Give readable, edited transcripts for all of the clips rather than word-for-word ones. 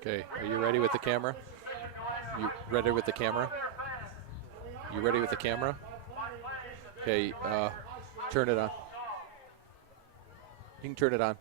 Okay, are you ready with the camera? You ready with the camera? You ready with the camera? Okay, turn it on. You can turn it on.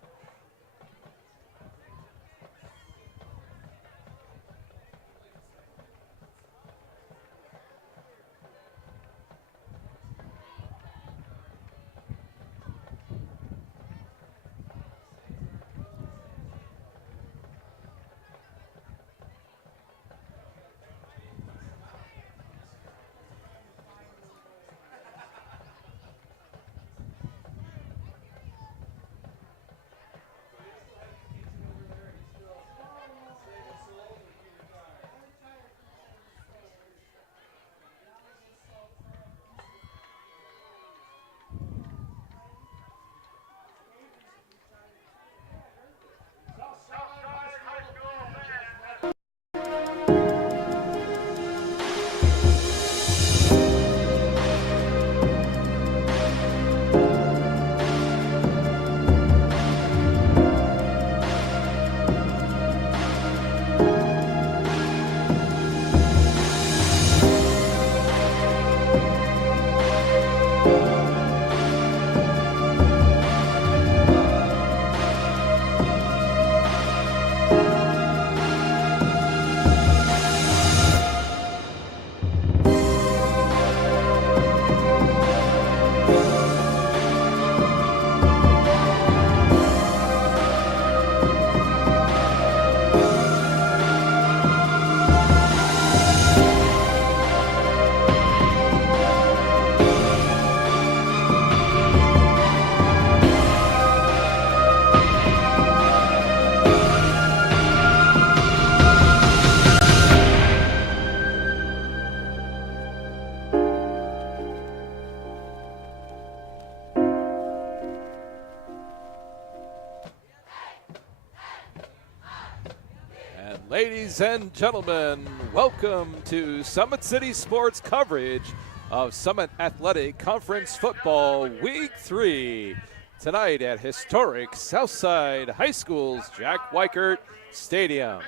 Ladies and gentlemen, welcome to Summit City Sports coverage of Summit Athletic Conference Football Week 3. Tonight at historic Southside High School's Jack Weichert Stadium.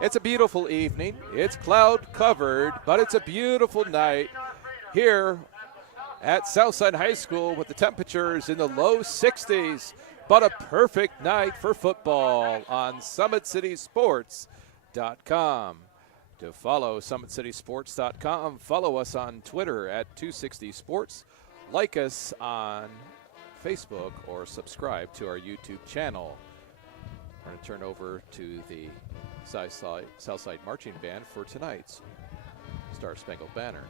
It's a beautiful evening. It's cloud covered, but it's a beautiful night here at Southside High School with the temperatures in the low 60s. But a perfect night for football on SummitCitySports.com. To follow SummitCitySports.com, follow us on Twitter at 260Sports, like us on Facebook, or subscribe to our YouTube channel. We're going to turn over to the Southside Marching Band for tonight's Star Spangled Banner.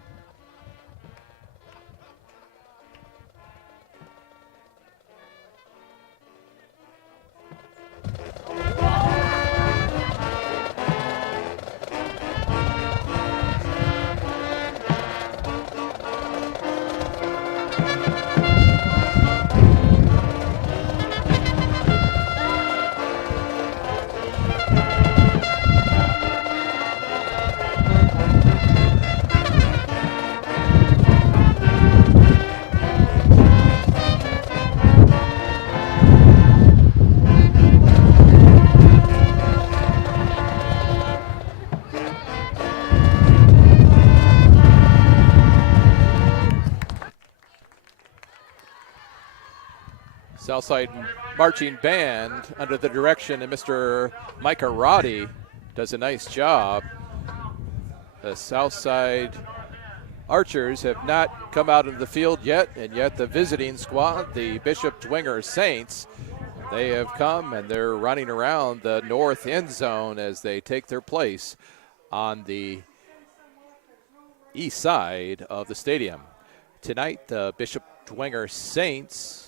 Southside Marching Band, under the direction of Mr. Micah Roddy, does a nice job. The Southside Archers have not come out into the field yet, and yet the visiting squad, the Bishop Dwenger Saints, they have come and they're running around the north end zone as they take their place on the east side of the stadium. Tonight, the Bishop Dwenger Saints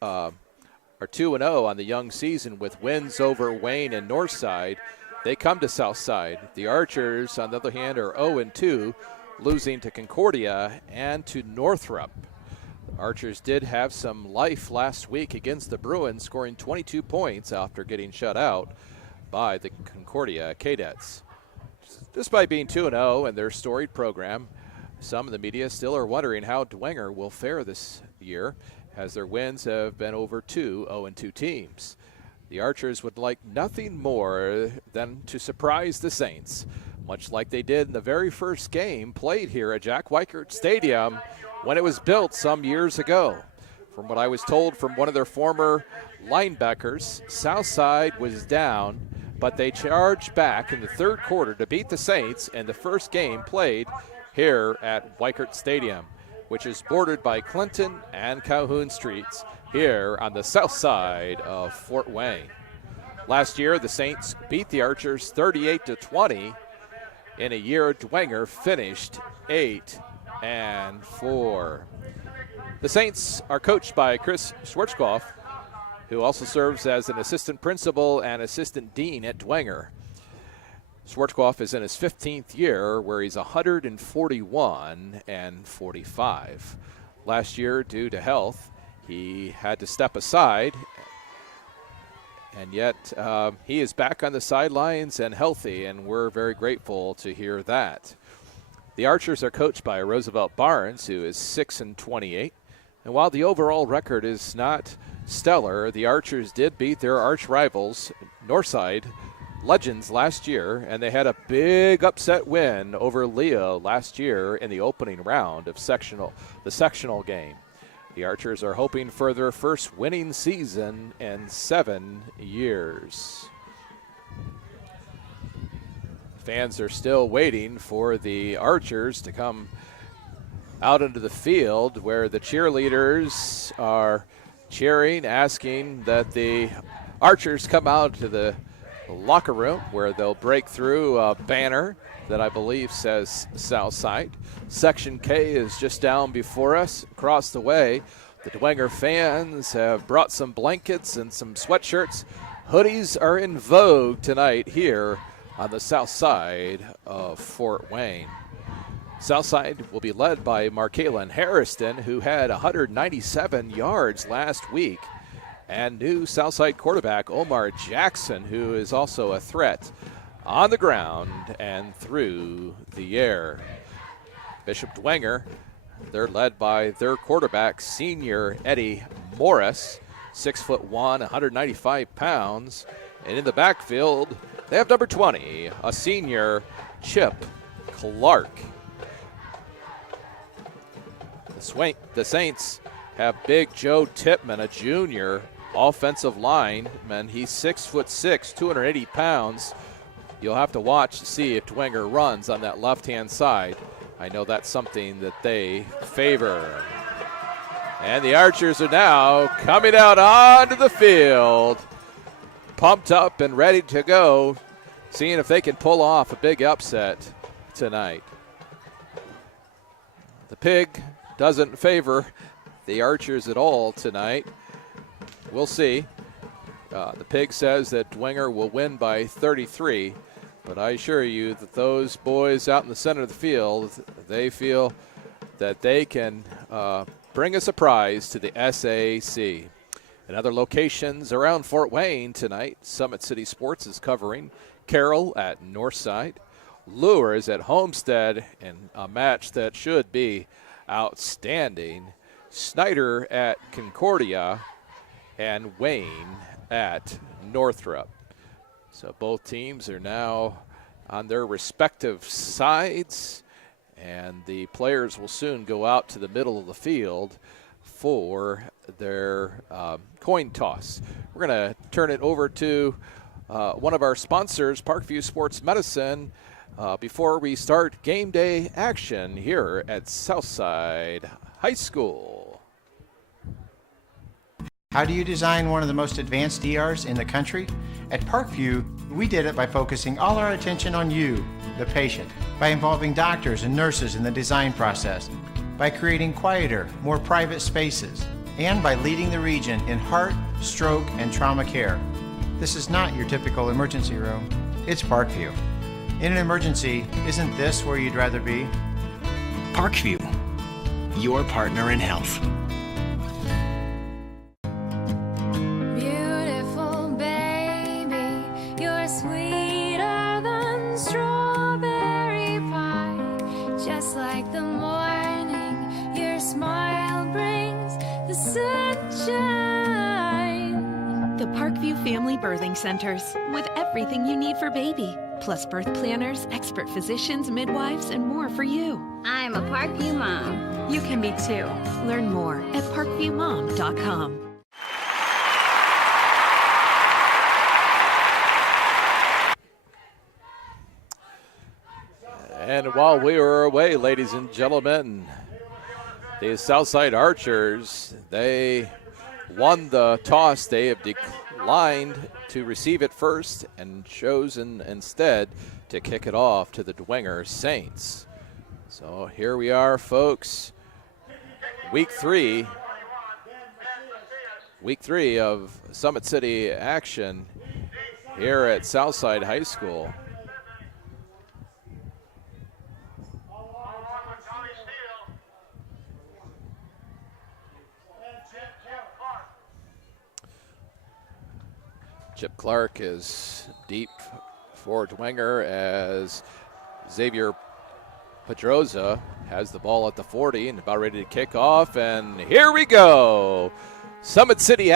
are 2-0 on the young season with wins over Wayne and Northside. They come to Southside. The Archers, on the other hand, are 0-2, losing to Concordia and to Northrop. The Archers did have some life last week against the Bruins, scoring 22 points after getting shut out by the Concordia Cadets. Despite being 2-0 in their storied program, some of the media still are wondering how Dwenger will fare this year, as their wins have been over 2 0-2 teams. The Archers would like nothing more than to surprise the Saints, much like they did in the very first game played here at Jack Weichert Stadium when it was built some years ago. From what I was told from one of their former linebackers, Southside was down, but they charged back in the third quarter to beat the Saints in the first game played here at Weichert Stadium, which is bordered by Clinton and Calhoun Streets here on the south side of Fort Wayne. Last year, the Saints beat the Archers 38-20 in a year Dwenger finished 8-4. The Saints are coached by Chris Schwarzkopf, who also serves as an assistant principal and assistant dean at Dwenger. Schwarzkopf is in his 15th year, where he's 141-45. Last year, due to health, he had to step aside, and yet he is back on the sidelines and healthy, and we're very grateful to hear that. The Archers are coached by Roosevelt Barnes, who is 6-28, and while the overall record is not stellar, the Archers did beat their arch rivals, Northside Legends, last year, and they had a big upset win over Leo last year in the opening round of the sectional game. The Archers are hoping for their first winning season in 7 years. Fans are still waiting for the Archers to come out into the field, where the cheerleaders are cheering, asking that the Archers come out to the locker room, where they'll break through a banner that I believe says Southside. Section K is just down before us, across the way. The Dwenger fans have brought some blankets and some sweatshirts. Hoodies are in vogue tonight here on the south side of Fort Wayne. Southside will be led by Markalen Harrison, who had 197 yards last week, and new Southside quarterback Omar Jackson, who is also a threat on the ground and through the air. Bishop Dwenger, they're led by their quarterback, senior Eddie Morris, 6'1", 195 pounds. And in the backfield, they have number 20, a senior, Chip Clark. The Saints have big Joe Tipman, a junior offensive lineman. He's 6'6", 280 pounds. You'll have to watch to see if Dwenger runs on that left-hand side. I know that's something that they favor. And the Archers are now coming out onto the field, pumped up and ready to go, seeing if they can pull off a big upset tonight. The pig doesn't favor the Archers at all tonight. We'll see. The pig says that Dwenger will win by 33, but I assure you that those boys out in the center of the field, they feel that they can bring a surprise to the SAC. In other locations around Fort Wayne tonight, SummitCitySports is covering Carroll at Northside, Lures at Homestead in a match that should be outstanding, Snyder at Concordia, and Wayne at Northrop. So both teams are now on their respective sides, and the players will soon go out to the middle of the field for their coin toss. We're going to turn it over to one of our sponsors, Parkview Sports Medicine, before we start game day action here at Southside High School. How do you design one of the most advanced ERs in the country? At Parkview, we did it by focusing all our attention on you, the patient, by involving doctors and nurses in the design process, by creating quieter, more private spaces, and by leading the region in heart, stroke, and trauma care. This is not your typical emergency room. It's Parkview. In an emergency, isn't this where you'd rather be? Parkview, your partner in health. Beautiful baby, you're sweeter than strawberry pie. Just like the morning, your smile brings the sun. Family Birthing Centers with everything you need for baby, plus birth planners, expert physicians, midwives, and more for you. I'm a Parkview mom. You can be too. Learn more at parkviewmom.com. And while we were away, ladies and gentlemen, the Southside Archers, they won the toss. They have declined to receive it first and chosen instead to kick it off to the Dwenger Saints. So here we are, folks. Week three of Summit City action here at Southside High School. Chip Clark is deep for Dwenger as Xavier Pedroza has the ball at the 40 and about ready to kick off. And here we go. Summit City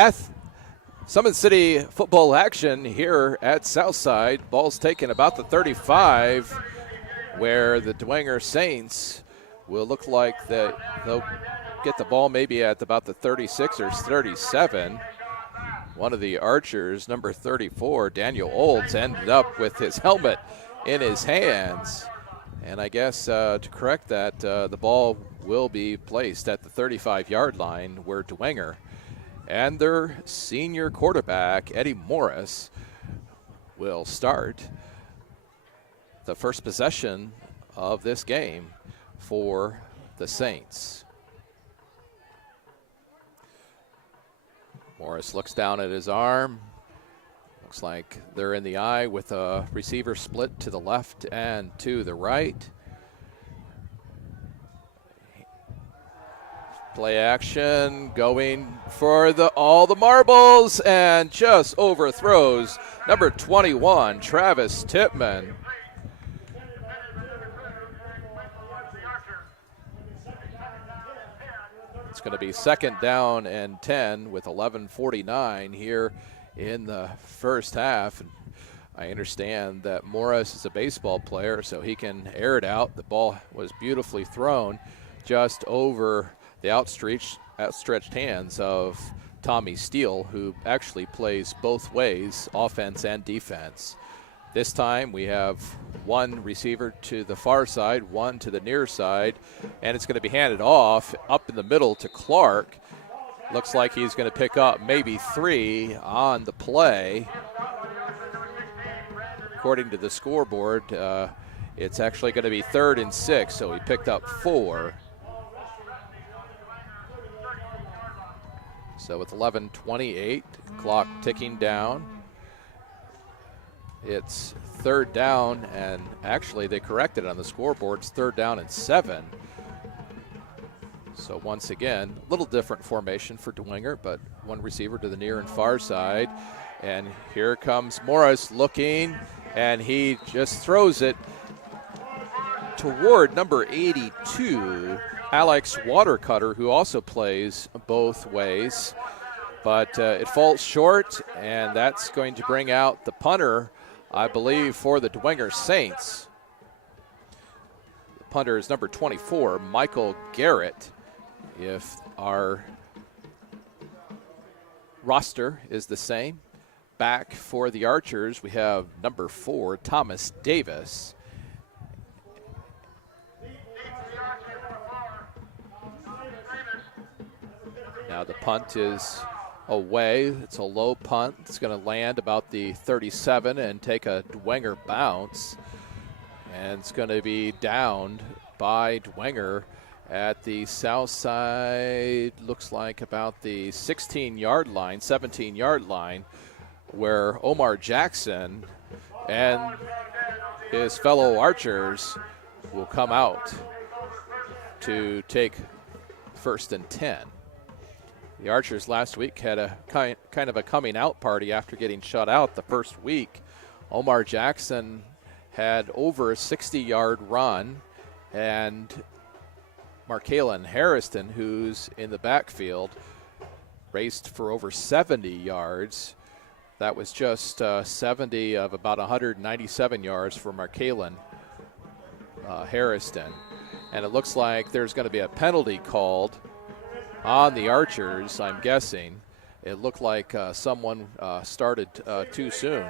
football action here at Southside. Ball's taken about the 35, where the Dwenger Saints will look like that they'll get the ball maybe at about the 36 or 37. One of the Archers, number 34, Daniel Olds, ended up with his helmet in his hands. And I guess to correct that, the ball will be placed at the 35-yard line, where Dwenger and their senior quarterback, Eddie Morris, will start the first possession of this game for the Saints. Morris looks down at his arm. Looks like they're in the eye with a receiver split to the left and to the right. Play action, going for all the marbles, and just overthrows number 21, Travis Tippmann. It's going to be second down and 10 with 11:49 here in the first half. And I understand that Morris is a baseball player, so he can air it out. The ball was beautifully thrown just over the outstretched hands of Tommy Steele, who actually plays both ways, offense and defense. This time we have one receiver to the far side, one to the near side, and it's going to be handed off up in the middle to Clark. Looks like he's going to pick up maybe 3 on the play. According to the scoreboard, it's actually going to be 3rd and 6, so he picked up 4. So with 11:28, clock ticking down, it's 3rd down, and actually they corrected on the scoreboard. It's 3rd down and 7. So once again, a little different formation for Dwenger, but one receiver to the near and far side. And here comes Morris looking, and he just throws it toward number 82, Alex Watercutter, who also plays both ways. But it falls short, and that's going to bring out the punter, I believe, for the Dwenger Saints. The punter is number 24, Michael Garrett. If our roster is the same, back for the Archers, we have number 4, Thomas Davis. Now the punt is away. It's a low punt. It's going to land about the 37 and take a Dwenger bounce. And it's going to be downed by Dwenger at the south side, looks like about the 16-yard line, 17-yard line, where Omar Jackson and his fellow Archers will come out to take 1st and 10. The Archers last week had a kind of a coming out party after getting shut out the first week. Omar Jackson had over a 60-yard run, and Markalen Harrison, who's in the backfield, raced for over 70 yards. That was just 70 of about 197 yards for Markalen Harrison. And it looks like there's going to be a penalty called on the Archers, I'm guessing. It looked like someone started too soon.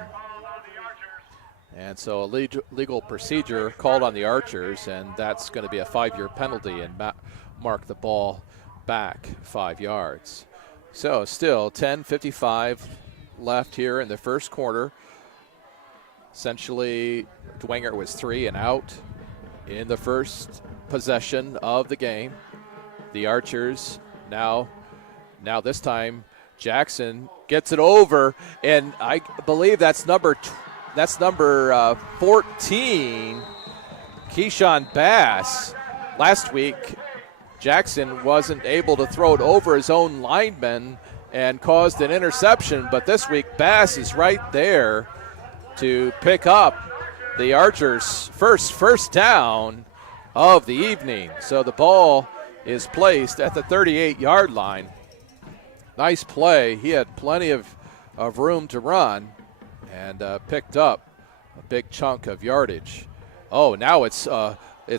And so a legal procedure called on the Archers, and that's going to be a 5-year penalty and mark the ball back 5 yards. So still 10:55 left here in the first quarter. Essentially, Dwenger was 3 and out in the first possession of the game. The Archers now this time Jackson gets it over, and I believe that's number 14, Keyshawn Bass. Last week, Jackson wasn't able to throw it over his own lineman and caused an interception, but this week Bass is right there to pick up the Archers' first down of the evening. So the ball is placed at the 38-yard line. Nice play. He had plenty of room to run and picked up a big chunk of yardage. Oh, now it's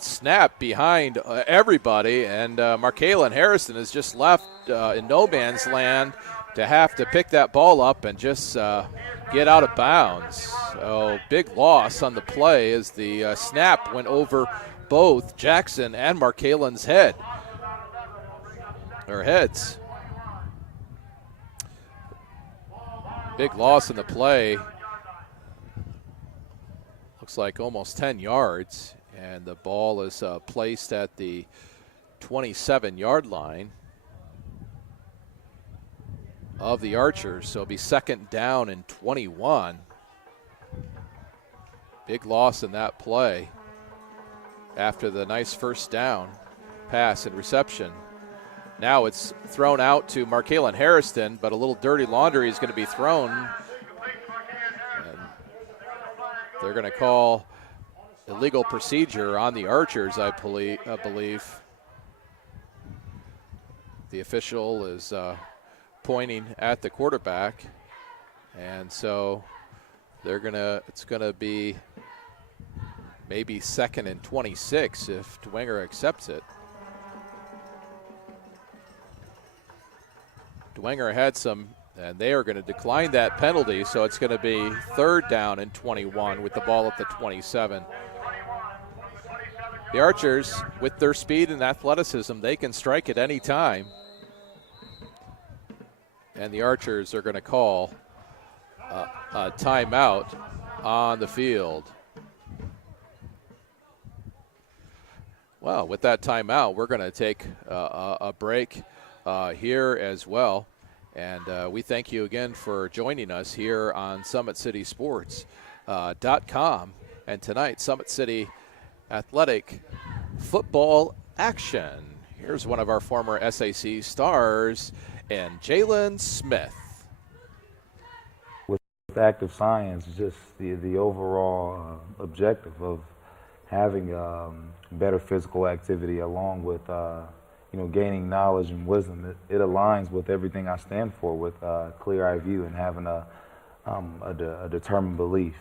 snapped behind everybody, and Markalen Harrison is just left in no man's land to have to pick that ball up and just get out of bounds. So big loss on the play as the snap went over both Jackson and Markalen's heads. Big loss in the play. Looks like almost 10 yards, and the ball is placed at the 27-yard line of the Archers. So it'll be second down and 21. Big loss in that play after the nice first down pass and reception. Now it's thrown out to Markalen Harrison, but a little dirty laundry is going to be thrown. And they're going to call illegal procedure on the Archers, I believe. The official is pointing at the quarterback, and so it's going to be maybe second and 26 if Dwenger accepts it. Dwenger had some, and they are going to decline that penalty, so it's going to be third down and 21 with the ball at the 27. The Archers, with their speed and athleticism, they can strike at any time. And the Archers are going to call a timeout on the field. Well, with that timeout, we're going to take a break here as well. And we thank you again for joining us here on SummitCitySports.com. And tonight, Summit City Athletic football action. Here's one of our former SAC stars, and Jalen Smith. With active science, just the overall objective of having better physical activity along with gaining knowledge and wisdom, it aligns with everything I stand for, with clear-eye view and having a determined belief,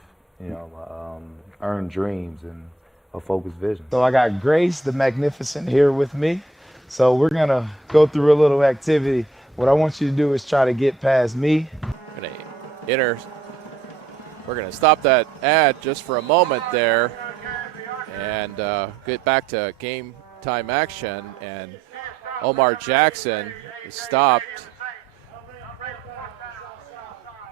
earned dreams and a focused vision. So I got Grace the Magnificent here with me. So we're gonna go through a little activity. What I want you to do is try to get past me. We're gonna stop that ad just for a moment there and get back to game time action. And Omar Jackson is stopped,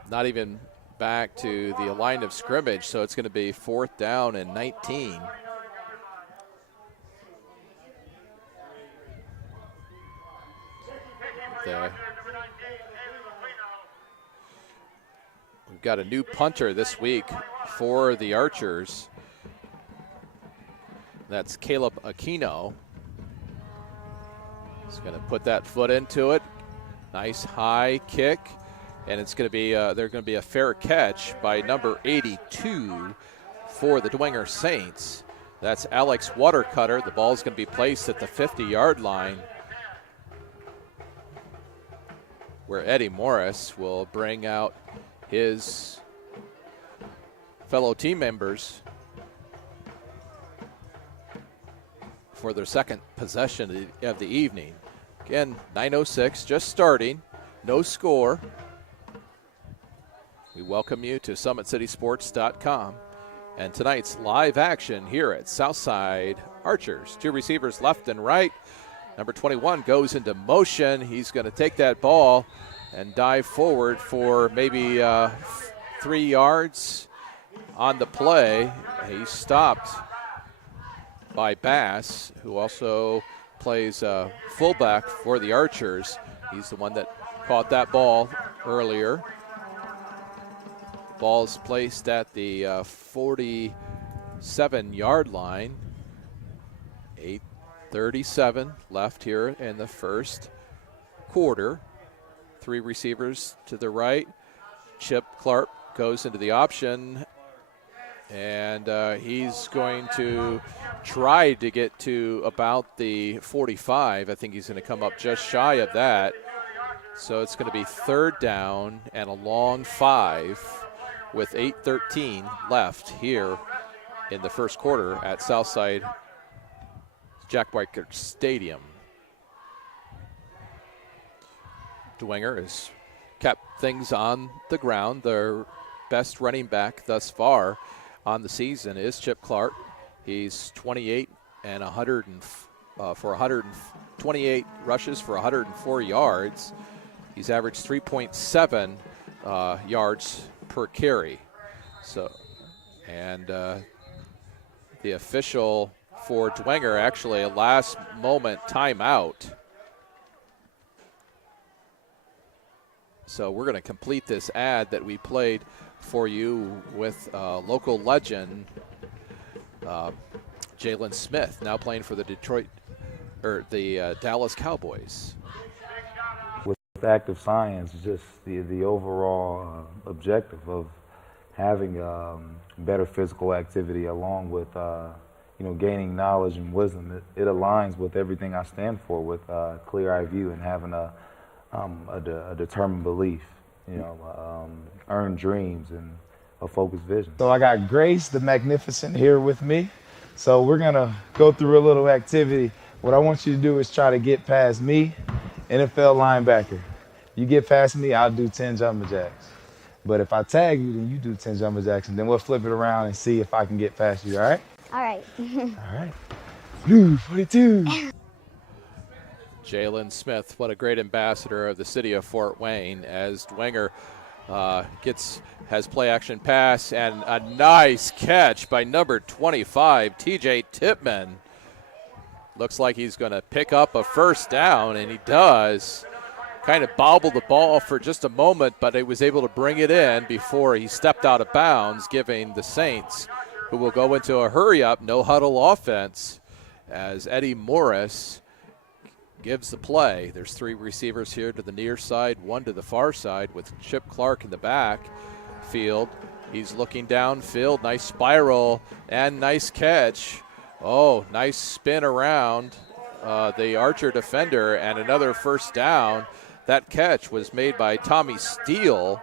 not even back to the line of scrimmage, so it's going to be fourth down and 19. We've got a new punter this week for the Archers. That's Caleb Aquino. He's going to put that foot into it. Nice high kick. And it's going to be there's going to be a fair catch by number 82 for the Dwenger Saints. That's Alex Watercutter. The ball is going to be placed at the 50-yard line, where Eddie Morris will bring out his fellow team members for their second possession of the evening. Again, 9:06, just starting, no score. We welcome you to SummitCitySports.com and tonight's live action here at Southside Archers. Two receivers left and right. Number 21 goes into motion. He's going to take that ball and dive forward for maybe 3 yards on the play. He's stopped by Bass, who also plays fullback for the Archers. He's the one that caught that ball earlier. Ball's placed at the 47-yard line. 8:37 left here in the first quarter. 3 receivers to the right. Chip Clark goes into the option, and he's going to try to get to about the 45. I think he's going to come up just shy of that. So it's going to be 3rd down and a long 5 with 8:13 left here in the first quarter at Southside Jack Weicker Stadium. Dwenger has kept things on the ground. Their best running back thus far on the season is Chip Clark. He's 28 and 128 rushes for 104 yards. He's averaged 3.7 yards per carry. So, and the official for Dwenger, actually a last moment timeout. So we're going to complete this ad that we played for you with local legend Jalen Smith, now playing for the Dallas Cowboys. With active science, just the overall objective of having better physical activity along with gaining knowledge and wisdom, it aligns with everything I stand for, with clear-eye view and having a determined belief, earned dreams and a focused vision. So I got Grace the Magnificent here with me. So we're gonna go through a little activity. What I want you to do is try to get past me, NFL linebacker. You get past me, I'll do 10 jumping jacks. But if I tag you, then you do 10 jumping jacks, and then we'll flip it around and see if I can get past you, all right? All right. All right. Blue 42. Jalen Smith, what a great ambassador of the city of Fort Wayne, as Dwenger has play action pass and a nice catch by number 25, TJ Tipman. Looks like he's going to pick up a first down, and he does. Kind of bobbled the ball for just a moment, but he was able to bring it in before he stepped out of bounds, giving the Saints, who will go into a hurry-up, no-huddle offense, as Eddie Morris gives the play. There's 3 receivers here to the near side, 1 to the far side with Chip Clark in the back field. He's looking downfield, nice spiral and nice catch. Oh, nice spin around the Archer defender and another first down. That catch was made by Tommy Steele,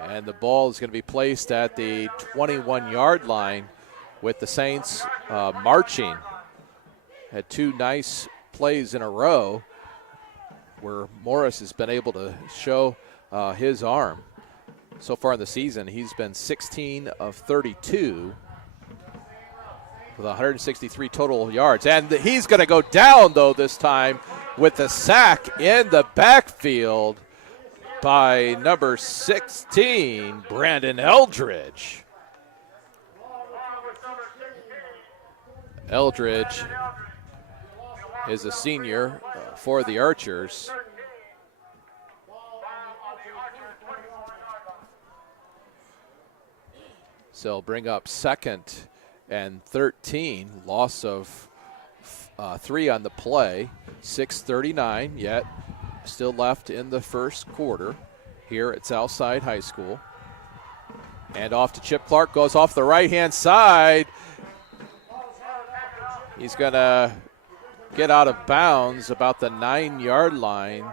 and the ball is going to be placed at the 21-yard line with the Saints marching. Had 2 nice plays in a row where Morris has been able to show his arm. So far in the season, he's been 16 of 32 with 163 total yards. And he's going to go down, though, this time with the sack in the backfield by number 16, Brandon Eldridge. Eldridge is a senior for the Archers. So he'll bring up 2nd and 13, loss of 3 on the play. 6:39 yet still left in the first quarter here at Southside High School. And off to Chip Clark, goes off the right-hand side. He's going to get out of bounds about the 9-yard line.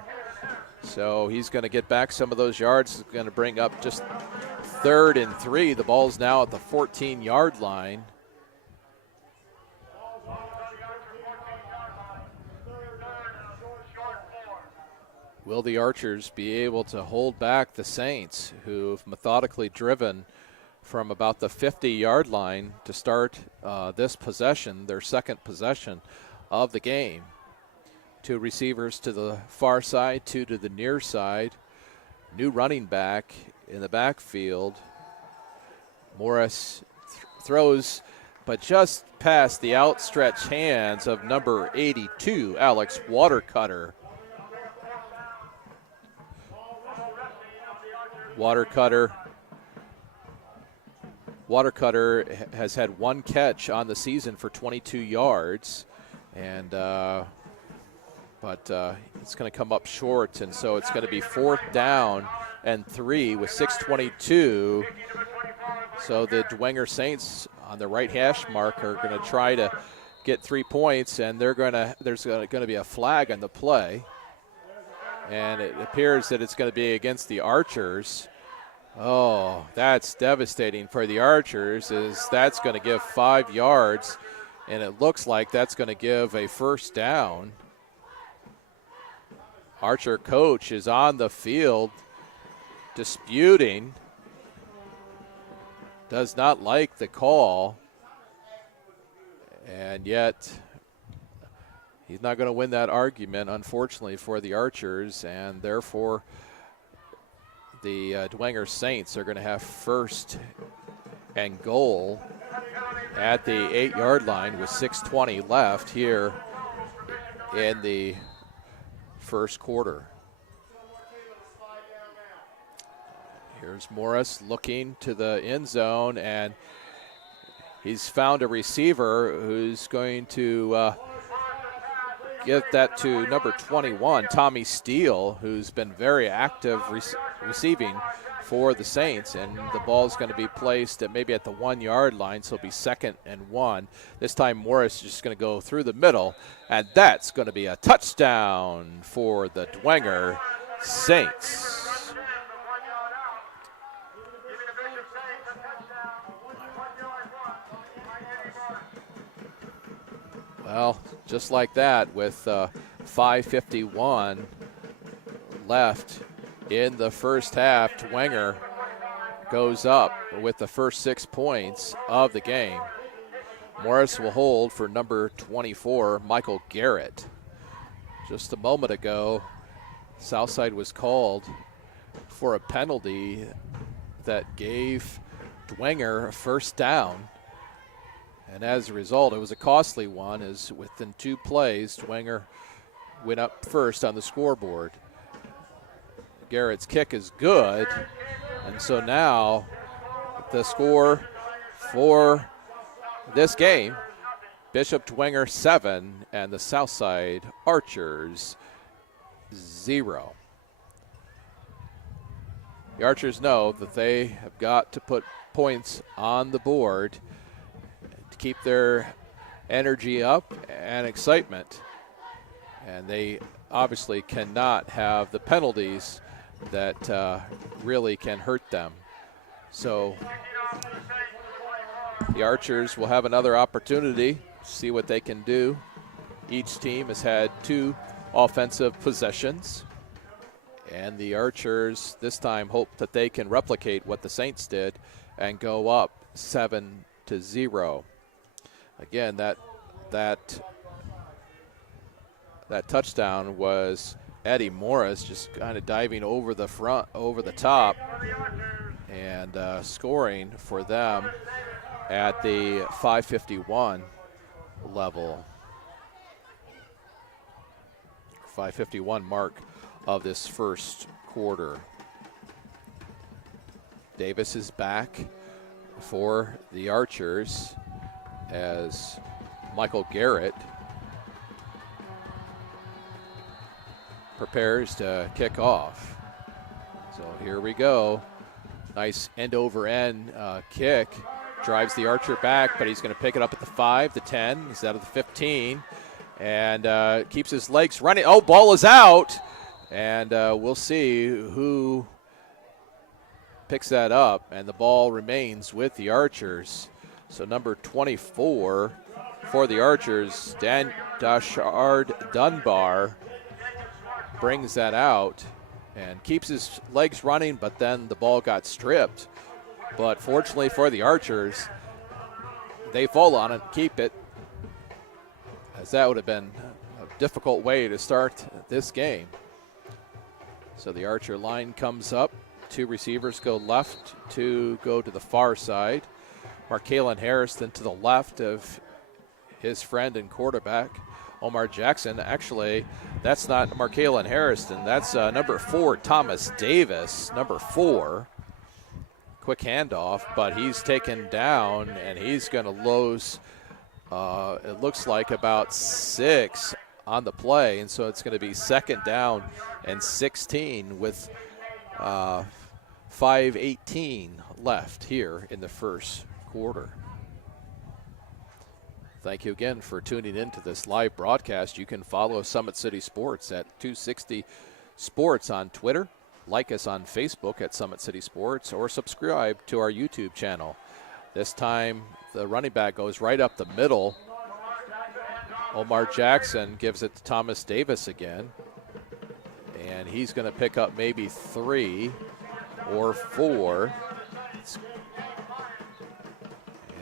So he's going to get back some of those yards. He's going to bring up just 3rd and 3. The ball's now at the 14-yard line. Will the Archers be able to hold back the Saints, who've methodically driven from about the 50-yard line to start this possession, their second possession of the game? 2 receivers to the far side, 2 to the near side. New running back in the backfield. Morris throws, but just past the outstretched hands of number 82, Alex Watercutter. Watercutter has had 1 catch on the season for 22 yards, and but it's going to come up short, and so it's going to be 4th down and 3 with 6:22. So the Dwenger Saints on the right hash mark are going to try to get 3 points, and there's going to be a flag on the play, and it appears that it's going to be against the Archers. Oh, that's devastating for the Archers, as that's going to give 5 yards, and it looks like that's going to give a 1st down. Archer coach is on the field disputing, does not like the call, and yet he's not going to win that argument, unfortunately, for the Archers, and therefore the Dwenger Saints are going to have 1st and goal at the 8-yard line with 6:20 left here in the first quarter. Here's Morris looking to the end zone, and he's found a receiver who's going to give that to number 21, Tommy Steele, who's been very active receiving for the Saints, and the ball's going to be placed at maybe at the 1-yard line, so it'll be 2nd and 1. This time Morris is just going to go through the middle, and that's going to be a touchdown for the Dwenger Saints. Well, just like that, with 5:51 left in the first half, Dwenger goes up with the first 6 points of the game. Morris will hold for number 24, Michael Garrett. Just a moment ago, Southside was called for a penalty that gave Dwenger a 1st down. And as a result, it was a costly one, as within 2 plays, Dwenger went up first on the scoreboard. Garrett's kick is good, and so now the score for this game, Bishop Dwenger 7 and the Southside Archers 0. The Archers know that they have got to put points on the board to keep their energy up and excitement, and they obviously cannot have the penalties that really can hurt them. So the Archers will have another opportunity to see what they can do. Each team has had 2 offensive possessions, and the Archers this time hope that they can replicate what the Saints did and go up 7-0. Again, that touchdown was Eddie Morris just kind of diving over the front, over the top, and scoring for them at the 5:51 level. 5:51 mark of this first quarter. Davis is back for the Archers as Michael Garrett prepares to kick off. So here we go. Nice end-over-end kick. Drives the Archer back, but he's going to pick it up at the 5, the 10. He's out of the 15, and keeps his legs running. Oh, ball is out, And we'll see who picks that up, and the ball remains with the Archers. So number 24 for the Archers, Dan Dashard Dunbar, brings that out and keeps his legs running, but then the ball got stripped. But fortunately for the Archers, they fall on it, keep it, as that would have been a difficult way to start this game. So the Archer line comes up. 2 receivers go left, 2 go to the far side. Markalen Harrison to the left of his friend and quarterback, Omar Jackson. Actually, that's not Markalen Harrison. That's number 4, Thomas Davis, number 4. Quick handoff, but he's taken down, and he's going to lose, it looks like, about 6 on the play. And so it's going to be 2nd down and 16 with 5:18 left here in the first quarter. Thank you again for tuning in to this live broadcast. You can follow Summit City Sports at 260 Sports on Twitter, like us on Facebook at Summit City Sports, or subscribe to our YouTube channel. This time the running back goes right up the middle. Omar Jackson gives it to Thomas Davis again, and he's going to pick up maybe 3 or 4.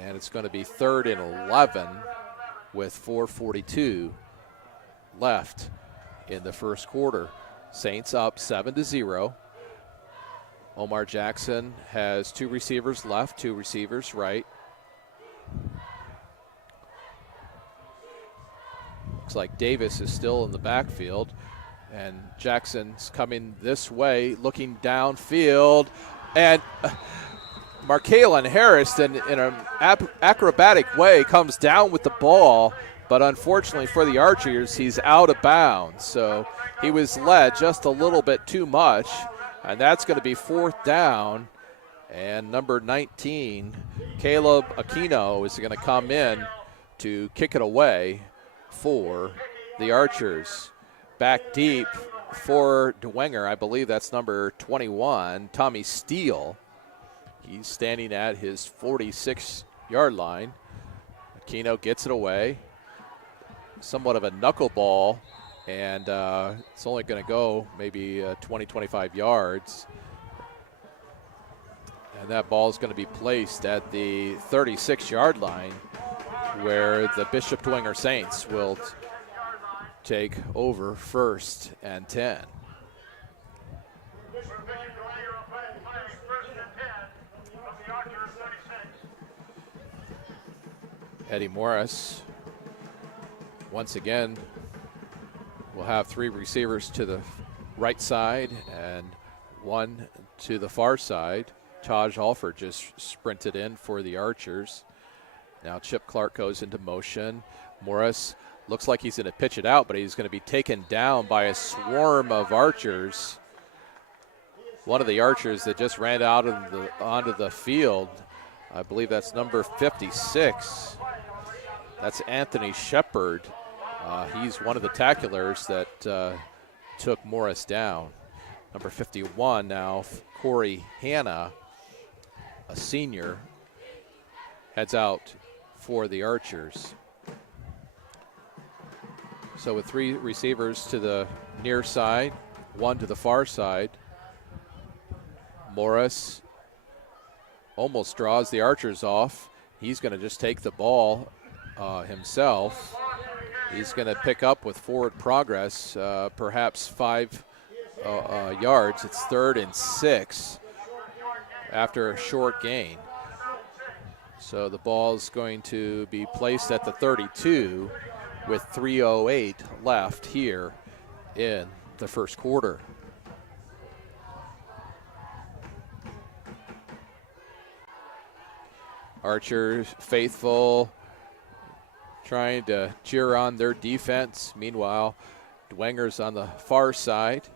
And it's going to be 3rd and 11 with 4:42 left in the first quarter. Saints up 7-0. Omar Jackson has 2 receivers left, 2 receivers right. Looks like Davis is still in the backfield, and Jackson's coming this way, looking downfield, and Markalen Harrison, in an acrobatic way, comes down with the ball, but unfortunately for the Archers, he's out of bounds. So he was led just a little bit too much, and that's going to be 4th down. And number 19, Caleb Aquino, is going to come in to kick it away for the Archers. Back deep for Dwenger, I believe that's number 21, Tommy Steele. He's standing at his 46-yard line. Aquino gets it away. Somewhat of a knuckleball, and it's only going to go maybe 20, 25 yards. And that ball is going to be placed at the 36-yard line, where the Bishop Dwenger Saints will take over 1st and 10. Eddie Morris, once again, will have 3 receivers to the right side and 1 to the far side. Taj Alford just sprinted in for the Archers. Now Chip Clark goes into motion. Morris looks like he's going to pitch it out, but he's going to be taken down by a swarm of Archers. One of the Archers that just ran out of onto the field, I believe that's number 56. That's Anthony Shepard. He's one of the tacklers that took Morris down. Number 51 now, Corey Hanna, a senior, heads out for the Archers. So with 3 receivers to the near side, 1 to the far side, Morris almost draws the Archers off. He's going to just take the ball himself. He's going to pick up with forward progress, perhaps 5 yards. It's 3rd and 6 after a short gain. So the ball is going to be placed at the 32 with 3:08 left here in the first quarter. Archers faithful, trying to cheer on their defense. Meanwhile, Dwenger's on the far side,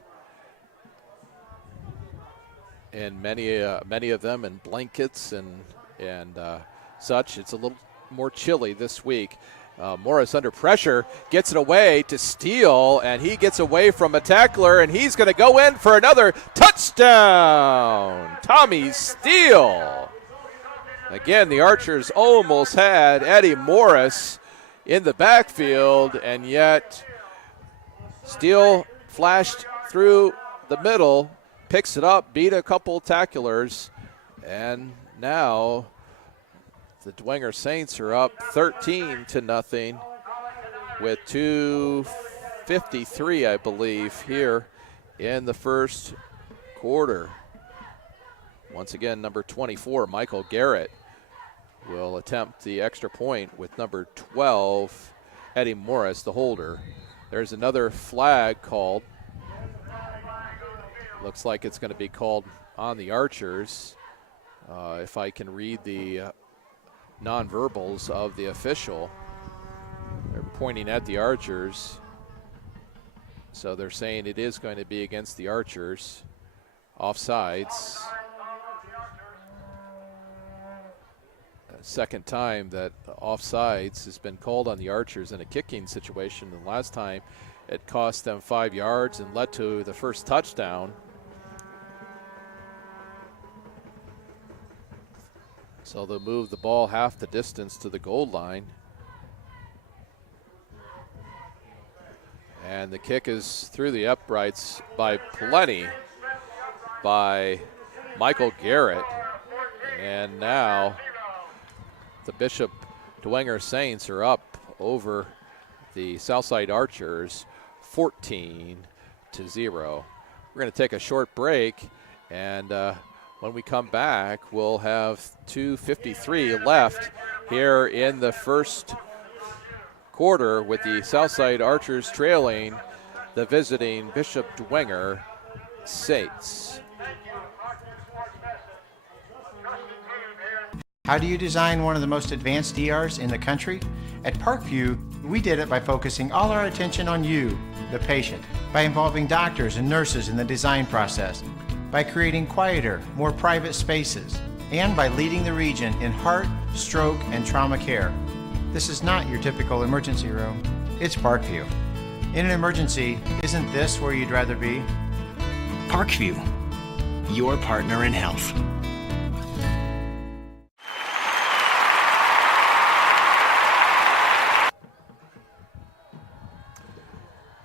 and many of them in blankets and such. It's a little more chilly this week Morris under pressure, gets it away to Steele, and he gets away from a tackler, and he's going to go in for another touchdown. Tommy Steele. Again, the Archers almost had Eddie Morris in the backfield, and yet Steele flashed through the middle, picks it up, beat a couple tacklers, and now the Dwenger Saints are up 13-0 with 2:53, I believe, here in the first quarter. Once again, number 24, Michael Garrett, will attempt the extra point with number 12, Eddie Morris, the holder. There's another flag called. Looks like it's going to be called on the Archers. If I can read the nonverbals of the official. They're pointing at the Archers. So they're saying it is going to be against the Archers. Offsides. Second time that offsides has been called on the Archers in a kicking situation. The last time it cost them 5 yards and led to the first touchdown. So they'll move the ball half the distance to the goal line. And the kick is through the uprights by plenty by Michael Garrett. And now the Bishop Dwenger Saints are up over the Southside Archers 14-0. We're going to take a short break, and when we come back, we'll have 2:53 left here in the first quarter with the Southside Archers trailing the visiting Bishop Dwenger Saints. How do you design one of the most advanced ERs in the country? At Parkview, we did it by focusing all our attention on you, the patient, by involving doctors and nurses in the design process, by creating quieter, more private spaces, and by leading the region in heart, stroke, and trauma care. This is not your typical emergency room. It's Parkview. In an emergency, isn't this where you'd rather be? Parkview, your partner in health.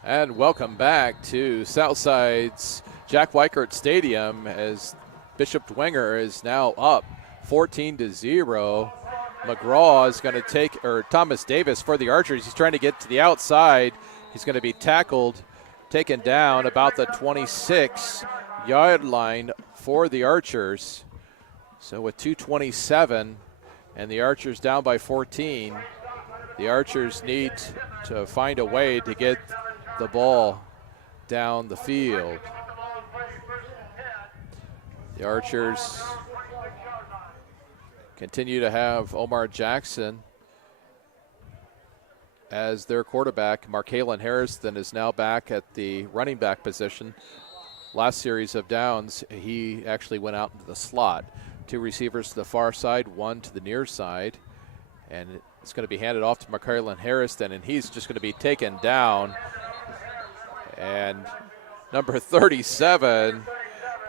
And welcome back to Southside's Jack Weichert Stadium as Bishop Dwenger is now up 14-0. McGraw is going to take, or Thomas Davis for the Archers. He's trying to get to the outside. He's going to be tackled, taken down about the 26-yard line for the Archers. So with 2:27 and the Archers down by 14, the Archers need to find a way to get the ball down the field. The Archers continue to have Omar Jackson as their quarterback. Markalen Harrison is now back at the running back position. Last series of downs, he actually went out into the slot. Two receivers to the far side, one to the near side. And it's going to be handed off to Markalen Harrison, and he's just going to be taken down. And number 37,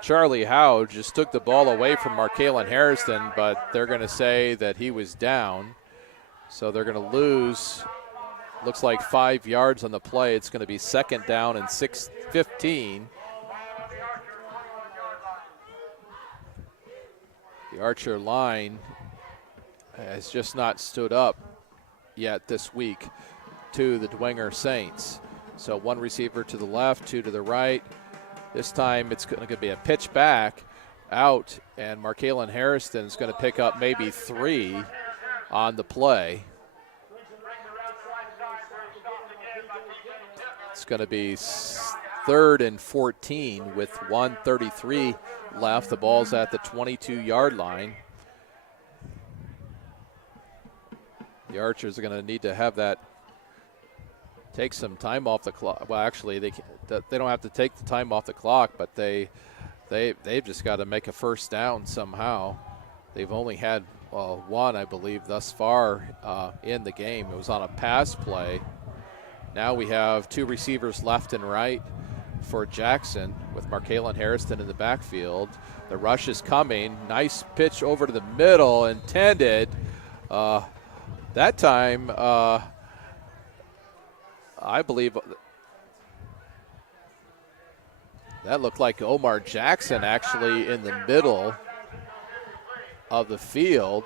Charlie Howe, just took the ball away from Markalen Harrison, but they're going to say that he was down. So they're going to lose, looks like 5 yards on the play. It's going to be second down and 15. The Archer line has just not stood up yet this week to the Dwenger Saints. So one receiver to the left, two to the right. This time it's going to be a pitch back out, and Markalen Harrison is going to pick up maybe 3 on the play. It's going to be 3rd and 14 with 1:33 left. The ball's at the 22-yard line. The Archers are going to need to have that take some time off the clock. Well, actually, they don't have to take the time off the clock, but they've just got to make a first down somehow. They've only had one, I believe, thus far in the game. It was on a pass play. Now we have two receivers left and right for Jackson with Markalen Harrison in the backfield. The rush is coming. Nice pitch over to the middle, intended. That time, I believe that looked like Omar Jackson actually in the middle of the field.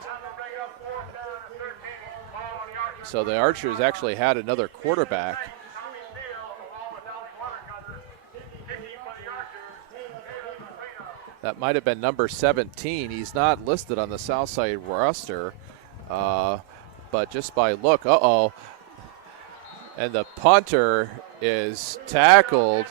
So the Archers actually had another quarterback. That might have been number 17. He's not listed on the Southside roster, but just by look, and the punter is tackled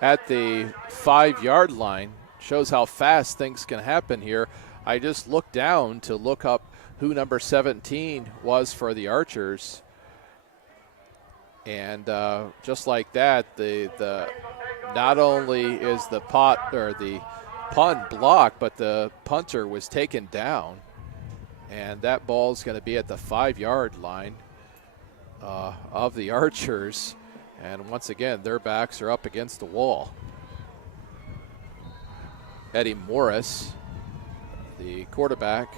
at the 5-yard line. Shows how fast things can happen here. I just looked down to look up who number 17 was for the Archers. And just like that, the not only is the punt blocked, but the punter was taken down. And that ball is going to be at the 5-yard line of the Archers. And once again, their backs are up against the wall. Eddie Morris, the quarterback,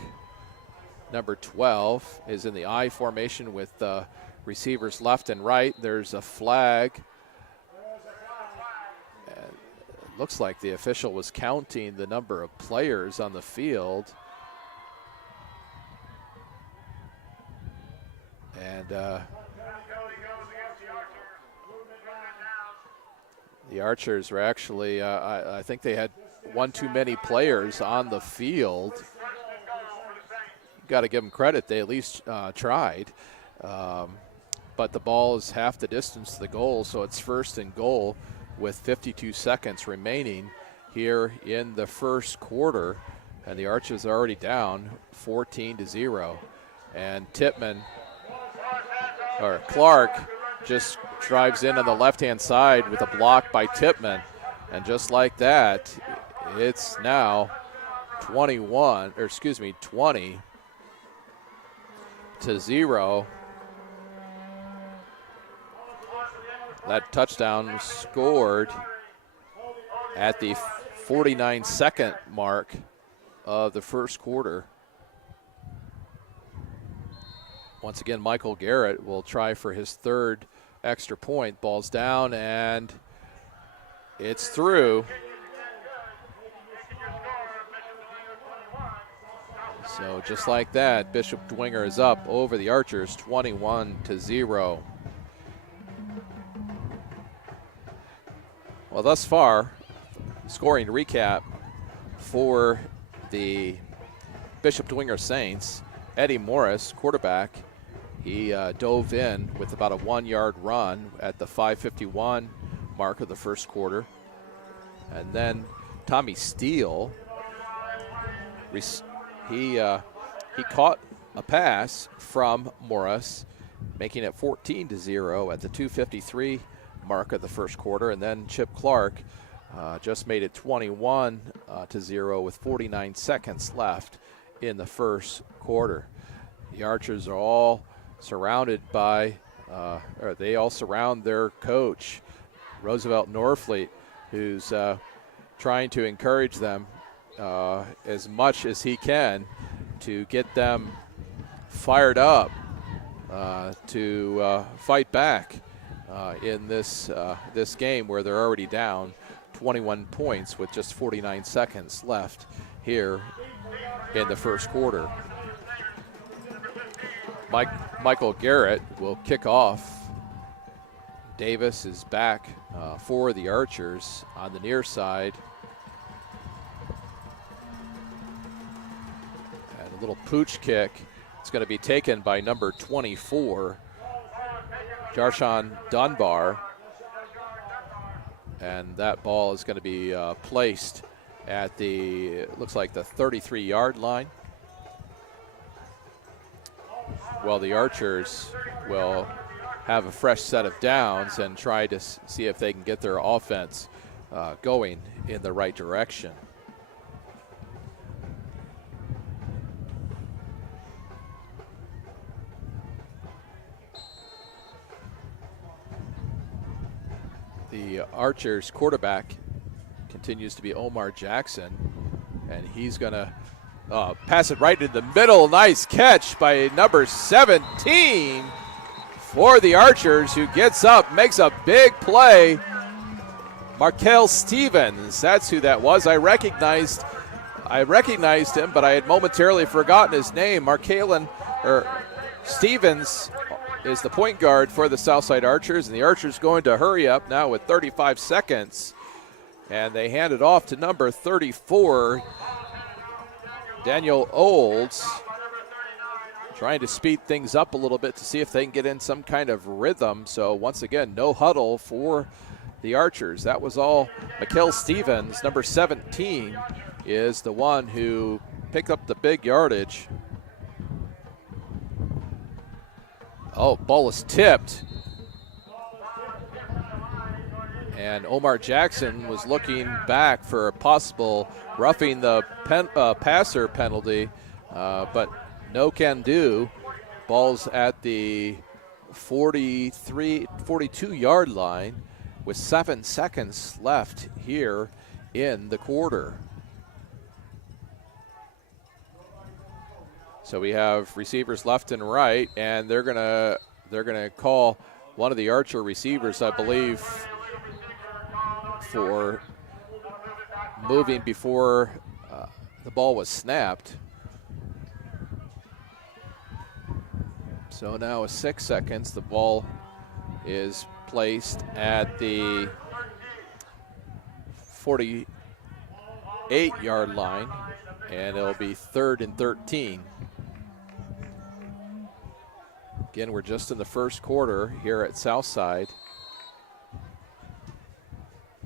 number 12, is in the I formation with receivers left and right. There's a flag. And it looks like the official was counting the number of players on the field. And the Archers were actually, I think they had one too many players on the field. Got to give them credit. They at least tried. But the ball is half the distance to the goal, so it's 1st and goal with 52 seconds remaining here in the first quarter. And the Archers are already down 14-0. And Clark just drives in on the left-hand side with a block by Tippmann. And just like that, it's now 20-0. That touchdown was scored at the 49-second mark of the first quarter. Once again, Michael Garrett will try for his 3rd extra point. Ball's down, and it's through. So just like that, Bishop Dwenger is up over the Archers, 21-0. Well, thus far, scoring recap for the Bishop Dwenger Saints. Eddie Morris, quarterback, he dove in with about a 1-yard run at the 5:51 mark of the first quarter. And then Tommy Steele, he caught a pass from Morris, making it 14-0 at the 2:53 mark of the first quarter. And then Chip Clark just made it 21-0 with 49 seconds left in the first quarter. The Archers are all surrounded by, they all surround their coach, Roosevelt Norfleet, who's trying to encourage them as much as he can to get them fired up to fight back in this game where they're already down 21 points with just 49 seconds left here in the first quarter. Michael Garrett will kick off. Davis is back for the Archers on the near side. And a little pooch kick. It's going to be taken by number 24, Jarshawn Dunbar. And that ball is going to be placed at it looks like the 33-yard line. Well, the Archers will have a fresh set of downs and try to see if they can get their offense going in the right direction. The Archers quarterback continues to be Omar Jackson, and he's going to pass it right in the middle. Nice catch by number 17 for the Archers, who gets up, makes a big play. Markel Stevens, that's who that was. I recognized him, but I had momentarily forgotten his name. Stevens is the point guard for the Southside Archers, and the Archers going to hurry up now with 35 seconds. And they hand it off to number 34, Daniel Olds, trying to speed things up a little bit to see if they can get in some kind of rhythm. So once again, no huddle for the Archers. That was all. Mikkel Stevens, number 17, is the one who picked up the big yardage. Oh, ball is tipped. And Omar Jackson was looking back for a possible roughing the passer penalty, but no can do. Ball's at the 42-yard line with 7 seconds left here in the quarter. So we have receivers left and right, and they're gonna call one of the Archer receivers, I believe, for moving before the ball was snapped. So now with 6 seconds, the ball is placed at the 48-yard line, and it'll be 3rd and 13. Again, we're just in the first quarter here at Southside.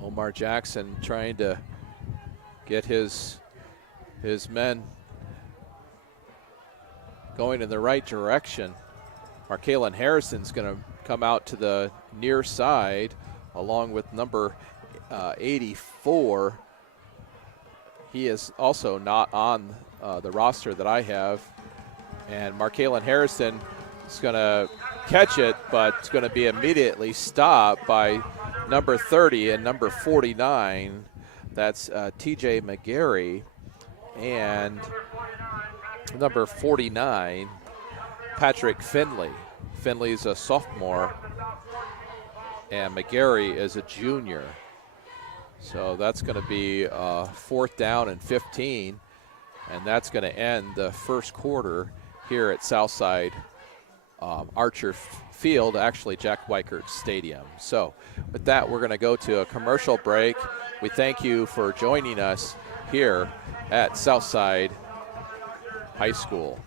Omar Jackson trying to get his men going in the right direction. Markalen Harrison's going to come out to the near side along with number 84. He is also not on the roster that I have. And Markalen Harrison is going to catch it, but it's going to be immediately stopped by number 30 and number 49. That's TJ McGarry, and number 49, Patrick Finley. Finley's a sophomore, and McGarry is a junior. So that's going to be 4th down and 15, and that's going to end the first quarter here at Southside Archer Field, actually Jack Weichert Stadium. So with that, we're going to go to a commercial break. We thank you for joining us here at Southside High School.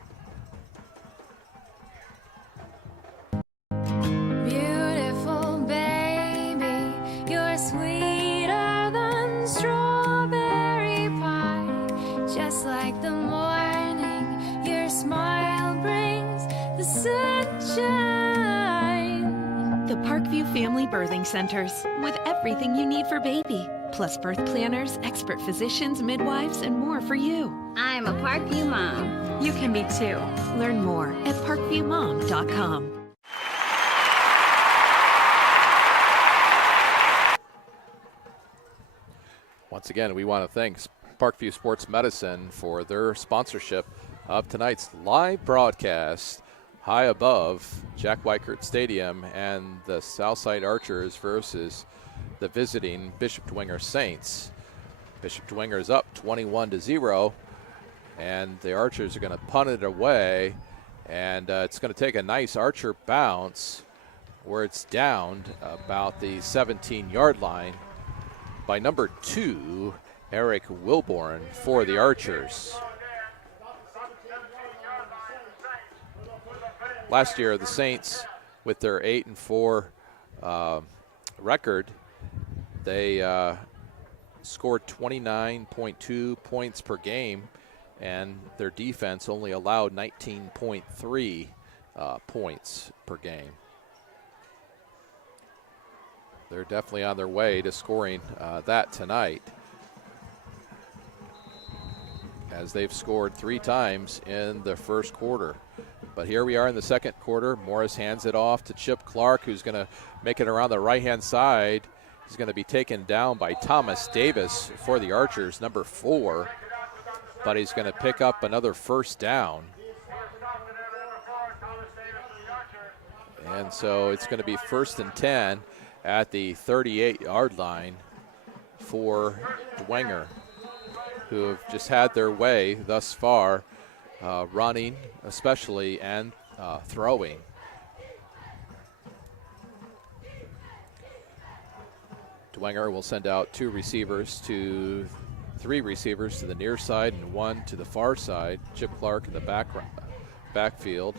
Beautiful baby, you're sweeter than strawberry pie. Just like the morning, your smile brings the sunshine. The Parkview Family Birthing Centers, with everything you need for baby, plus birth planners, expert physicians, midwives, and more for you. I'm a Parkview mom. You can be too. Learn more at parkviewmom.com. Once again, we want to thank Parkview Sports Medicine for their sponsorship of tonight's live broadcast high above Jack Weichert Stadium and the Southside Archers versus the visiting Bishop Dwenger Saints. Bishop Dwenger is up 21-0, and the Archers are going to punt it away, and it's going to take a nice Archer bounce where it's downed about the 17-yard line by number 2, Eric Wilborn for the Archers. Last year, the Saints, with their 8-4 record, they scored 29.2 points per game, and their defense only allowed 19.3 points per game. They're definitely on their way to scoring that tonight, as they've scored 3 times in the first quarter. But here we are in the second quarter. Morris hands it off to Chip Clark, who's going to make it around the right-hand side. He's going to be taken down by Thomas Davis for the Archers, number 4. But he's going to pick up another first down. And so it's going to be 1st and 10 at the 38-yard line for Dwenger, who have just had their way thus far, running especially and throwing. Dwenger will send out 3 receivers to the near side and 1 to the far side. Chip Clark in the backfield.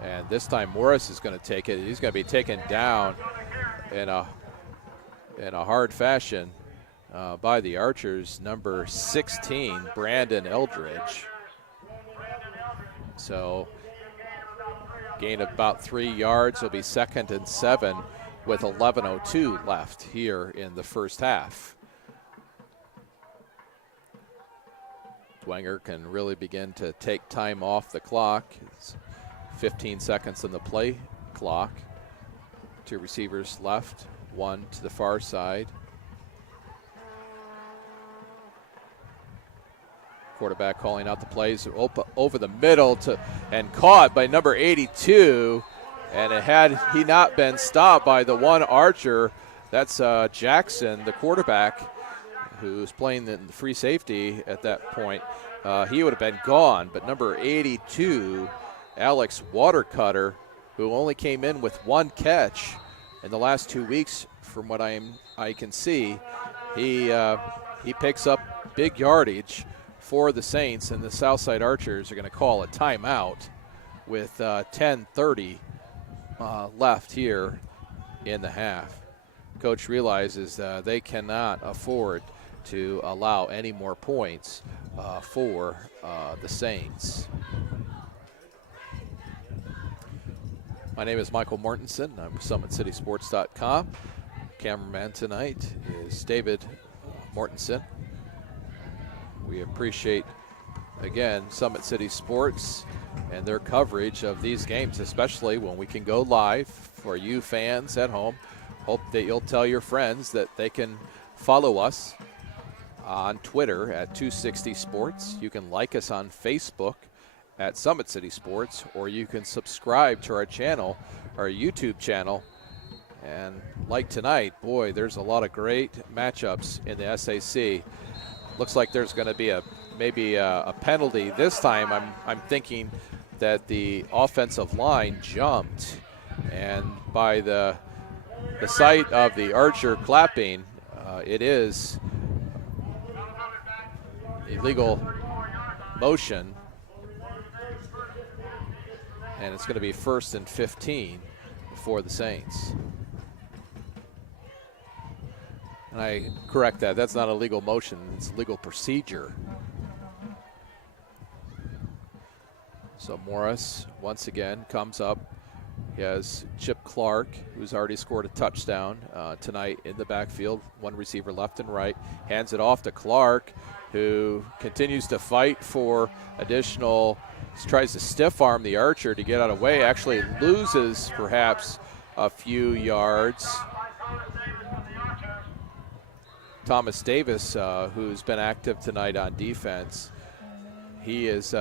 And this time Morris is going to take it. He's going to be taken down in a hard fashion by the Archers, number 16, Brandon Eldridge. So gain of about 3 yards. Will be 2nd and 7 with 11:02 left here in the first half. Dwenger can really begin to take time off the clock. It's 15 seconds on the play clock. 2 receivers left, 1 to the far side. Quarterback calling out the plays over the middle and caught by number 82. And had he not been stopped by the one Archer, that's Jackson, the quarterback, who's playing the free safety at that point, he would have been gone. But number 82, Alex Watercutter, who only came in with 1 catch in the last 2 weeks, from what I can see, he picks up big yardage for the Saints, and the Southside Archers are going to call a timeout with 10:30 left here in the half. Coach realizes they cannot afford to allow any more points for the Saints. My name is Michael Mortensen. I'm with SummitCitySports.com. Cameraman tonight is David Mortensen. We appreciate, again, Summit City Sports and their coverage of these games, especially when we can go live for you fans at home. Hope that you'll tell your friends that they can follow us on Twitter at 260 Sports. You can like us on Facebook at Summit City Sports, or you can subscribe to our channel, our YouTube channel. And like tonight, boy, there's a lot of great matchups in the SAC. Looks like there's going to be maybe a penalty this time. I'm thinking that the offensive line jumped, and by the sight of the Archer clapping, it is illegal motion, and it's going to be 1st and 15 for the Saints. And I correct that. That's not a legal motion. It's a legal procedure. So Morris, once again, comes up. He has Chip Clark, who's already scored a touchdown tonight in the backfield. 1 receiver left and right. Hands it off to Clark, who continues to fight for additional. Tries to stiff arm the Archer to get out of the way. Actually loses perhaps a few yards. Thomas Davis, who's been active tonight on defense, he is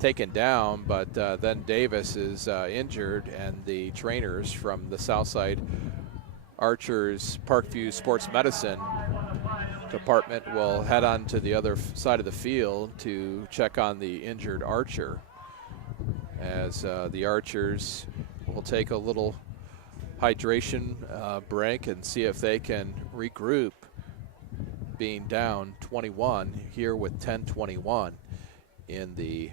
taken down, but then Davis is injured, and the trainers from the Southside Archers Parkview Sports Medicine department will head on to the other side of the field to check on the injured Archer, as the Archers will take a little hydration break and see if they can regroup, being down 21 here with 10:21 in the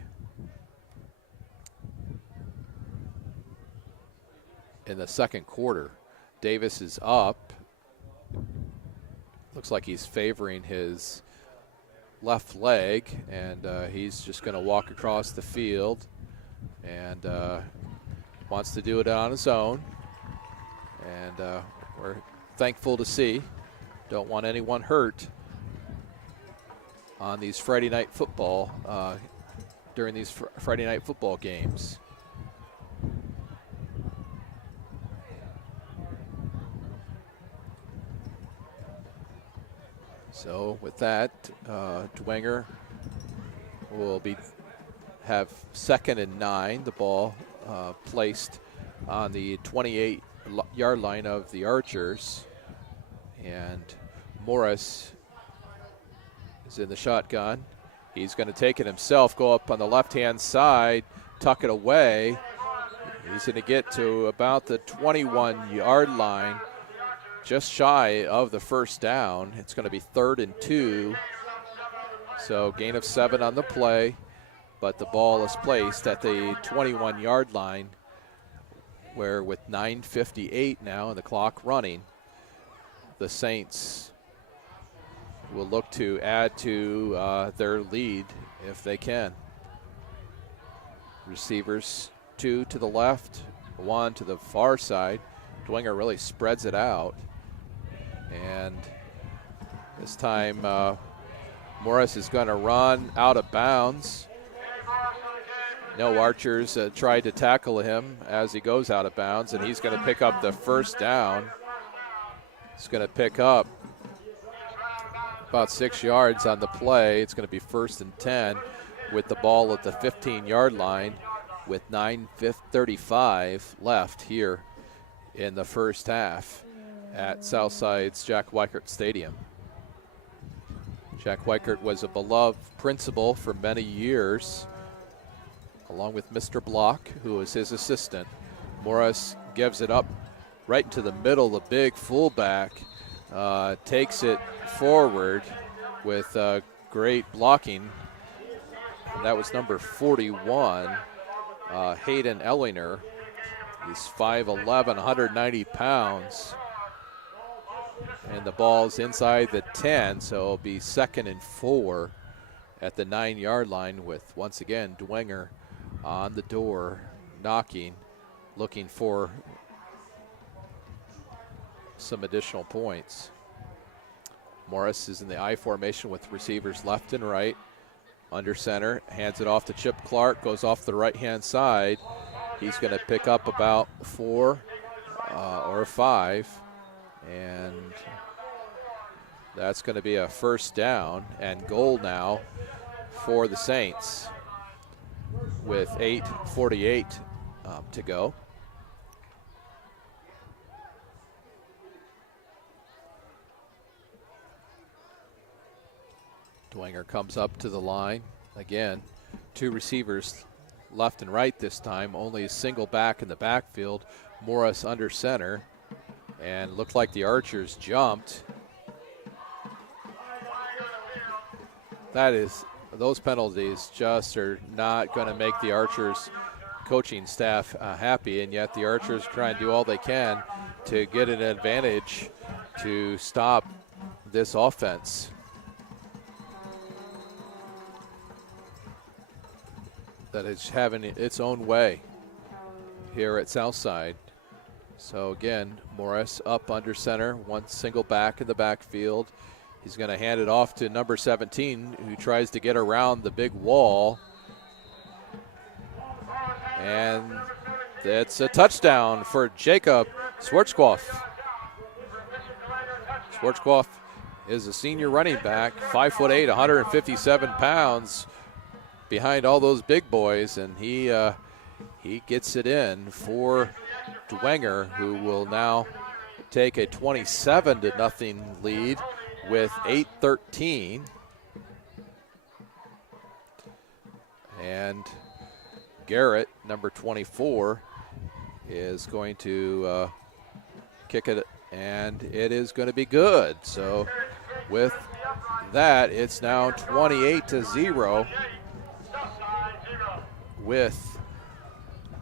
second quarter. Davis is up. Looks like he's favoring his left leg, and he's just going to walk across the field, and wants to do it on his own. And we're thankful to see. Don't want anyone hurt on these Friday night football, during these Friday night football games. So with that, Dwenger will have 2nd and 9. The ball placed on the 28-yard line of the Archers. And Morris is in the shotgun. He's going to take it himself, go up on the left-hand side, tuck it away. He's going to get to about the 21-yard line, just shy of the first down. It's going to be 3rd and 2. So gain of 7 on the play, but the ball is placed at the 21-yard line, where with 9:58 now and the clock running, the Saints will look to add to their lead if they can. Receivers, 2 to the left, 1 to the far side. Dwenger really spreads it out. And this time Morris is going to run out of bounds. No, Archers tried to tackle him as he goes out of bounds, and he's going to pick up the first down. He's going to pick up about 6 yards on the play. It's going to be 1st and 10 with the ball at the 15-yard line with 9:35 left here in the first half at Southside's Jack Weichert Stadium. Jack Weichert was a beloved principal for many years, along with Mr. Block, who was his assistant. Morris gives it up right into the middle. The big fullback takes it forward with great blocking. That was number 41, Hayden Ellinger. He's 5'11", 190 pounds. And the ball's inside the 10, so it'll be 2nd and 4 at the 9-yard line with, once again, Dwenger on the door, knocking, looking for some additional points. Morris is in the I formation with receivers left and right. Under center, hands it off to Chip Clark, goes off the right-hand side. He's going to pick up about 4 or 5, and that's going to be a first down and goal now for the Saints with 8:48 to go. Dwenger comes up to the line. Again, 2 receivers left and right this time. Only a single back in the backfield. Morris under center. And looked like the Archers jumped. Those penalties just are not going to make the Archers coaching staff happy, and yet the Archers try and do all they can to get an advantage to stop this offense that is having its own way here at Southside. So again, Morris up under center, 1 single back in the backfield. He's going to hand it off to number 17, who tries to get around the big wall. And it's a touchdown for Jacob Schwarzkopf. Schwarzkopf is a senior running back, 5'8", 157 pounds, behind all those big boys, and he gets it in for Dwenger, who will now take a 27-0 lead with 8:13. And Garrett, number 24, is going to kick it, and it is going to be good. So with that, it's now 28-0 with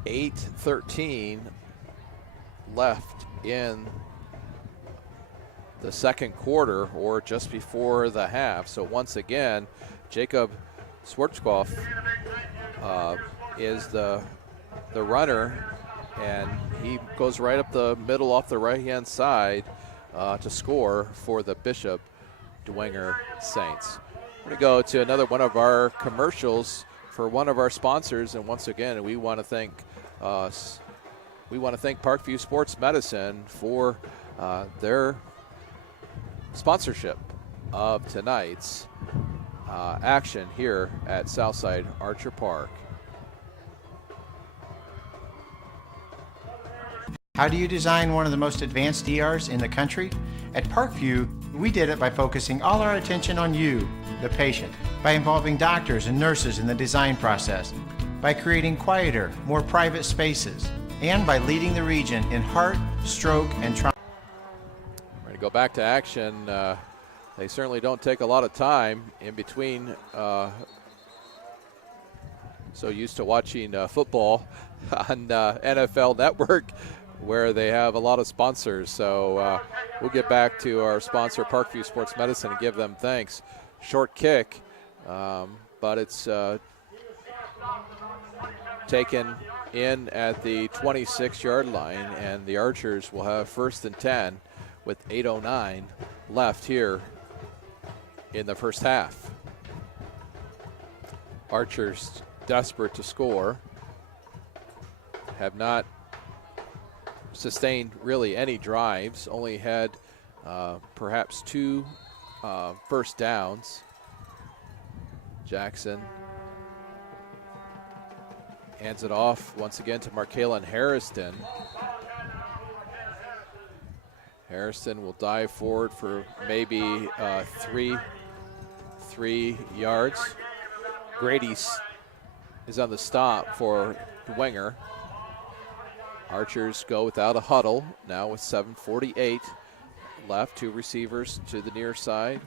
8:13 left in the second quarter, or just before the half. So once again, Jacob Schwarzkopf is the runner, and he goes right up the middle off the right-hand side to score for the Bishop Dwenger Saints. We're going to go to another one of our commercials for one of our sponsors, and once again, we want to thank Parkview Sports Medicine for their sponsorship of tonight's action here at Southside Archer Park. How do you design one of the most advanced ERs in the country? At Parkview, we did it by focusing all our attention on you, the patient, by involving doctors and nurses in the design process, by creating quieter, more private spaces, and by leading the region in heart, stroke, and trauma. We're going to go back to action. They certainly don't take a lot of time in between. So used to watching football on NFL Network, where they have a lot of sponsors. So we'll get back to our sponsor, Parkview Sports Medicine, and give them thanks. Short kick, but it's taken in at the 26-yard line, and the Archers will have 1st and 10 with 8:09 left here in the first half. Archers desperate to score, have not sustained really any drives, only had perhaps 2 first downs. Jackson hands it off once again to Markalen Harrison. Harrison will dive forward for maybe 3 yards. Grady is on the stop for Dwenger. Archers go without a huddle now with 7:48 left. 2 receivers to the near side.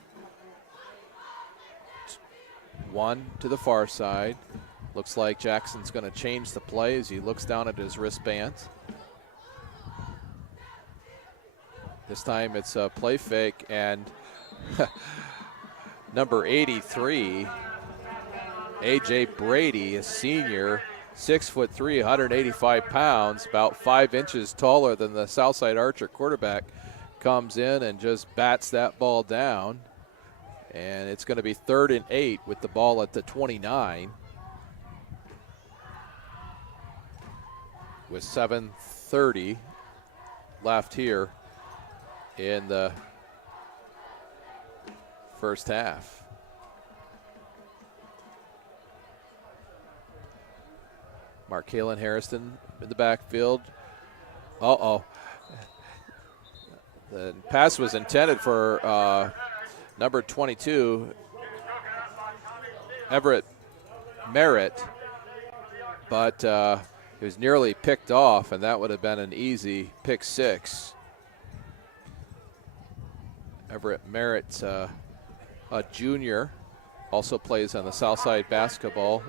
1 to the far side. Looks like Jackson's going to change the play as he looks down at his wristbands. This time it's a play fake, and number 83, A.J. Brady, a senior, 6'3", 185 pounds, about 5 inches taller than the Southside Archer quarterback, comes in and just bats that ball down. And it's going to be 3rd and 8 with the ball at the 29. With 7:30 left here in the first half. Markalen Harrison in the backfield. The pass was intended for number 22, Everett Merritt, but it was nearly picked off, and that would have been an easy pick 6. Everett Merritt, a junior, also plays on the Southside basketball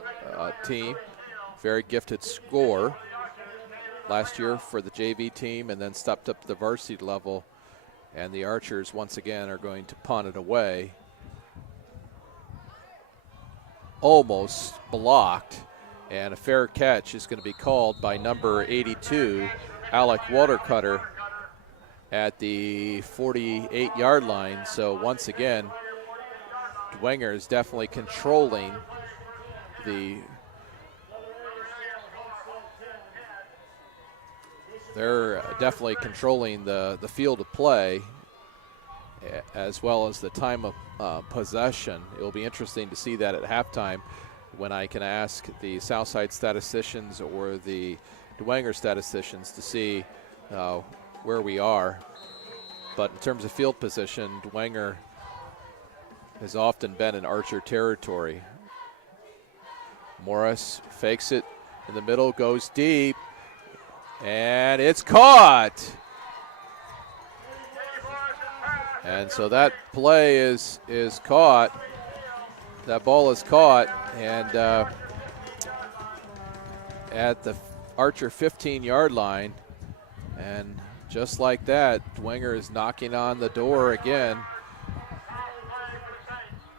team. Very gifted scorer. Last year for the JV team, and then stepped up to the varsity level. And the Archers, once again, are going to punt it away. Almost blocked. And a fair catch is going to be called by number 82, Alec Watercutter, at the 48-yard line. So once again, Dwenger is definitely controlling the field of play, as well as the time of possession. It will be interesting to see that at halftime, when I can ask the Southside statisticians or the Dwenger statisticians to see where we are. But in terms of field position, Dwenger has often been in Archer territory. Morris fakes it in the middle, goes deep, and it's caught. And so that play is caught. That ball is caught, and at the Archer 15-yard line. And just like that, Dwenger is knocking on the door again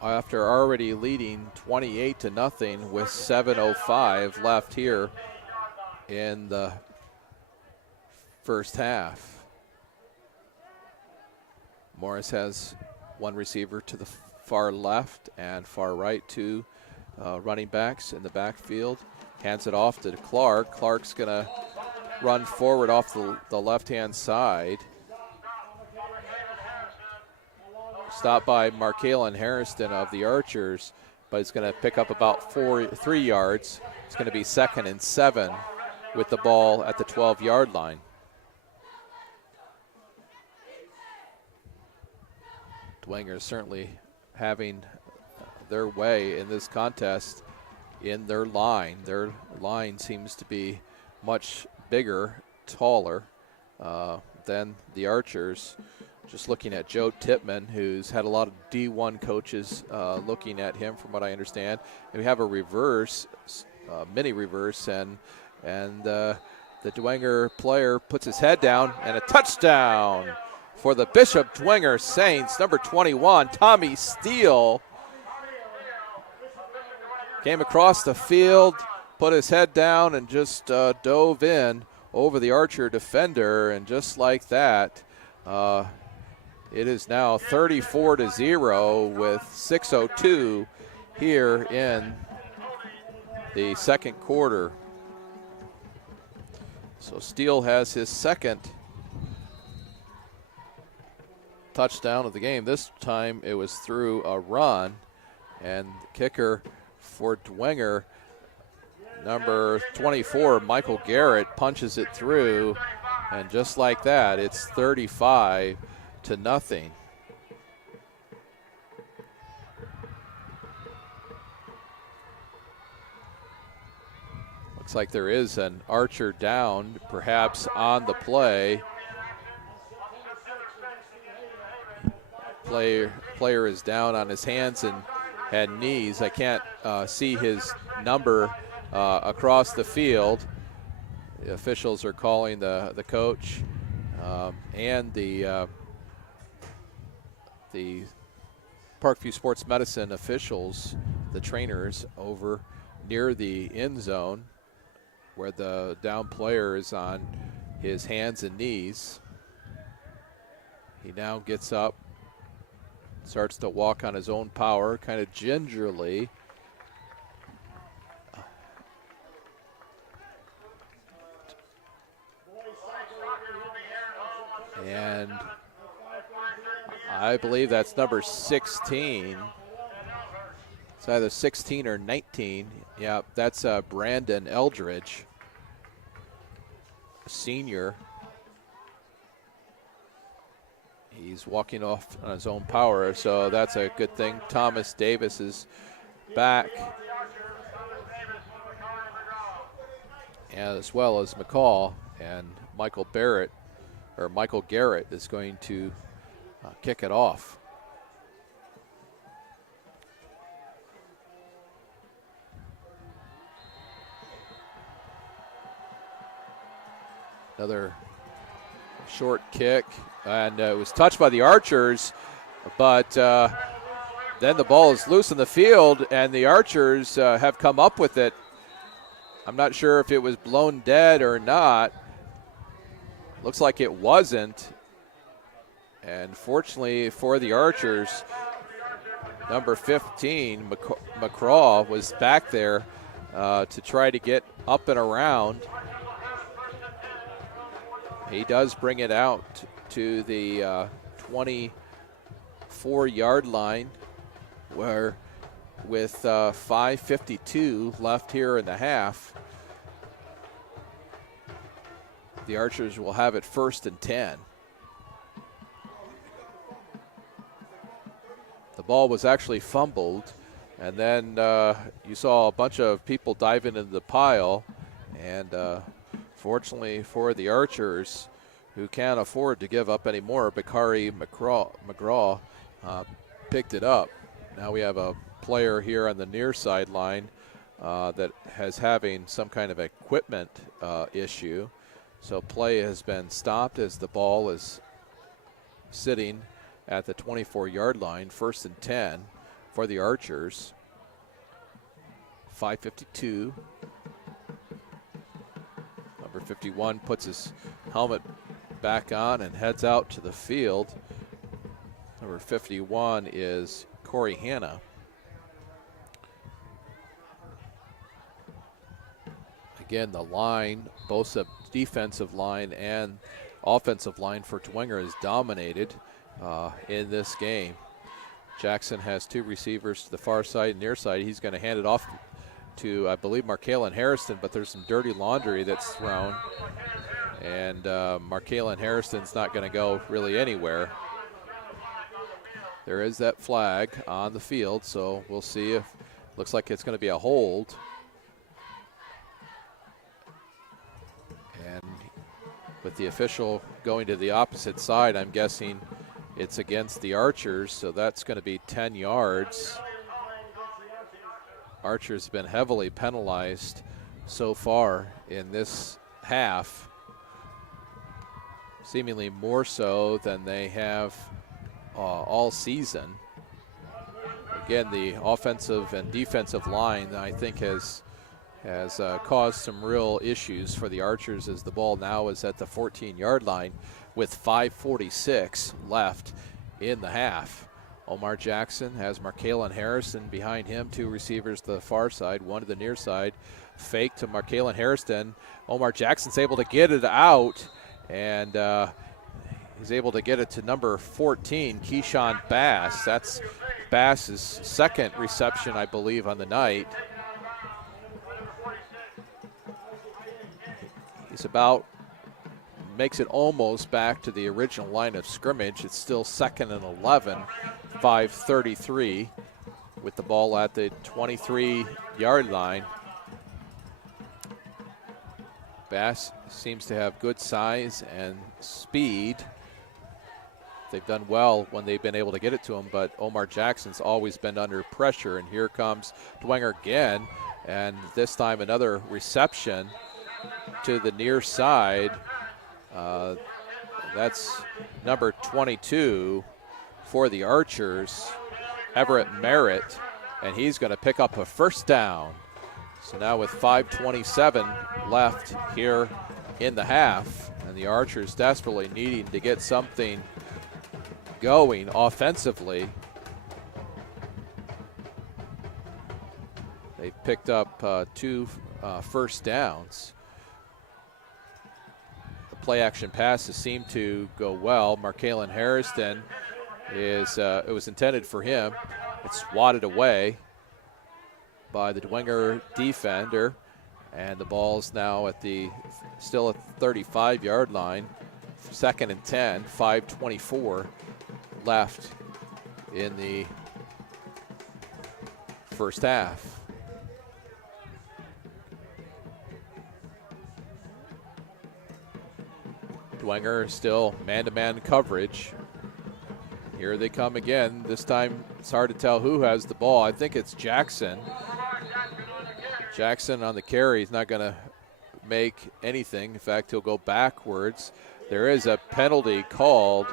after already leading 28-0 with 7:05 left here in the first half. Morris has 1 receiver to the far left and far right, 2 running backs in the backfield. Hands it off to Clark. Clark's going to run forward off the left-hand side. stopped by Markalen Harrison of the Archers, but he's going to pick up about 3 yards. It's going to be 2nd and 7 with the ball at the 12-yard line. Dwenger certainly having their way in this contest in their line. Their line seems to be much bigger, taller than the Archers. Just looking at Joe Tippmann, who's had a lot of D1 coaches looking at him, from what I understand. And we have a reverse, mini reverse, and the Dwenger player puts his head down, and a touchdown for the Bishop Dwenger Saints. Number 21, Tommy Steele, came across the field, put his head down, and just dove in over the Archer defender, and just like that, it is now 34-0 with 6:02 here in the second quarter. So Steele has his second touchdown of the game. This time it was through a run, and the kicker for Dwenger, number 24, Michael Garrett, punches it through, and just like that, it's 35-0. Looks like there is an Archer down, perhaps on the play. Player is down on his hands and knees. I can't see his number across the field. The officials are calling the coach and the Parkview Sports Medicine officials, the trainers, over near the end zone where the down player is on his hands and knees. He now gets up, starts to walk on his own power, kind of gingerly. And I believe that's number 16. It's either 16 or 19. Yeah, that's Brandon Eldridge, a senior. He's walking off on his own power, so that's a good thing. Thomas Davis is back, and as well as McCall, and Michael Garrett is going to kick it off. Another short kick, and it was touched by the Archers, but then the ball is loose in the field, and the Archers have come up with it. I'm not sure if it was blown dead or not. Looks like it wasn't. And fortunately for the Archers, number 15, McCraw, was back there to try to get up and around. He does bring it out to the 24-yard line, where with 5:52 left here in the half, the Archers will have it 1st and 10. The ball was actually fumbled, and then you saw a bunch of people diving into the pile, and fortunately for the Archers, who can't afford to give up any more, Bakari McGraw picked it up. Now we have a player here on the near sideline that has having some kind of equipment issue. So play has been stopped as the ball is sitting at the 24-yard line, 1st and 10 for the Archers. 5:52. Number 51 puts his helmet back on and heads out to the field. Number 51 is Corey Hanna. Again, the line, both the defensive line and offensive line for Dwenger is dominated in this game. Jackson has 2 receivers to the far side and near side. He's going to hand it off to, I believe, Markalen Harrison, but there's some dirty laundry that's thrown. And Markalen Harrison's not going to go really anywhere. There is that flag on the field, so we'll see if, looks like it's going to be a hold. And with the official going to the opposite side, I'm guessing it's against the Archers, so that's going to be 10 yards. Archers have been heavily penalized so far in this half, seemingly more so than they have all season. Again, the offensive and defensive line, I think, has caused some real issues for the Archers, as the ball now is at the 14-yard line with 5:46 left in the half. Omar Jackson has Markalen Harrison behind him, 2 receivers to the far side, 1 to the near side. Fake to Markalen Harrison. Omar Jackson's able to get it out, and he's able to get it to number 14, Keyshawn Bass. That's Bass's 2nd reception, I believe, on the night. He's makes it almost back to the original line of scrimmage. It's still 2nd and 11, 5:33 with the ball at the 23-yard line. Bass seems to have good size and speed. They've done well when they've been able to get it to him, but Omar Jackson's always been under pressure, and here comes Dwenger again, and this time another reception to the near side. That's number 22 for the Archers, Everett Merritt, and he's going to pick up a first down. So now with 5:27 left here in the half, and the Archers desperately needing to get something going offensively. They picked up 2 first downs. Play action passes seem to go well. Markalen Harrison it was intended for him. It's swatted away by the Dwenger defender, and the ball's now still at the 35-yard line. 2nd and 10, 5:24 left in the first half. Dwenger still man-to-man coverage. Here they come again. This time it's hard to tell who has the ball. I think it's Jackson. Jackson on the carry. He's not going to make anything. In fact, he'll go backwards. There is a penalty called,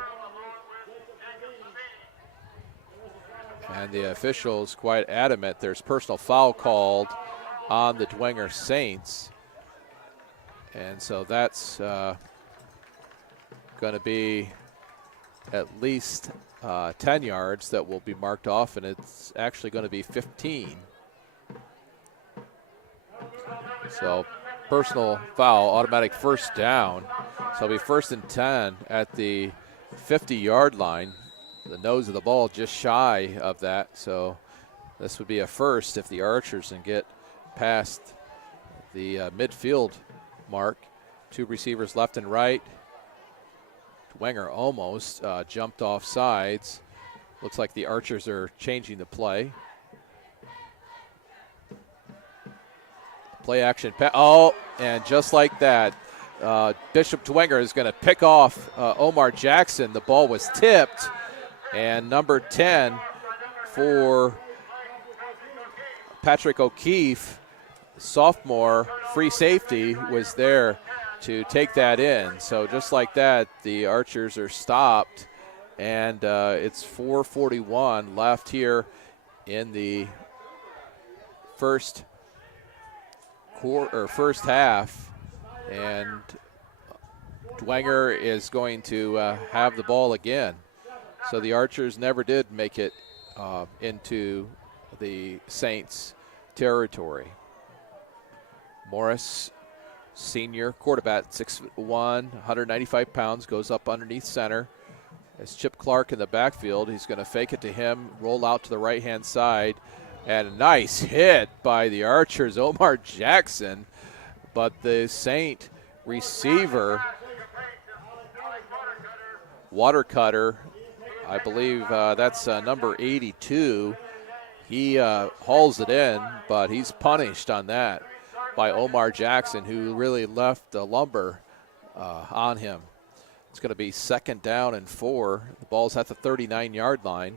and the official's quite adamant. There's personal foul called on the Dwenger Saints. And so that's going to be at least 10 yards that will be marked off, and it's actually going to be 15. So personal foul, automatic first down. So it'll be 1st and 10 at the 50-yard line. The nose of the ball just shy of that, so this would be a first if the Archers can get past the midfield mark. 2 receivers left and right. Dwenger almost jumped off sides. Looks like the Archers are changing the play. Play action. And just like that, Bishop Dwenger is going to pick off Omar Jackson. The ball was tipped, and number 10 for Patrick O'Keefe, sophomore free safety, was there to take that in. So just like that, the Archers are stopped, and it's 4:41 left here in the first half, and Dwenger is going to have the ball again. So the Archers never did make it into the Saints territory. Morris, senior quarterback, 6'1", 195 pounds, goes up underneath center As Chip Clark in the backfield, he's going to fake it to him, roll out to the right-hand side, and a nice hit by the Archers, Omar Jackson. But the Saint receiver, Watercutter, I believe that's number 82. He hauls it in, but he's punished on that by Omar Jackson, who really left the lumber on him. It's going to be 2nd down and 4. The ball's at the 39-yard line.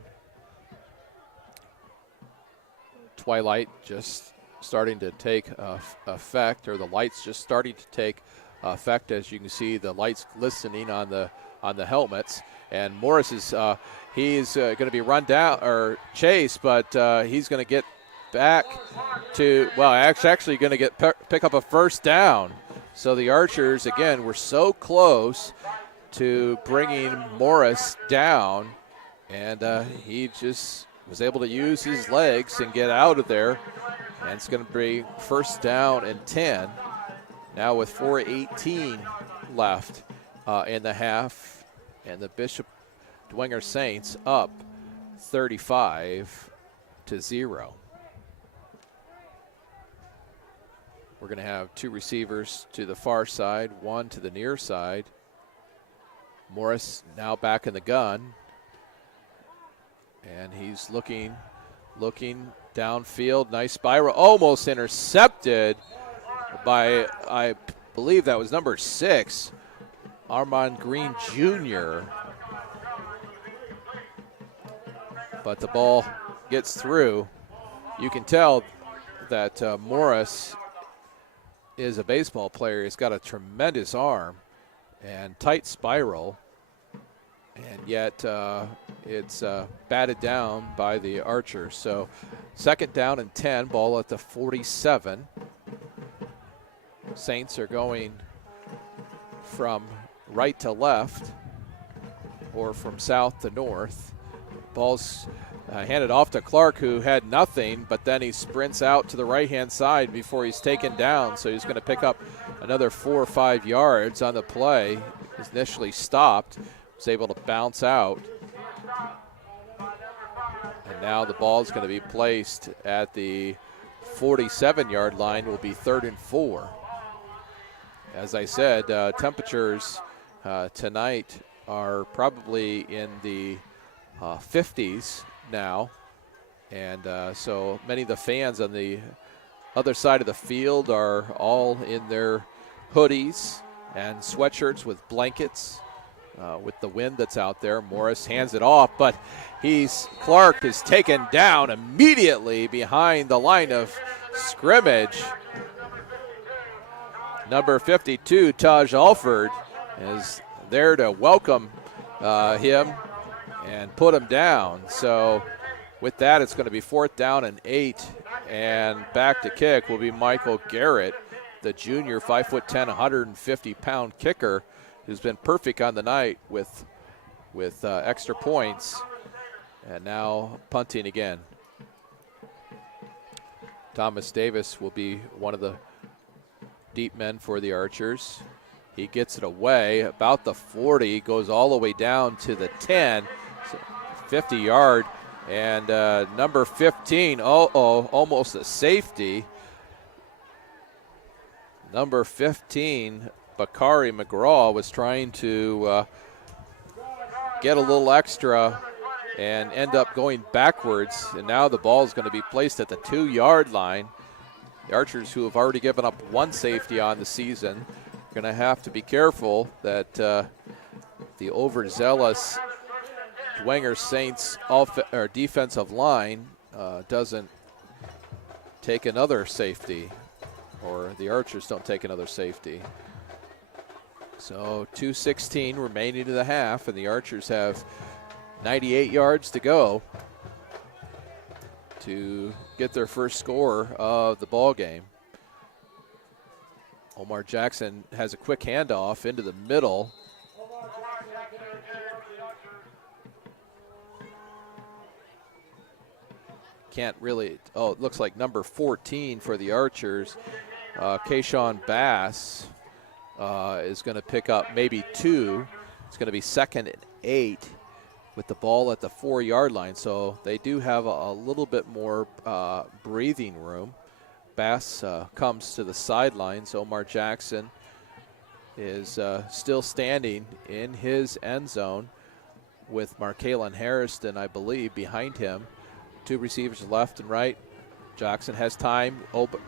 Twilight just starting to take effect, or the lights just starting to take effect. As you can see, the lights glistening on the helmets. And Morris is he's going to be run down or chased, but he's going to get back to, well, actually going to pick up a 1st down. So the Archers, again, were so close to bringing Morris down, and he just was able to use his legs and get out of there. And it's going to be 1st down and 10. Now with 4:18 left in the half, and the Bishop Dwenger Saints up 35-0. We're going to have 2 receivers to the far side, 1 to the near side. Morris now back in the gun, and he's looking downfield. Nice spiral, almost intercepted by, I believe that was number 6, Armand Green Jr. But the ball gets through. You can tell that Morris is a baseball player. He's got a tremendous arm and tight spiral, and yet it's batted down by the Archers. So 2nd down and 10, ball at the 47. Saints are going from right to left or from south to north. Ball's handed off to Clark, who had nothing, but then he sprints out to the right-hand side before he's taken down. So he's going to pick up another 4 or 5 yards on the play. He's initially stopped, was able to bounce out. And now the ball is going to be placed at the 47-yard line. Will be 3rd and 4. As I said, temperatures tonight are probably in the 50s now, and so many of the fans on the other side of the field are all in their hoodies and sweatshirts with blankets with the wind that's out there. Morris hands it off, but Clark is taken down immediately behind the line of scrimmage. Number 52, Taj Alford, is there to welcome him and put him down. So with that, it's going to be 4th down and 8, and back to kick will be Michael Garrett, the junior, 5'10", 150-pound kicker, who's been perfect on the night with extra points, and now punting again. Thomas Davis will be one of the deep men for the Archers. He gets it away about the 40, goes all the way down to the 10, 50-yard, and number 15, almost a safety. Number 15, Bakari McGraw, was trying to get a little extra and end up going backwards, and now the ball is going to be placed at the 2-yard line. The Archers, who have already given up 1 safety on the season, are going to have to be careful that the overzealous Dwenger Saints defensive line doesn't take another safety, or the Archers don't take another safety. So 2:16 remaining in the half, and the Archers have 98 yards to go to get their first score of the ball game. Omar Jackson has a quick handoff into the middle. Can't really, it looks like number 14 for the Archers, Kayshawn Bass, is going to pick up maybe 2. It's going to be 2nd and 8. with the ball at the 4-yard line. So they do have a little bit more breathing room. Bass comes to the sidelines. Omar Jackson is still standing in his end zone with Markalen Harrison, I believe, behind him. 2 receivers left and right. Jackson has time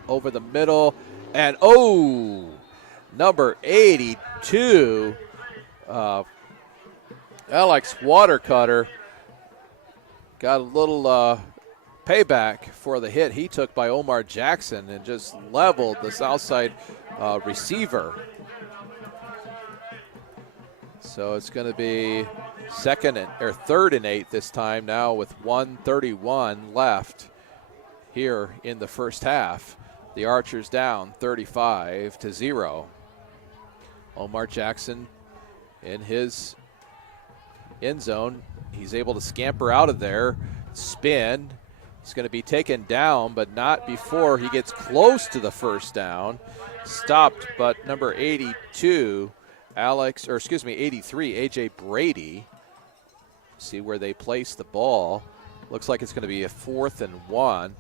over the middle. And, number 82, Alex Watercutter got a little payback for the hit he took by Omar Jackson and just leveled the Southside receiver. So it's going to be 3rd and 8 this time now with 1:31 left here in the first half. The Archers down 35-0. Omar Jackson in his end zone. He's able to scamper out of there, spin. He's going to be taken down, but not before he gets close to the first down. Stopped, but number 82, 83, A.J. Brady. See where they place the ball. Looks like it's going to be a 4th and 1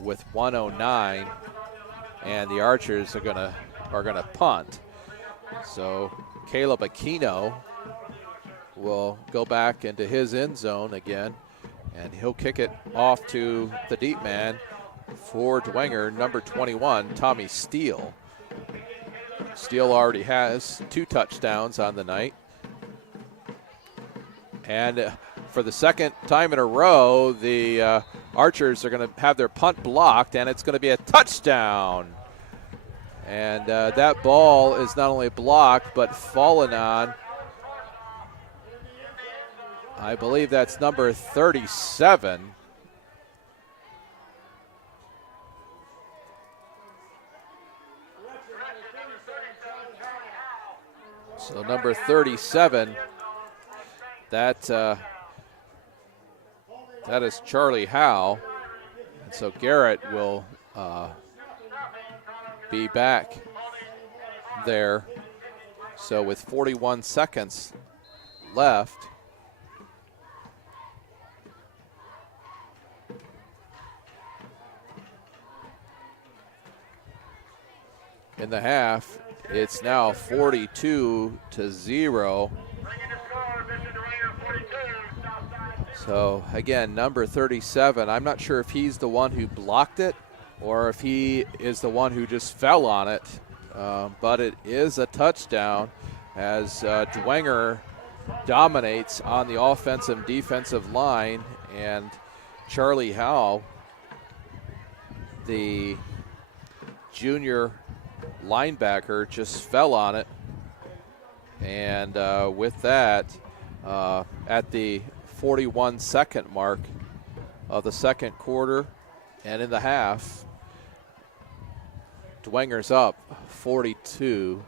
with 1:09, and the Archers are gonna punt. So Caleb Aquino will go back into his end zone again, and he'll kick it off to the deep man for Dwenger, number 21, Tommy Steele. Steele already has 2 touchdowns on the night. And for the second time in a row, the Archers are going to have their punt blocked, and it's going to be a touchdown. And that ball is not only blocked, but fallen on. I believe that's number 37. So number 37, that is Charlie Howe. And so Garrett will be back there. So with 41 seconds left, in the half, it's now 42-0. So again, number 37, I'm not sure if he's the one who blocked it or if he is the one who just fell on it, but it is a touchdown as Dwenger dominates on the offensive and defensive line, and Charlie Howe, the junior linebacker, just fell on it. And with that, at the 41-second mark of the second quarter and in the half, Dwenger's up 42-0.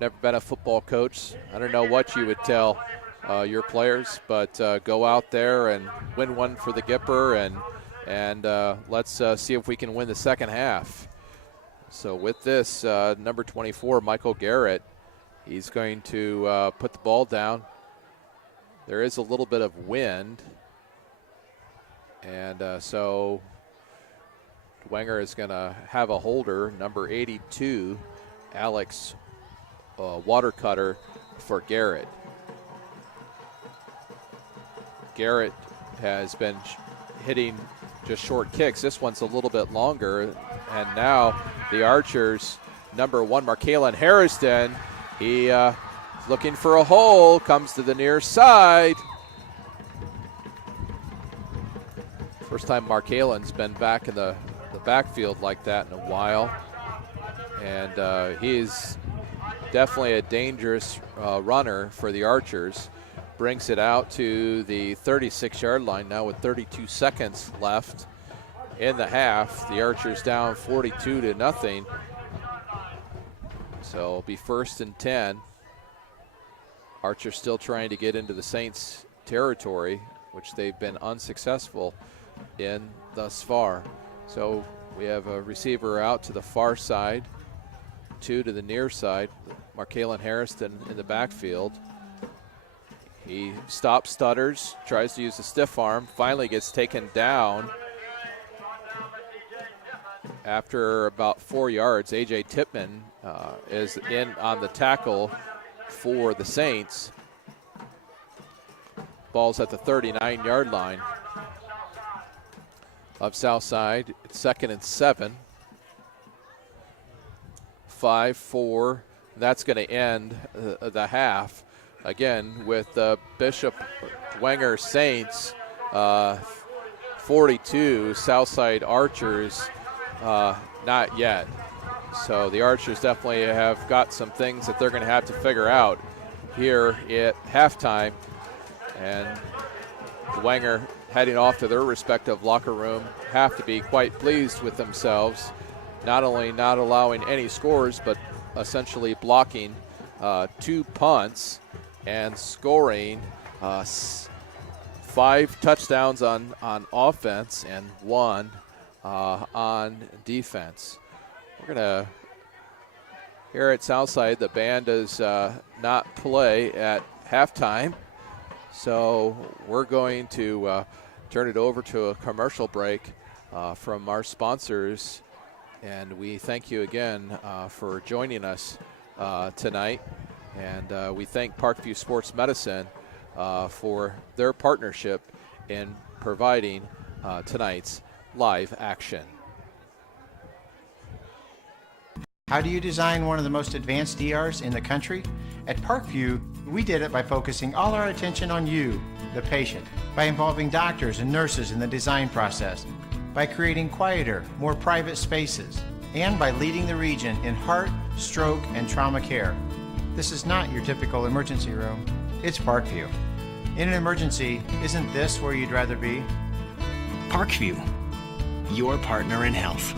Never been a football coach. I don't know what you would tell your players, but go out there and win one for the Gipper, and let's see if we can win the second half. So with this, number 24, Michael Garrett, he's going to put the ball down. There is a little bit of wind, and so Dwenger is going to have a holder, number 82, Alex Watercutter, for Garrett. Garrett has been hitting just short kicks. This one's a little bit longer, and now the Archers, number 1, Markalen Harrison, he looking for a hole, comes to the near side. First time Markalen's been back in the backfield like that in a while, and he's definitely a dangerous runner for the Archers. Brings it out to the 36-yard line now with 32 seconds left in the half. The Archers down 42-0. So it'll be 1st and 10. Archers still trying to get into the Saints territory, which they've been unsuccessful in thus far. So we have a receiver out to the far side, 2 to the near side, Markalen Harrison in the backfield. He stops, stutters, tries to use the stiff arm, finally gets taken down. After about 4 yards, A.J. Tipman is in on the tackle for the Saints. Ball's at the 39-yard line of Southside. It's 2nd and 7. 5-4. That's going to end the half. Again, with Bishop Dwenger Saints 42, Southside Archers not yet. So the Archers definitely have got some things that they're going to have to figure out here at halftime. And Dwenger heading off to their respective locker room have to be quite pleased with themselves, not only not allowing any scores, but essentially blocking 2 punts and scoring 5 touchdowns on offense and 1 on defense. We're going to, here at Southside, the band does not play at halftime. So we're going to turn it over to a commercial break from our sponsors. And we thank you again for joining us tonight. And we thank Parkview Sports Medicine for their partnership in providing tonight's live action. How do you design one of the most advanced ERs in the country? At Parkview, we did it by focusing all our attention on you, the patient, by involving doctors and nurses in the design process, by creating quieter, more private spaces, and by leading the region in heart, stroke, and trauma care. This is not your typical emergency room. It's Parkview. In an emergency, isn't this where you'd rather be? Parkview, your partner in health.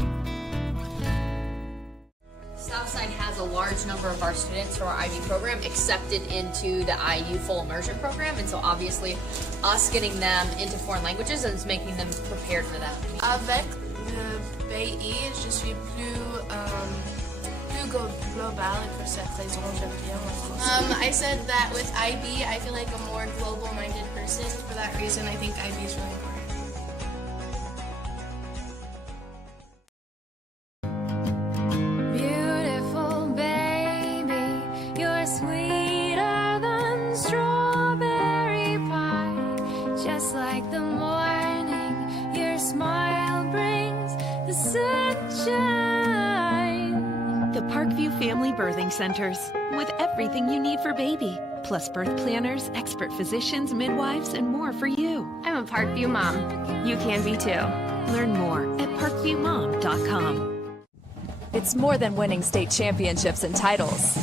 Southside has a large number of our students from our IB program accepted into the IU full immersion program, and so obviously us getting them into foreign languages is making them prepared for that. Avec le pays, je suis plus global, et pour cette raison, j'aime bien en français. I said that with IB, I feel like a more global-minded person. For that reason, I think IB is really important. Family Birthing Centers, with everything you need for baby, plus birth planners, expert physicians, midwives, and more for you. I'm a Parkview mom. You can be too. Learn more at parkviewmom.com. It's more than winning state championships and titles.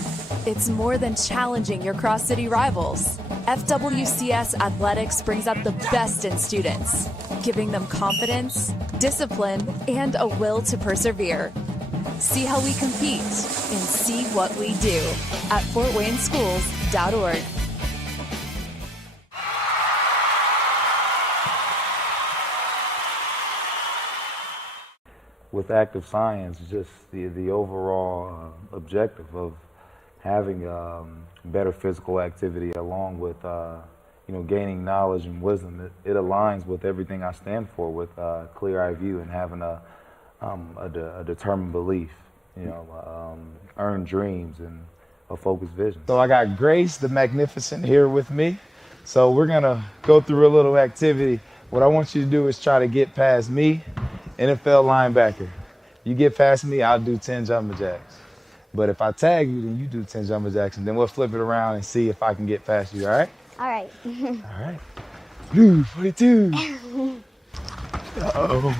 It's more than challenging your cross-city rivals. FWCS Athletics brings out the best in students, giving them confidence, discipline, and a will to persevere. See how we compete and see what we do at fortwayneschools.org. With active science, just the overall objective of having better physical activity along with gaining knowledge and wisdom, it aligns with everything I stand for, with clear-eye view and having a determined belief, earned dreams and a focused vision. So I got Grace the Magnificent here with me. So we're gonna go through a little activity. What I want you to do is try to get past me, NFL linebacker. You get past me, I'll do 10 jumping jacks. But if I tag you, then you do 10 jumping jacks, and then we'll flip it around and see if I can get past you, all right? All right. All right. Blue 42. Oh.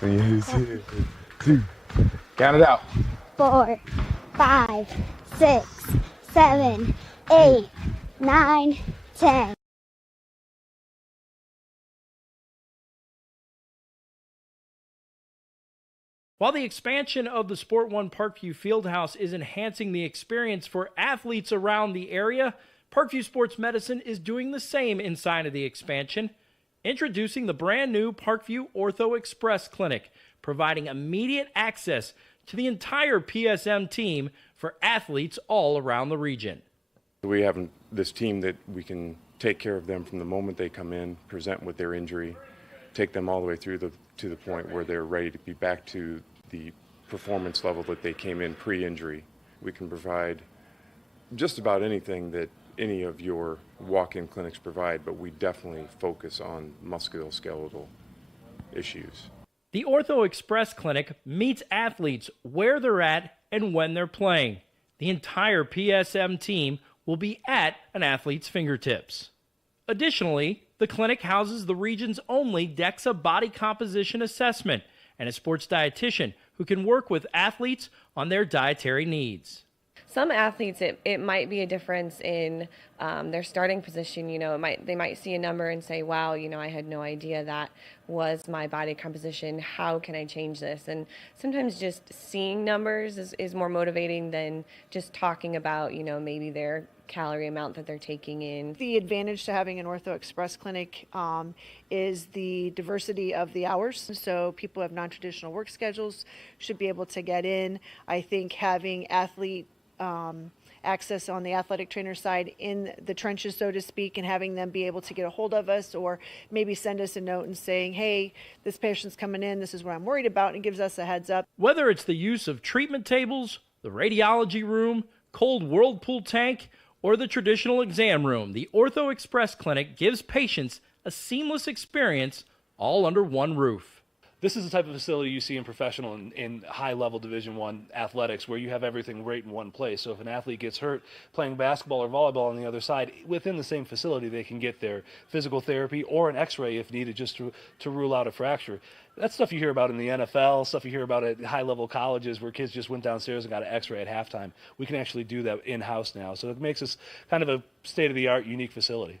3, 2. Count it out. 4, 5, 6, 7, 8, 9, 10. While the expansion of the Sport One Parkview Fieldhouse is enhancing the experience for athletes around the area, Parkview Sports Medicine is doing the same inside of the expansion. Introducing the brand new Parkview Ortho Express Clinic, providing immediate access to the entire PSM team for athletes all around the region. We have this team that we can take care of them from the moment they come in, present with their injury, take them all the way through to the point where they're ready to be back to the performance level that they came in pre-injury. We can provide just about anything that any of your walk-in clinics provide, but we definitely focus on musculoskeletal issues. The Ortho Express Clinic meets athletes where they're at and when they're playing. The entire PSM team will be at an athlete's fingertips. Additionally, the clinic houses the region's only DEXA body composition assessment and a sports dietitian who can work with athletes on their dietary needs. Some athletes, it might be a difference in their starting position. They might see a number and say, wow, I had no idea that was my body composition. How can I change this? And sometimes just seeing numbers is more motivating than just talking about, maybe their calorie amount that they're taking in. The advantage to having an Ortho Express clinic is the diversity of the hours. So people who have non-traditional work schedules should be able to get in. I think having athlete access on the athletic trainer side in the trenches, so to speak, and having them be able to get a hold of us or maybe send us a note and saying, hey, this patient's coming in, this is what I'm worried about, and gives us a heads up. Whether it's the use of treatment tables, the radiology room, cold whirlpool tank, or the traditional exam room, the Ortho Express Clinic gives patients a seamless experience all under one roof. This is the type of facility you see in professional and high-level Division I athletics where you have everything right in one place. So if an athlete gets hurt playing basketball or volleyball on the other side, within the same facility they can get their physical therapy or an x-ray if needed just to rule out a fracture. That's stuff you hear about in the NFL, stuff you hear about at high-level colleges where kids just went downstairs and got an x-ray at halftime. We can actually do that in-house now. So it makes us kind of a state-of-the-art, unique facility.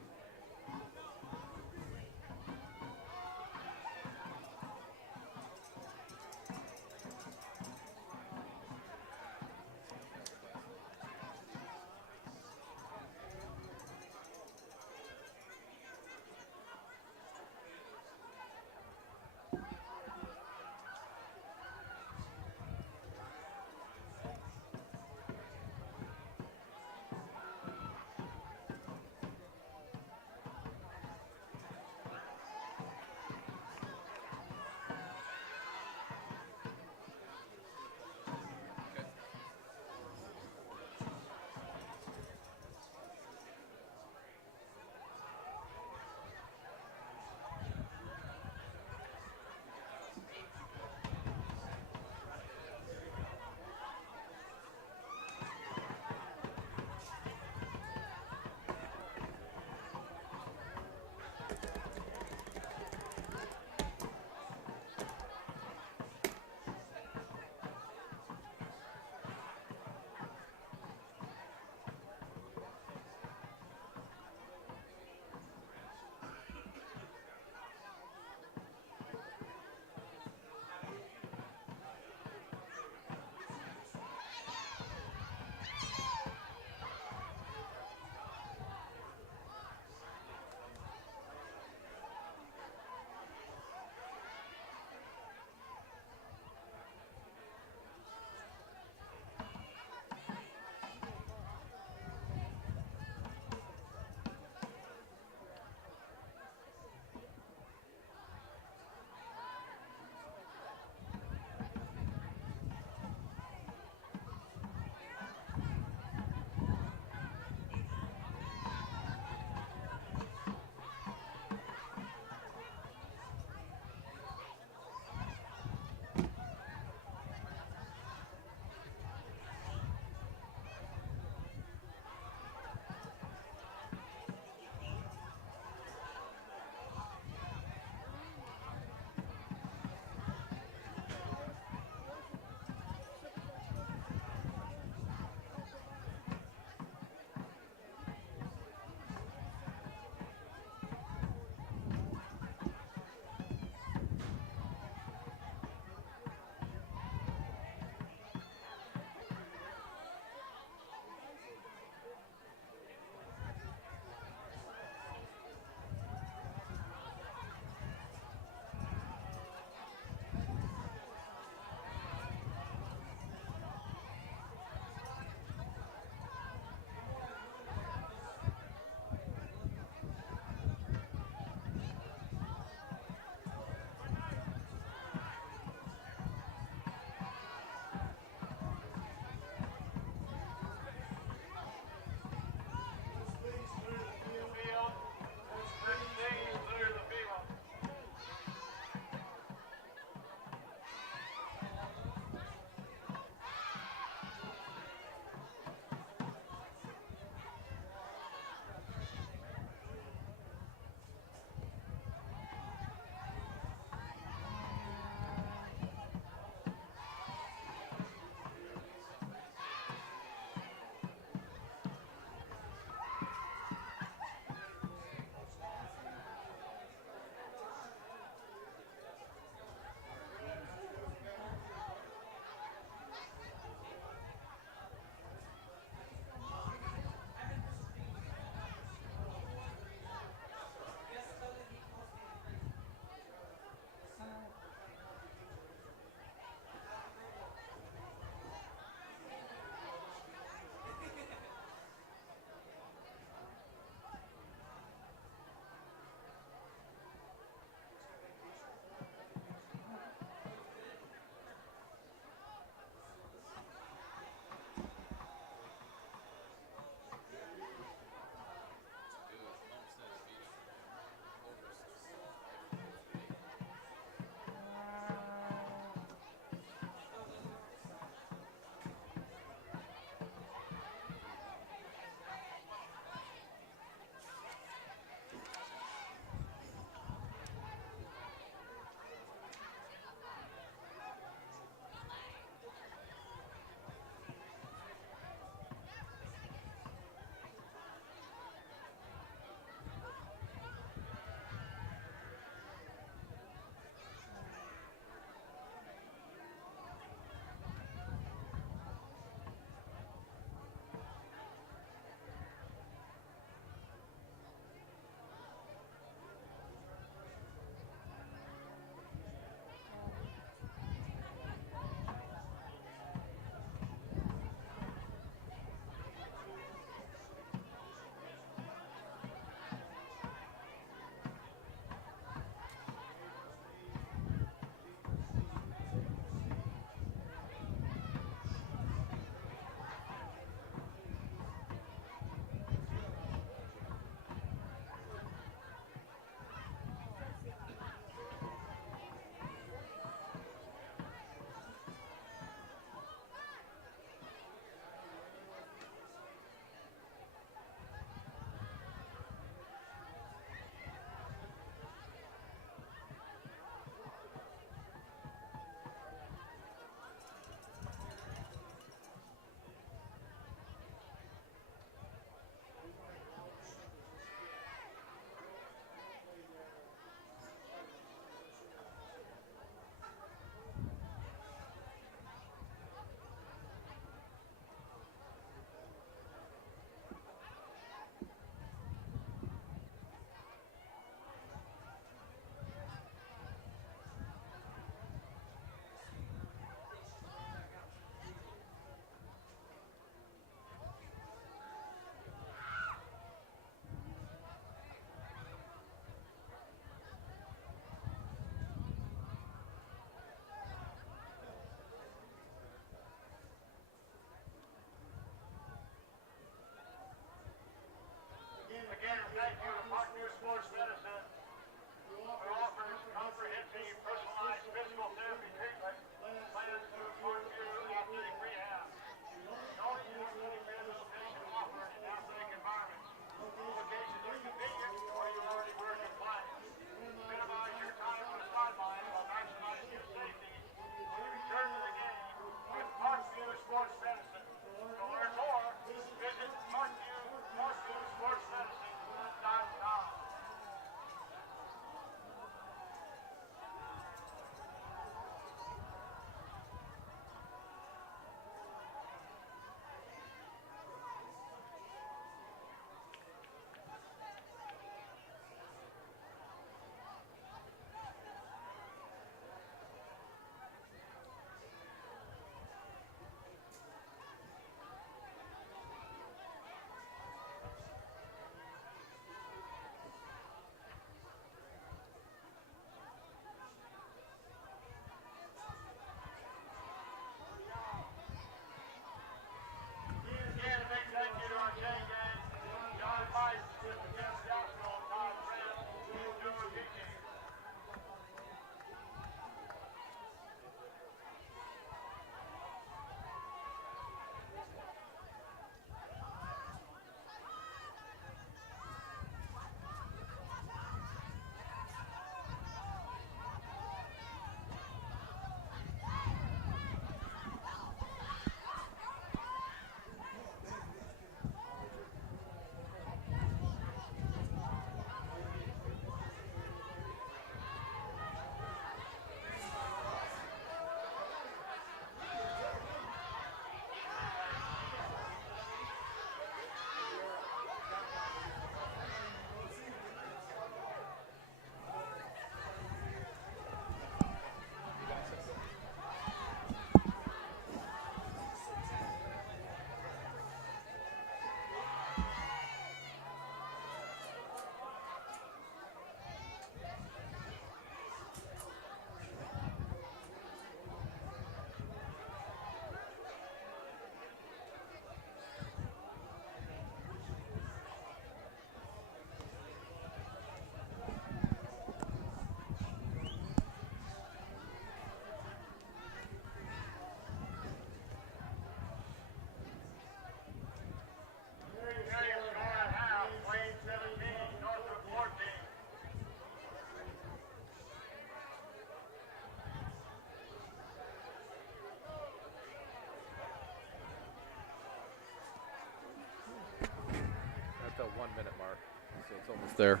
It's almost there.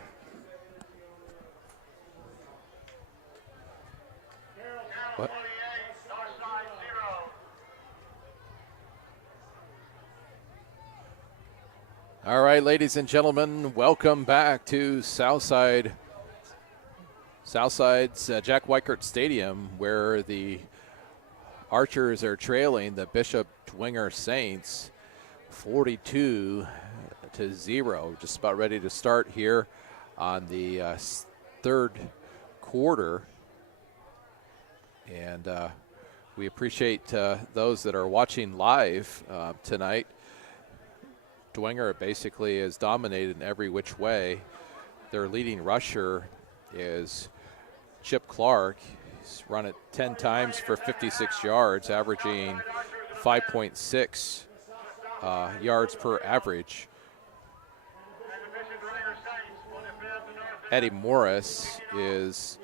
What? All right, ladies and gentlemen, welcome back to Southside's Jack Weichert Stadium, where the Archers are trailing the Bishop Dwenger Saints 42-0. Just about ready to start here on the third quarter. And we appreciate those that are watching live tonight. Dwenger basically is dominated in every which way. Their leading rusher is Chip Clark. He's run it 10 times for 56 yards, averaging 5.6 yards per average. Eddie Morris is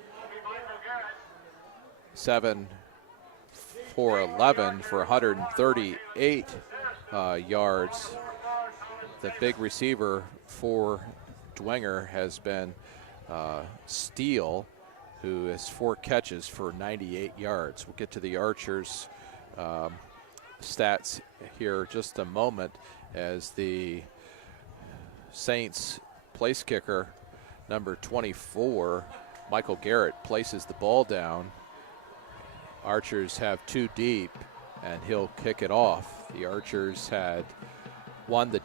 7 for 11 for 138 yards. The big receiver for Dwenger has been Steele, who has 4 catches for 98 yards. We'll get to the Archers' stats here just a moment, as the Saints place kicker, number 24, Michael Garrett, places the ball down. Archers have 2 deep, and he'll kick it off. The Archers had won the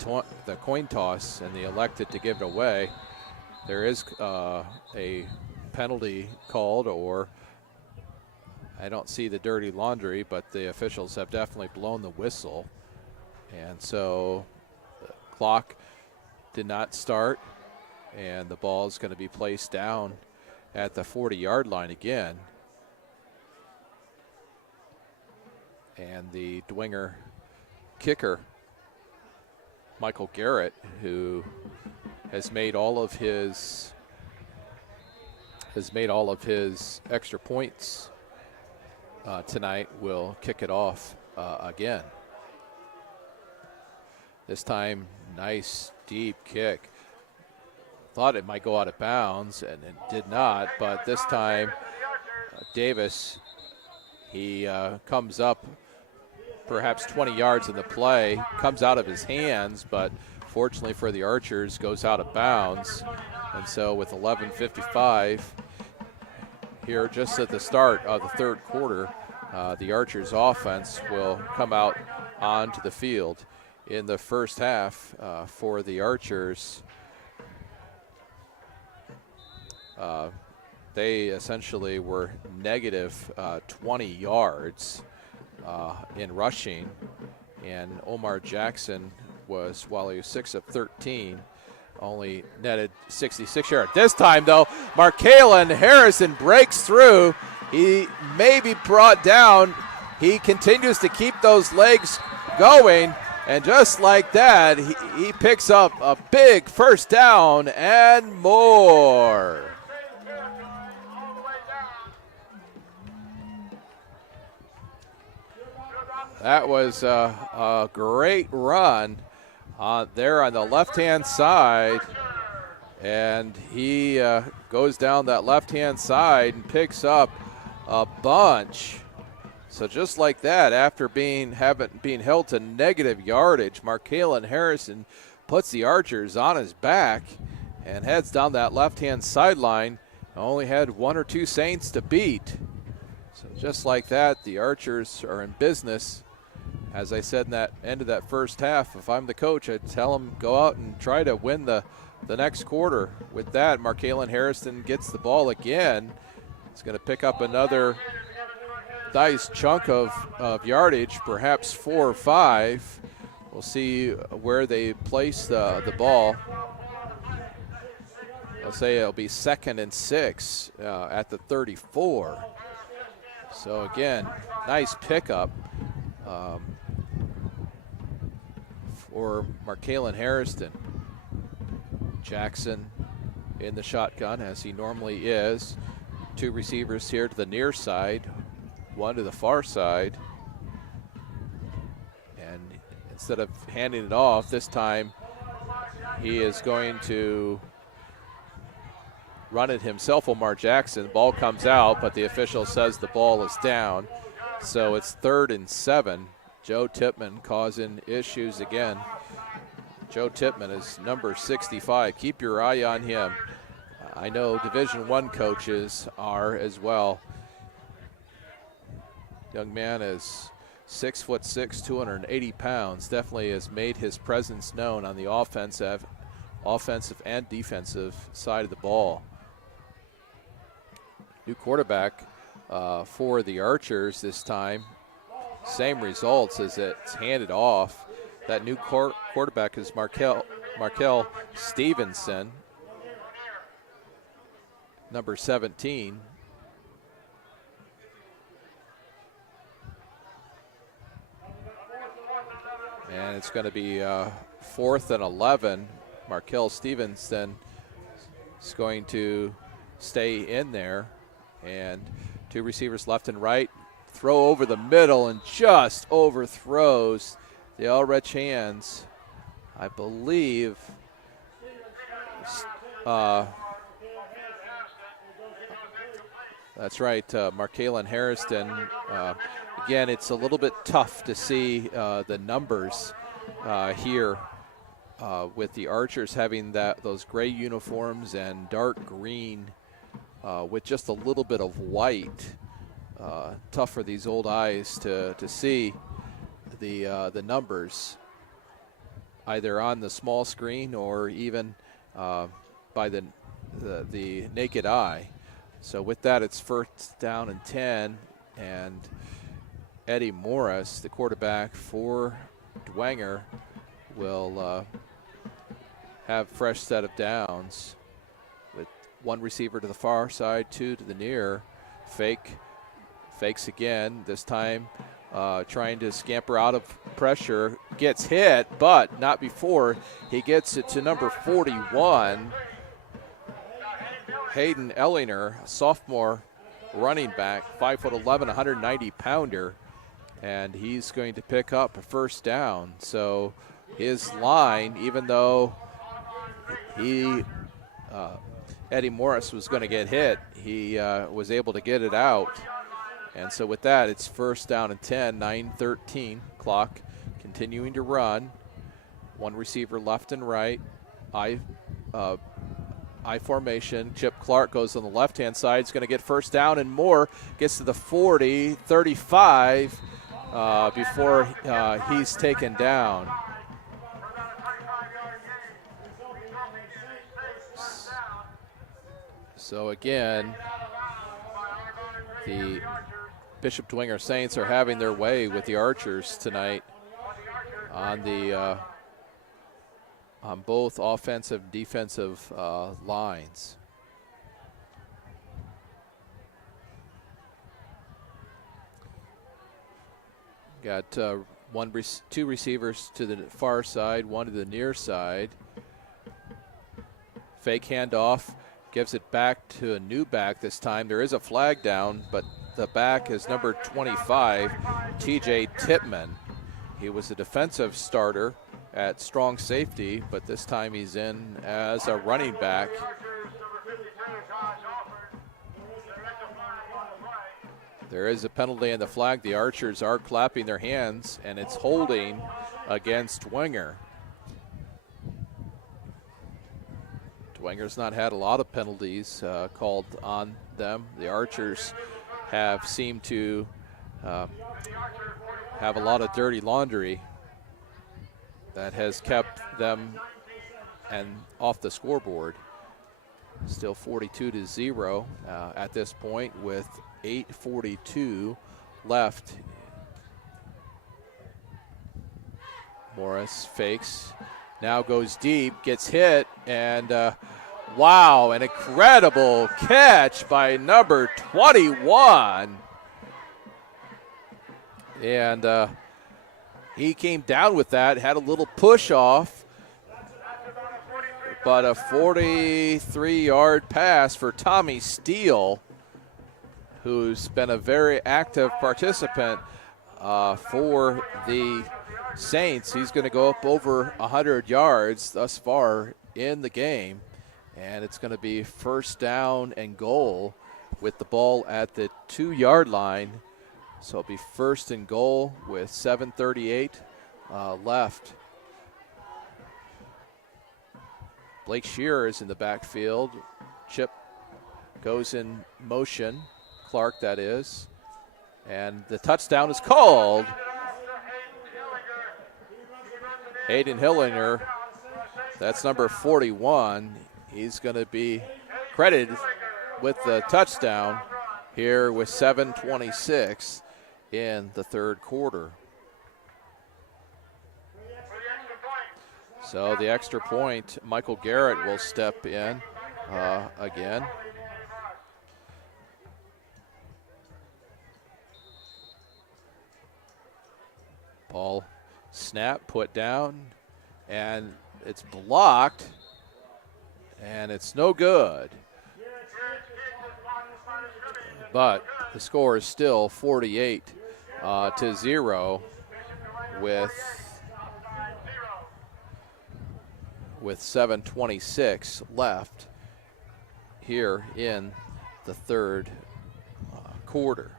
coin toss, and they elected to give it away. There is a penalty called, or I don't see the dirty laundry, but the officials have definitely blown the whistle. And so the clock did not start, and the ball is going to be placed down at the 40-yard line again. And the Dwenger kicker, Michael Garrett, who has made all of his extra points tonight, will kick it off again. This time, nice deep kick. Thought it might go out of bounds, and it did not, but this time Davis, he comes up perhaps 20 yards in the play, comes out of his hands, but fortunately for the Archers, goes out of bounds. And so with 11:55 here just at the start of the third quarter, the Archers offense will come out onto the field. In the first half for the Archers, they essentially were negative 20 yards in rushing, and Omar Jackson was, while he was 6 of 13, only netted 66 yards. This time, though, Markalen Harrison breaks through. He may be brought down. He continues to keep those legs going, and just like that, he picks up a big first down and more. That was a great run there on the left-hand side, and he goes down that left-hand side and picks up a bunch. So just like that, after being held to negative yardage, Markalen Harrison puts the Archers on his back and heads down that left-hand sideline. Only had 1 or 2 Saints to beat. So just like that, the Archers are in business. As I said in that end of that first half, if I'm the coach, I'd tell them go out and try to win the next quarter. With that, Markalen Harrison gets the ball again. He's going to pick up another nice chunk of yardage, perhaps 4 or 5. We'll see where they place the ball. I'll say it'll be 2nd and 6 at the 34. So again, nice pickup for Markalen Harrison. Jackson in the shotgun, as he normally is. 2 receivers here to the near side, 1 to the far side. And instead of handing it off, this time he is going to run it himself, Omar Jackson. Ball comes out, but the official says the ball is down. So it's 3rd and 7. Joe Tipman causing issues again. Joe Tipman is number 65. Keep your eye on him. I know Division I coaches are as well. Young man is 6'6", 280 pounds. Definitely has made his presence known on the offensive and defensive side of the ball. New quarterback for the Archers this time. Same results as it's handed off. That new quarterback is Markel Stevenson, number 17. And it's going to be 4th and 11. Markel Stevenson is going to stay in there. And 2 receivers left and right. Throw over the middle and just overthrows the All Rich hands. I believe that's right, Markalen Harrison. Again, it's a little bit tough to see the numbers here with the Archers having those gray uniforms and dark green with just a little bit of white. Tough for these old eyes to see the numbers either on the small screen or even by the naked eye. So with that, it's 1st down and 10, and Eddie Morris, the quarterback for Dwenger, will have fresh set of downs with 1 receiver to the far side, 2 to the near. Fakes again, this time trying to scamper out of pressure. Gets hit, but not before he gets it to number 41, Hayden Ellinger, sophomore running back, 5'11", 190-pounder, and he's going to pick up a 1st down. So his line, even though Eddie Morris was going to get hit, he was able to get it out. And so with that, it's 1st down and 10, 9:13 clock, continuing to run. 1 receiver left and right. I formation. Chip Clark goes on the left-hand side. He's going to get 1st down and more. Gets to the 40, 35 before he's taken down. So again, the Bishop Dwenger Saints are having their way with the Archers tonight on both offensive and defensive lines. Got 2 receivers to the far side, 1 to the near side. Fake handoff, gives it back to a new back this time. There is a flag down, but the back is number 25, TJ Tipman. He was a defensive starter at strong safety, but this time he's in as a running back. There is a penalty in the flag. The Archers are clapping their hands, and it's holding against Dwenger. Dwenger's not had a lot of penalties called on them. The Archers have seemed to have a lot of dirty laundry that has kept them and off the scoreboard. Still 42-0 at this point with 8:42 left. Morris fakes, now goes deep, gets hit, and wow, an incredible catch by number 21. And he came down with that, had a little push off, but a 43-yard pass for Tommy Steele, who's been a very active participant for the Saints. He's going to go up over 100 yards thus far in the game. And it's going to be first down and goal with the ball at the 2-yard line. So it'll be first and goal with 7:38 left. Blake Shearer is in the backfield. Chip goes in motion. Clark, that is. And the touchdown is called. Hayden Hillinger, that's number 41. He's going to be credited with the touchdown here with 7:26 in the third quarter. So the extra point, Michael Garrett will step in again. Ball snap, put down, and it's blocked, and it's no good. But the score is still 48-0 with 7:26 left here in the third quarter.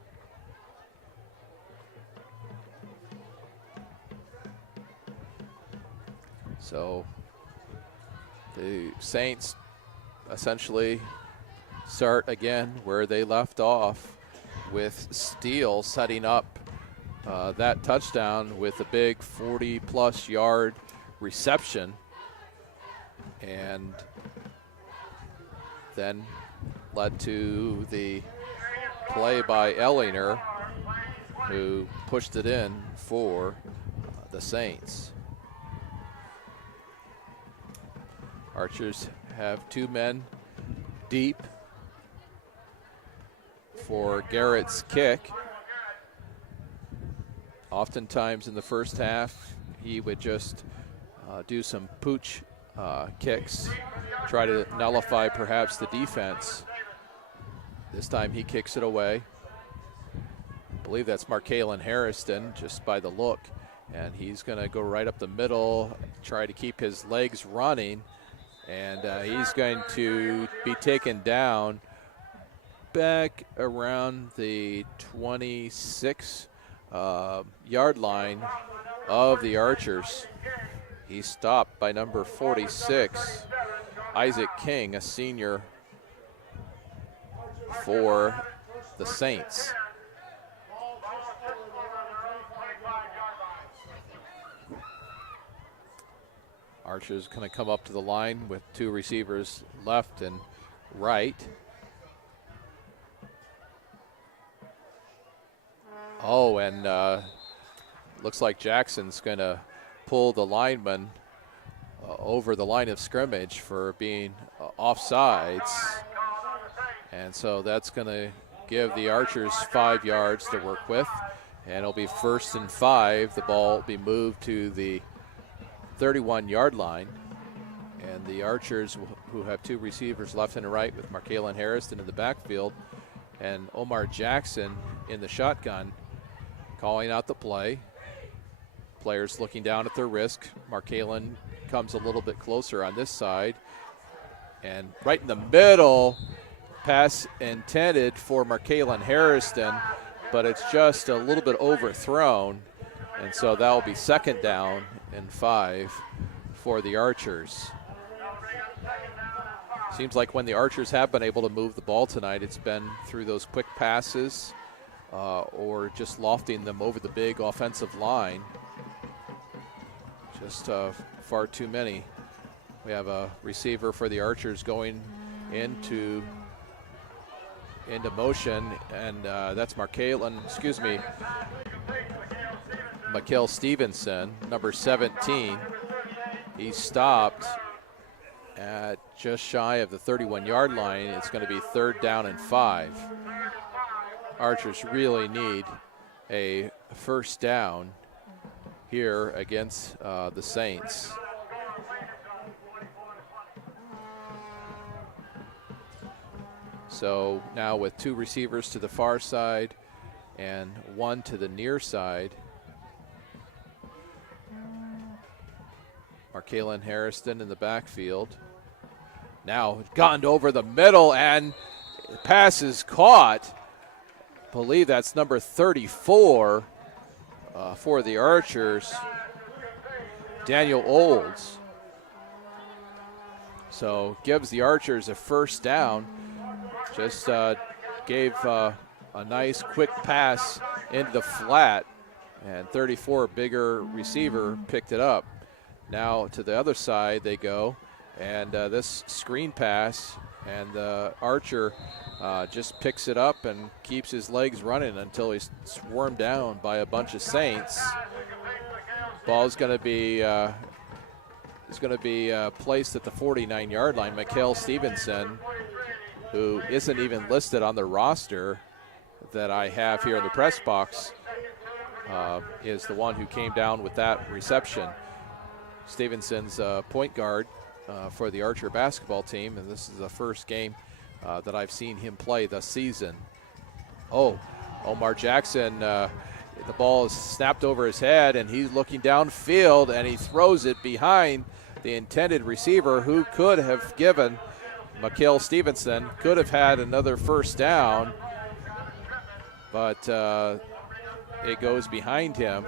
So the Saints essentially start again where they left off, with Steele setting up that touchdown with a big 40-plus yard reception, and then led to the play by Ellinger, who pushed it in for the Saints. Archers have 2 men deep for Garrett's kick. Oftentimes in the first half, he would just do some pooch kicks, try to nullify perhaps the defense. This time he kicks it away. I believe that's Markalen Harrison, just by the look. And he's going to go right up the middle, try to keep his legs running. And he's going to be taken down back around the 26-yard line of the Archers. He's stopped by number 46, Isaac King, a senior for the Saints. Archer's going to come up to the line with 2 receivers left and right. Oh, and looks like Jackson's going to pull the lineman over the line of scrimmage for being offsides. And so that's going to give the Archers 5 yards to work with. And it'll be 1st and 5. The ball will be moved to the 31-yard line, and the Archers, who have 2 receivers left and right, with Markalen Harrison in the backfield and Omar Jackson in the shotgun, calling out the play. Players looking down at their risk. Markalen comes a little bit closer on this side, and right in the middle, pass intended for Markalen Harrison, but it's just a little bit overthrown, and so that will be 2nd down and 5 for the Archers. Seems like when the Archers have been able to move the ball tonight, it's been through those quick passes or just lofting them over the big offensive line. Just far too many. We have a receiver for the Archers going into motion, and that's Mikael Stevenson, number 17. He's stopped at just shy of the 31-yard line. It's going to be 3rd down and 5. Archers really need a first down here against the Saints. So now with 2 receivers to the far side and 1 to the near side, Markalen Harrison in the backfield. Now gone over the middle, and pass is caught. I believe that's number 34 for the Archers, Daniel Olds. So gives the Archers a first down. Just gave a nice quick pass into the flat, and 34, bigger receiver, picked it up. Now to the other side they go, and this screen pass, and the Archer just picks it up and keeps his legs running until he's swarmed down by a bunch of Saints. Ball's going to be placed at the 49-yard line. Mikhail Stevenson, who isn't even listed on the roster that I have here in the press box, is the one who came down with that reception. Stevenson's point guard for the Archer basketball team, and this is the first game that I've seen him play this season. Oh, Omar Jackson, the ball is snapped over his head, and he's looking downfield, and he throws it behind the intended receiver, who could have given Mikhail Stevenson, could have had another first down, but it goes behind him.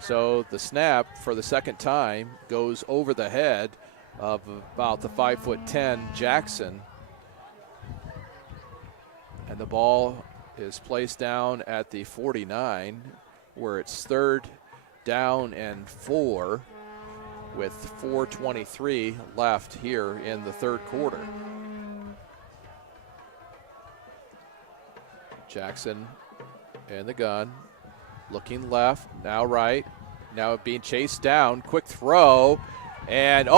So the snap for the second time goes over the head of about the 5'10" Jackson. And the ball is placed down at the 49, where it's 3rd down and 4 with 4:23 left here in the third quarter. Jackson in the gun, looking left, now right, now being chased down, quick throw, and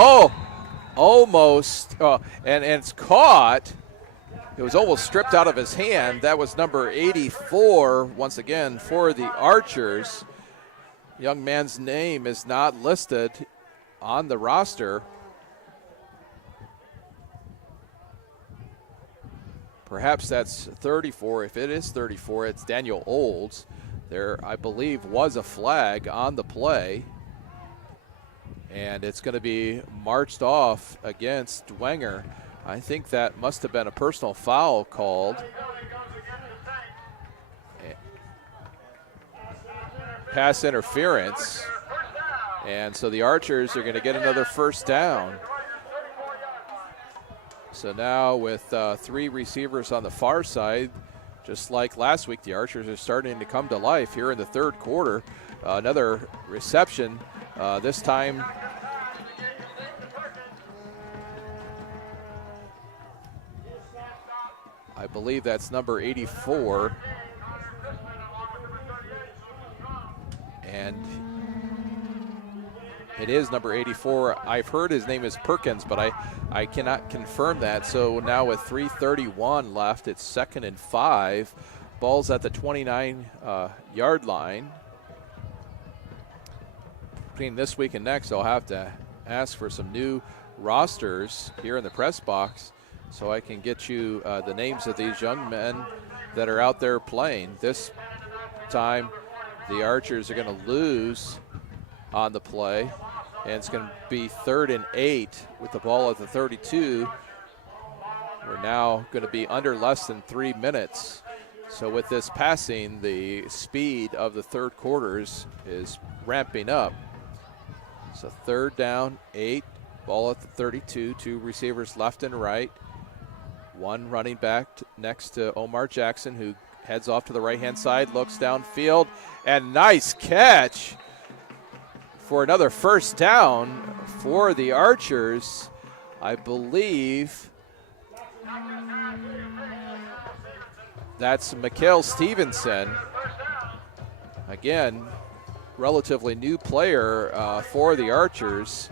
almost, and it's caught. It was almost stripped out of his hand. That was number 84, once again, for the Archers. Young man's name is not listed on the roster. Perhaps that's 34. If it is 34, it's Daniel Olds. There, I believe, was a flag on the play, and it's going to be marched off against Dwenger. I think that must have been a personal foul called. Pass interference. And so the Archers are going to get another first down. So now with 3 receivers on the far side, just like last week, the Archers are starting to come to life here in the third quarter. Another reception, this time I believe that's number 84. And it is number 84. I've heard his name is Perkins, but I cannot confirm that. So now with 3:31 left, it's 2nd and 5. Ball's at the 29-yard line. Between this week and next, I'll have to ask for some new rosters here in the press box so I can get you the names of these young men that are out there playing. This time, the Archers are going to lose on the play, and it's going to be 3rd and 8 with the ball at the 32. We're now going to be under less than 3 minutes. So with this passing, the speed of the third quarters is ramping up. So 3rd down, 8, ball at the 32, 2 receivers left and right. 1 running back next to Omar Jackson, who heads off to the right-hand side, looks downfield, and nice catch for another first down for the Archers. I believe that's Mikhail Stevenson. Again, relatively new player for the Archers.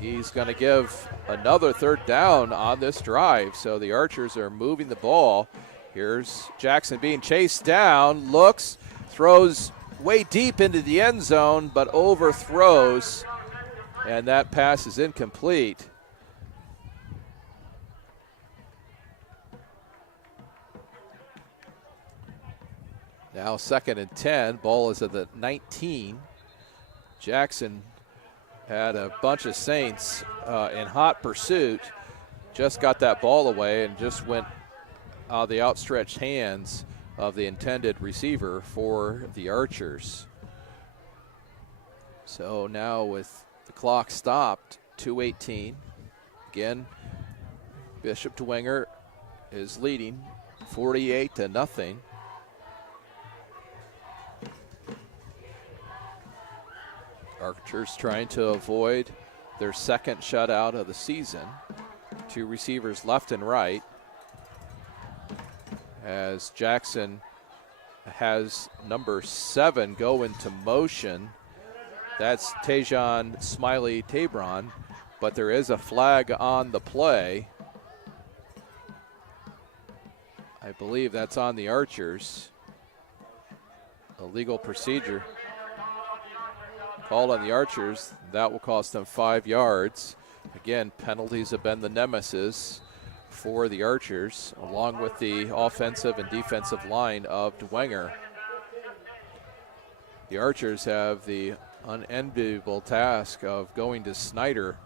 He's going to give another 3rd down on this drive. So the Archers are moving the ball. Here's Jackson being chased down, looks, throws way deep into the end zone, but overthrows, and that pass is incomplete. Now 2nd and 10, ball is at the 19. Jackson had a bunch of Saints in hot pursuit, just got that ball away and just went out of the outstretched hands of the intended receiver for the Archers. So now with the clock stopped, 2:18. Again, Bishop Dwenger is leading 48-0. Archers trying to avoid their second shutout of the season. Two receivers left and right, as Jackson has number 7 go into motion. That's Tejan Smiley Tabron, but there is a flag on the play. I believe that's on the Archers. A legal procedure called on the Archers. That will cost them 5 yards. Again, penalties have been the nemesis for the Archers, along with the offensive and defensive line of Dwenger. The Archers have the unenviable task of going to Snyder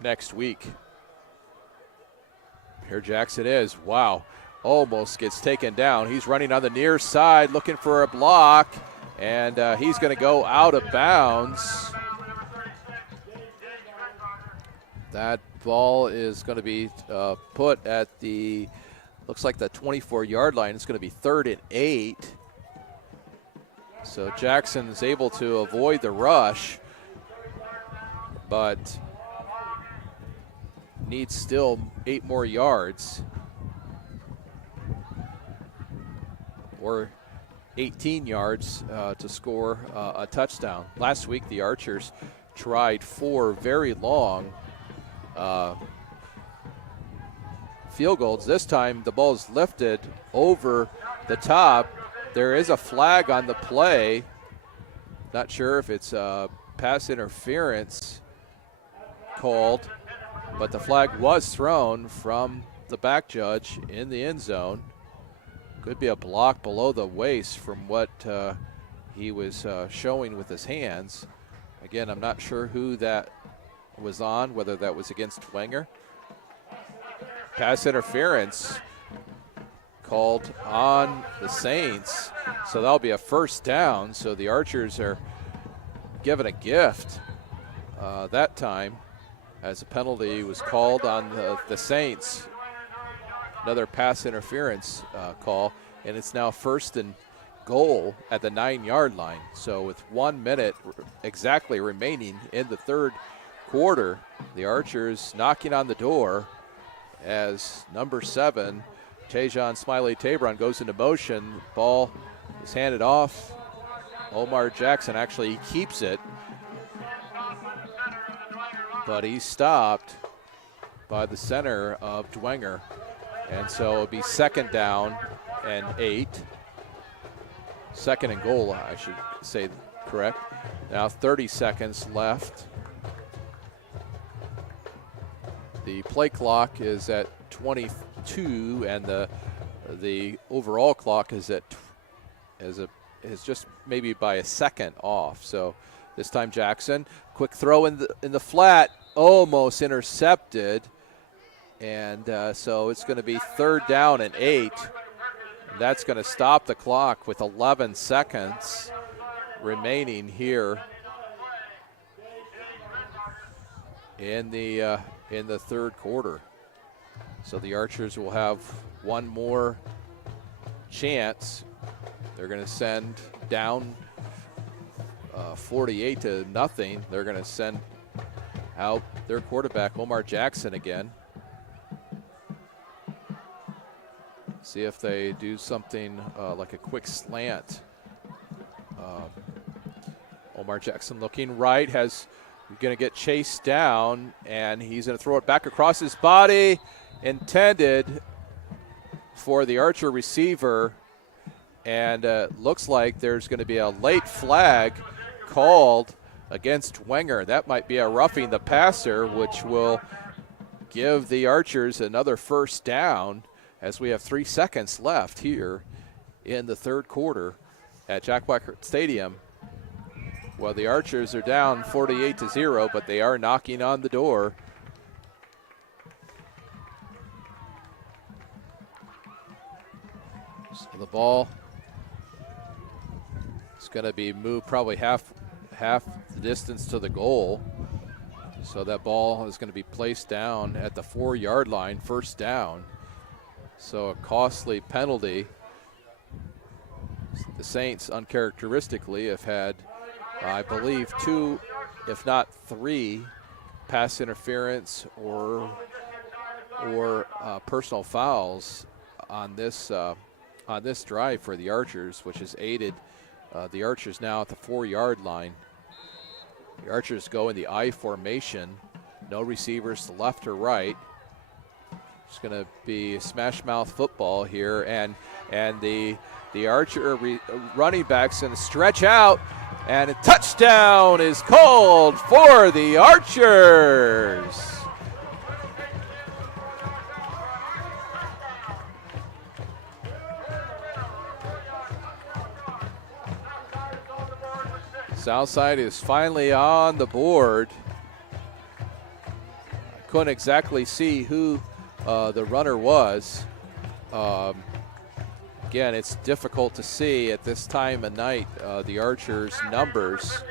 next week. Here Jackson is. Wow. Almost gets taken down. He's running on the near side looking for a block, and he's going to go out of bounds. That ball is going to be put at the, looks like the 24-yard line. It's going to be 3rd and 8. So Jackson is able to avoid the rush, but needs still 8 more yards, or 18 yards to score a touchdown. Last week, the Archers tried 4 very long field goals. This time, the ball is lifted over the top. There is a flag on the play. Not sure if it's pass interference called, but the flag was thrown from the back judge in the end zone. Could be a block below the waist from what he was showing with his hands. Again, I'm not sure who that was on, whether that was against Dwenger. Pass interference called on the Saints, so that'll be a first down. So the Archers are given a gift that time, as a penalty was called on the Saints. Another pass interference call, and it's now 1st and goal at the 9-yard line. So with 1 minute exactly remaining in the third quarter, the Archers knocking on the door as number 7, Tejan Smiley Tabron, goes into motion. Ball is handed off. Omar Jackson actually keeps it, but he's stopped by the center of Dwenger. And so it'll be 2nd down and 8. 2nd and goal, I should say, correct. Now 30 seconds left. The play clock is at 22, and the overall clock is at is just maybe by a second off. So this time Jackson, quick throw in the flat, almost intercepted, and so it's going to be 3rd down and 8. That's going to stop the clock with 11 seconds remaining here in the third quarter. So the Archers will have one more chance. They're going to send down 48-0. They're going to send out their quarterback, Omar Jackson, again. See if they do something like a quick slant. Omar Jackson looking right, going to get chased down, and he's going to throw it back across his body, intended for the Archer receiver, and looks like there's going to be a late flag called against Dwenger. That might be a roughing the passer, which will give the Archers another first down, as we have 3 seconds left here in the third quarter at Jack Weckert Stadium. Well, the Archers are down 48-0, but they are knocking on the door The ball is going to be moved probably half the distance to the goal. So that ball is going to be placed down at the 4-yard line, first down. So a costly penalty. The Saints uncharacteristically have had, I believe, 2, if not 3, pass interference or personal fouls on this drive for the Archers, which has aided the Archers now at the 4-yard line. The Archers go in the I formation, no receivers to left or right. It's going to be smash mouth football here, and the Archer running back's going to stretch out, and a touchdown is called for the Archers. Southside is finally on the board. I couldn't exactly see who the runner was. Again, it's difficult to see at this time of night the Archers' numbers,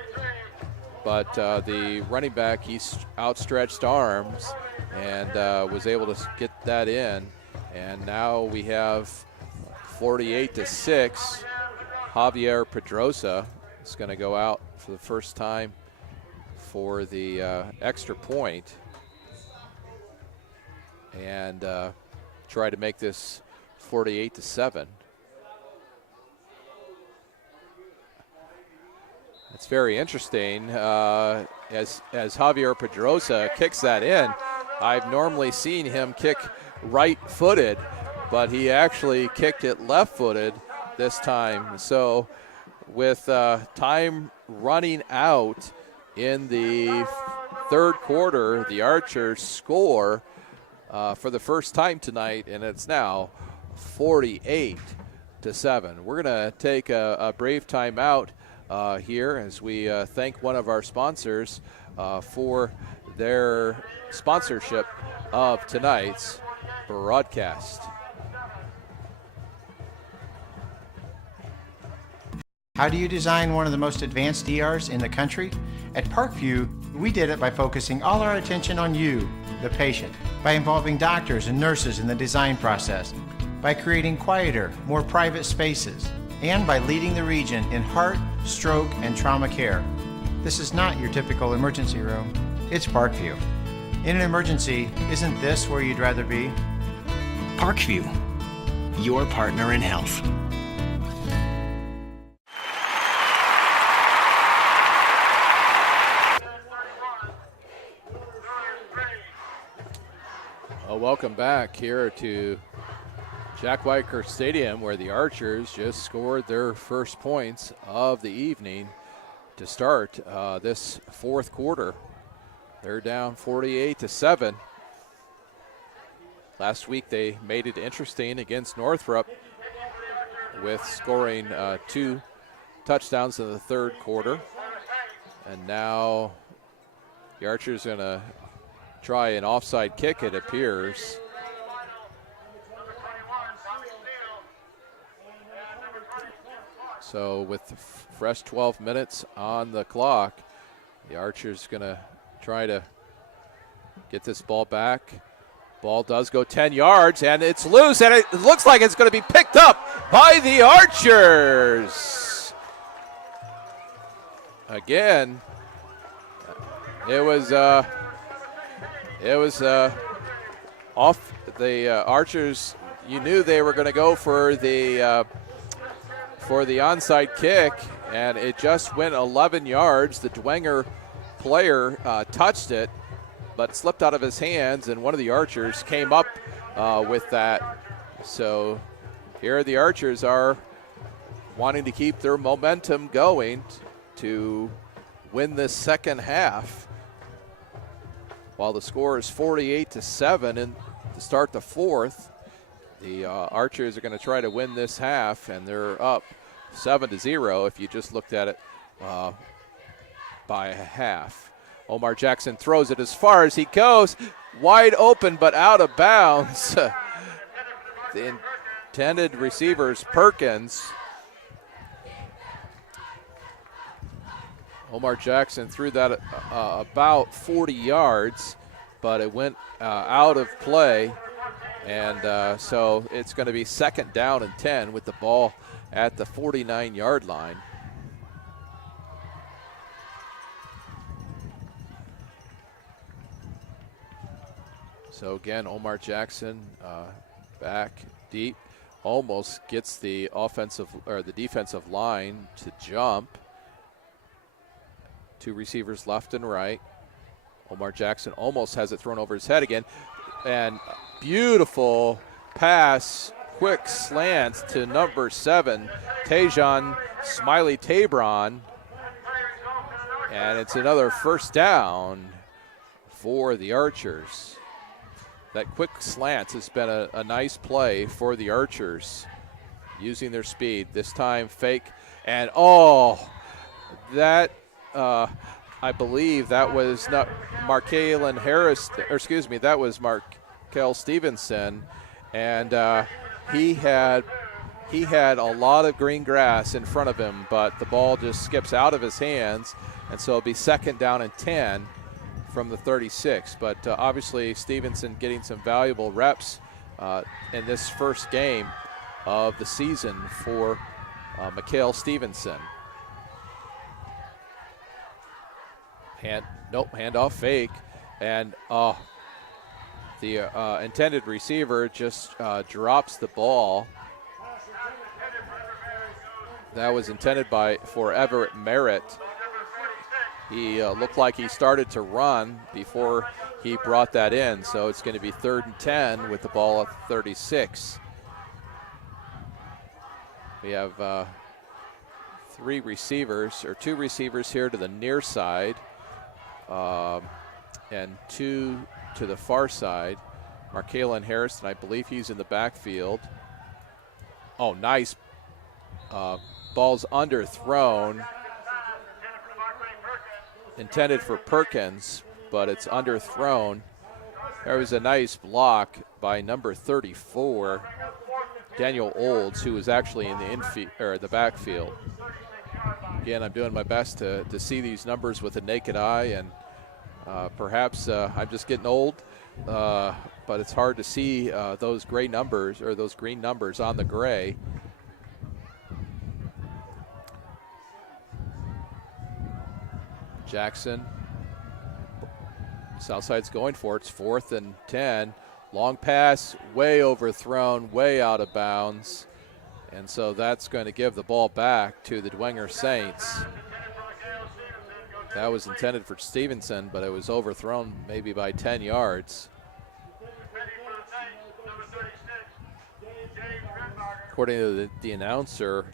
but the running back, he outstretched arms and was able to get that in. And now we have 48-6. Javier Pedrosa is going to go out for the first time for the extra point and try to make this 48-7. It's very interesting as Javier Pedrosa kicks that in. I've normally seen him kick right-footed, but he actually kicked it left-footed this time. So with time running out in the third quarter, the Archers score for the first time tonight, and it's now 48-7. We're going to take a brief timeout here as we thank one of our sponsors for their sponsorship of tonight's broadcast. How do you design one of the most advanced ERs in the country? At Parkview, we did it by focusing all our attention on you, the patient, by involving doctors and nurses in the design process, by creating quieter, more private spaces, and by leading the region in heart, stroke, and trauma care. This is not your typical emergency room. It's Parkview. In an emergency, isn't this where you'd rather be? Parkview, your partner in health. Welcome back here to Jack Weicker Stadium, where the Archers just scored their first points of the evening to start this fourth quarter. They're down 48-7. Last week they made it interesting against Northrop with scoring 2 touchdowns in the third quarter. And now the Archers are going to try an offside kick, it appears. So with fresh 12 minutes on the clock, the Archers going to try to get this ball back. Ball does go 10 yards, and it's loose, and it looks like it's going to be picked up by the Archers. Again, it was off the Archers. You knew they were going to go for the onside kick, and it just went 11 yards. The Dwenger player touched it, but slipped out of his hands, and one of the Archers came up with that. So here the Archers are wanting to keep their momentum going to win this second half. While the score is 48-7 and to start the fourth, the Archers are going to try to win this half, and they're up 7-0 if you just looked at it by a half. Omar Jackson throws it as far as he goes, wide open but out of bounds. Intended receivers, Perkins. Omar Jackson threw that about 40 yards, but it went out of play. And so it's going to be 2nd down and 10 with the ball at the 49-yard line. So again, Omar Jackson back deep, almost gets the defensive line to jump. 2 receivers left and right. Omar Jackson almost has it thrown over his head again. And beautiful pass, quick slant to number 7, Tajon Smiley Tabron. And it's another 1st down for the Archers. That quick slant has been a nice play for the Archers, using their speed. This time fake, and that I believe that was not Markalen Harris, or excuse me, that was Markel Stevenson, and he had a lot of green grass in front of him, but the ball just skips out of his hands, and so it'll be 2nd down and 10 from the 36. But obviously Stevenson getting some valuable reps in this first game of the season for Mikhail Stevenson. Handoff fake, and the intended receiver just drops the ball. That was intended for Everett Merritt. He looked like he started to run before he brought that in, so it's going to be 3rd and 10 with the ball at 36. We have 2 receivers here to the near side, and 2 to the far side. Markalen Harrison, I believe he's in the backfield. Oh, nice. Ball's underthrown. Intended for Perkins, but it's underthrown. There was a nice block by number 34, Daniel Olds, who was actually in the backfield. Again, I'm doing my best to see these numbers with the naked eye, and perhaps I'm just getting old, but it's hard to see those gray numbers, or those green numbers on the gray. Jackson, Southside's going for it. It's 4th and 10. Long pass, way overthrown, way out of bounds. And so that's going to give the ball back to the Dwenger Saints. That was intended for Stevenson, but it was overthrown maybe by 10 yards. According to the announcer,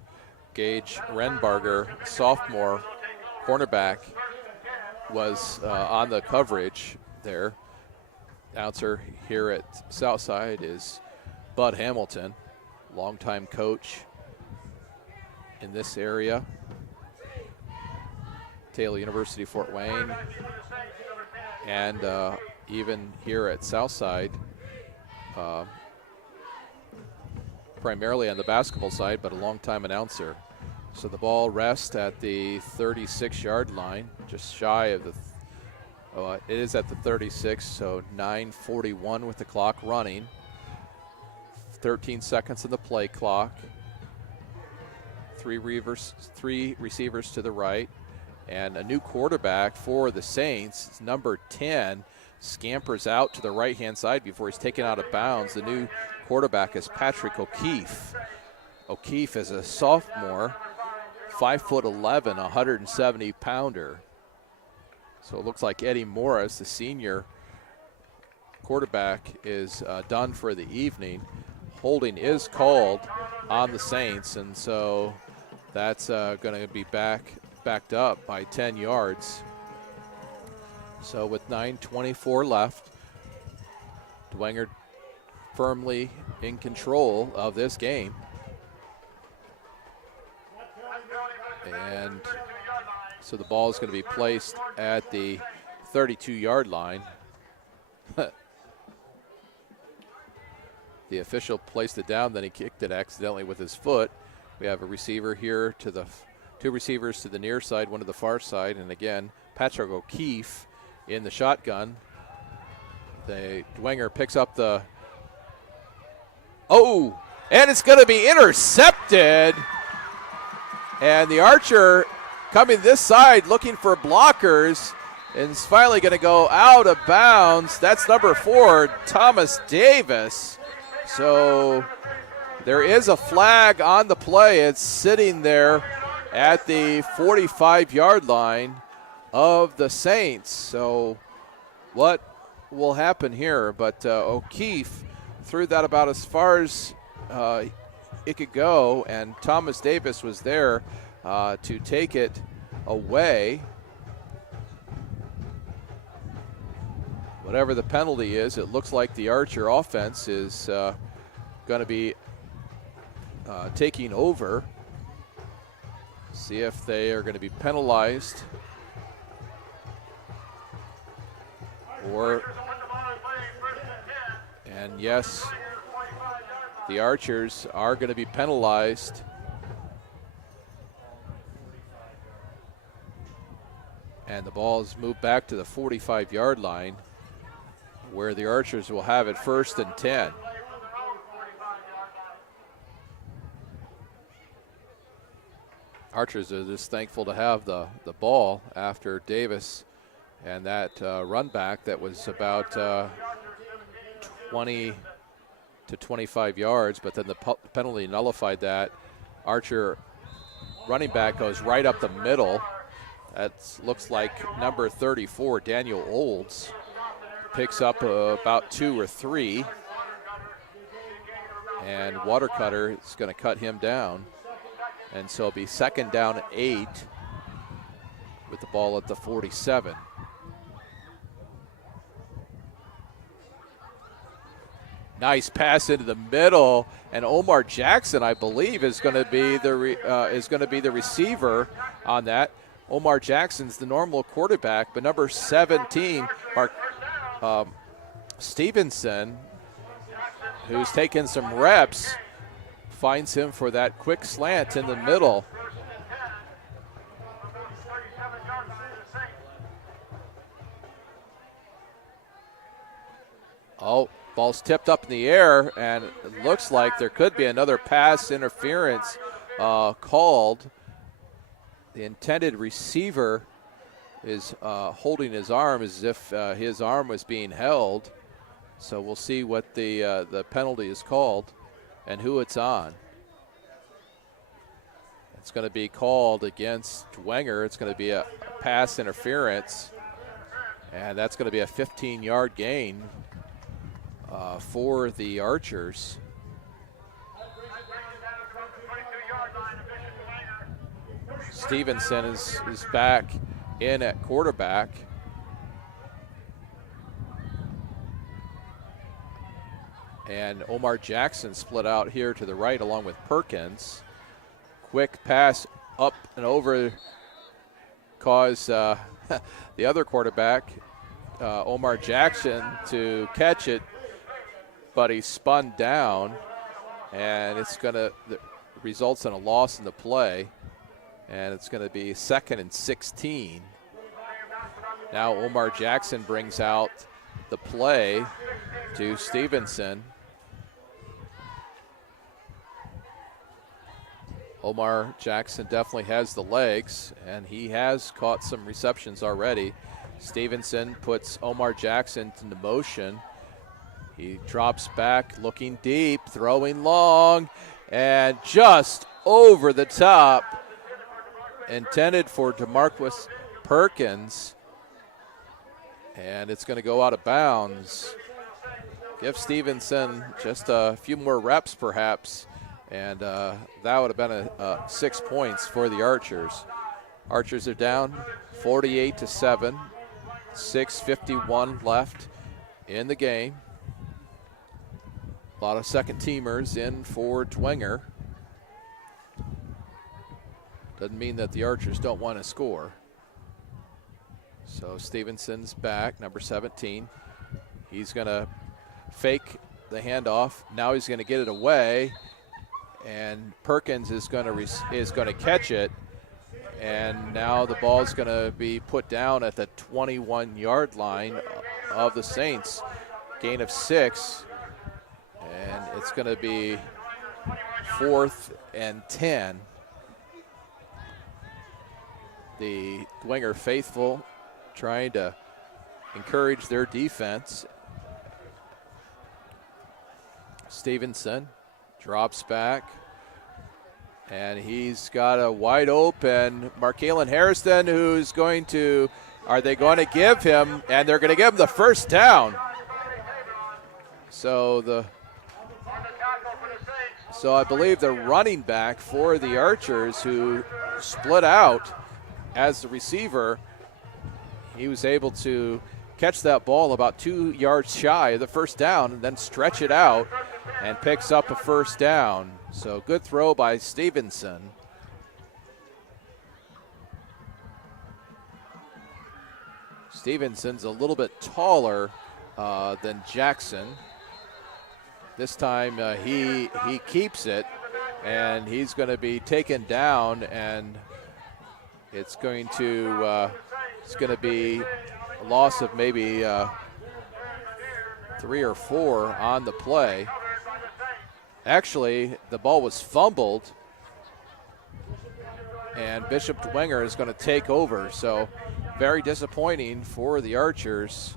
Gage Renbarger, sophomore cornerback, was on the coverage there. Announcer here at Southside is Bud Hamilton, longtime coach in this area. Taylor University, Fort Wayne, and even here at Southside, primarily on the basketball side, but a longtime announcer. So the ball rests at the 36-yard line, just shy of it is at the 36, so 9:41 with the clock running. 13 seconds of the play clock. 3 receivers to the right, and a new quarterback for the Saints, number 10, scampers out to the right-hand side before he's taken out of bounds. The new quarterback is Patrick O'Keefe. O'Keefe is a sophomore, 5'11", 170-pounder. So it looks like Eddie Morris, the senior quarterback, is done for the evening. Holding is called on the Saints, and so that's going to be backed up by 10 yards. So with 9:24 left, Dwenger firmly in control of this game. And so the ball is going to be placed at the 32-yard line. The official placed it down, then he kicked it accidentally with his foot. We have a receiver here to the two receivers to the near side, one to the far side, and again, Patrick O'Keefe in the shotgun. The Dwenger picks up the, and it's going to be intercepted. And the Archer coming this side looking for blockers and is finally going to go out of bounds. That's number 4, Thomas Davis. So there is a flag on the play. It's sitting there at the 45-yard line of the Saints. So what will happen here? But O'Keefe threw that about as far as it could go, and Thomas Davis was there to take it away. Whatever the penalty is, it looks like the Archer offense is going to be taking over. See if they are going to be penalized and yes, the Archers are going to be penalized. And the ball is moved back to the 45-yard line, where the Archers will have it 1st and 10. Archers are just thankful to have the ball after Davis and that run back that was about 20 to 25 yards, but then the penalty nullified that. Archer running back goes right up the middle. That looks like number 34, Daniel Olds, picks up about 2 or 3. And Watercutter is going to cut him down. And so it'll be 2nd down and 8 with the ball at the 47. Nice pass into the middle, and Omar Jackson, I believe, is going to be the receiver on that. Omar Jackson's the normal quarterback, but number 17, Mark Stevenson, who's taken some reps, finds him for that quick slant in the middle. Oh, ball's tipped up in the air, and it looks like there could be another pass interference called. The intended receiver is holding his arm as if his arm was being held. So we'll see what the penalty is called and who it's on. It's going to be called against Dwenger. It's going to be a pass interference, and that's going to be a 15-yard gain for the Archers. Stevenson is back in at quarterback. And Omar Jackson split out here to the right along with Perkins. Quick pass up and over caused the other quarterback, Omar Jackson, to catch it, but he spun down, and it's going to results in a loss in the play, and it's going to be 2nd and 16. Now Omar Jackson brings out the play to Stevenson. Omar Jackson definitely has the legs, and he has caught some receptions already. Stevenson puts Omar Jackson into motion. He drops back, looking deep, throwing long, and just over the top. Intended for DeMarquis Perkins, and it's going to go out of bounds. Give Stevenson just a few more reps, perhaps, and that would have been 6 points for the Archers. Archers are down 48-7, 6:51 left in the game. A lot of second-teamers in for Dwenger. Doesn't mean that the Archers don't want to score. So Stevenson's back, number 17. He's going to fake the handoff. Now he's going to get it away, and Perkins is going to catch it. And now the ball is going to be put down at the 21-yard line of the Saints. Gain of 6, and it's going to be 4th and 10. The Dwenger faithful trying to encourage their defense. Stevenson drops back, and he's got a wide open Markalen Harrison, who's going to, are they going to give him, and they're going to give him the first down. So I believe the running back for the Archers, who split out as the receiver, he was able to catch that ball about 2 yards shy of the first down and then stretch it out and picks up a first down. So good throw by Stevenson. Stevenson's a little bit taller than Jackson. This time he keeps it, and he's going to be taken down, and it's going to be a loss of maybe 3 or 4 on the play. Actually, the ball was fumbled, and Bishop Dwenger is going to take over. So very disappointing for the Archers.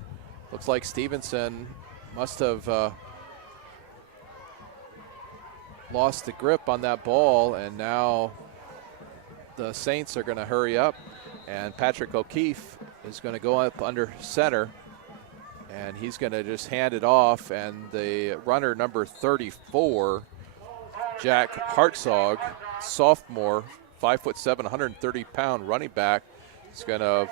Looks like Stevenson must have lost the grip on that ball, and now the Saints are going to hurry up, and Patrick O'Keefe is going to go up under center, and he's going to just hand it off, and the runner number 34, Jack Hartzog, sophomore, 5'7", 130-pound running back, is going to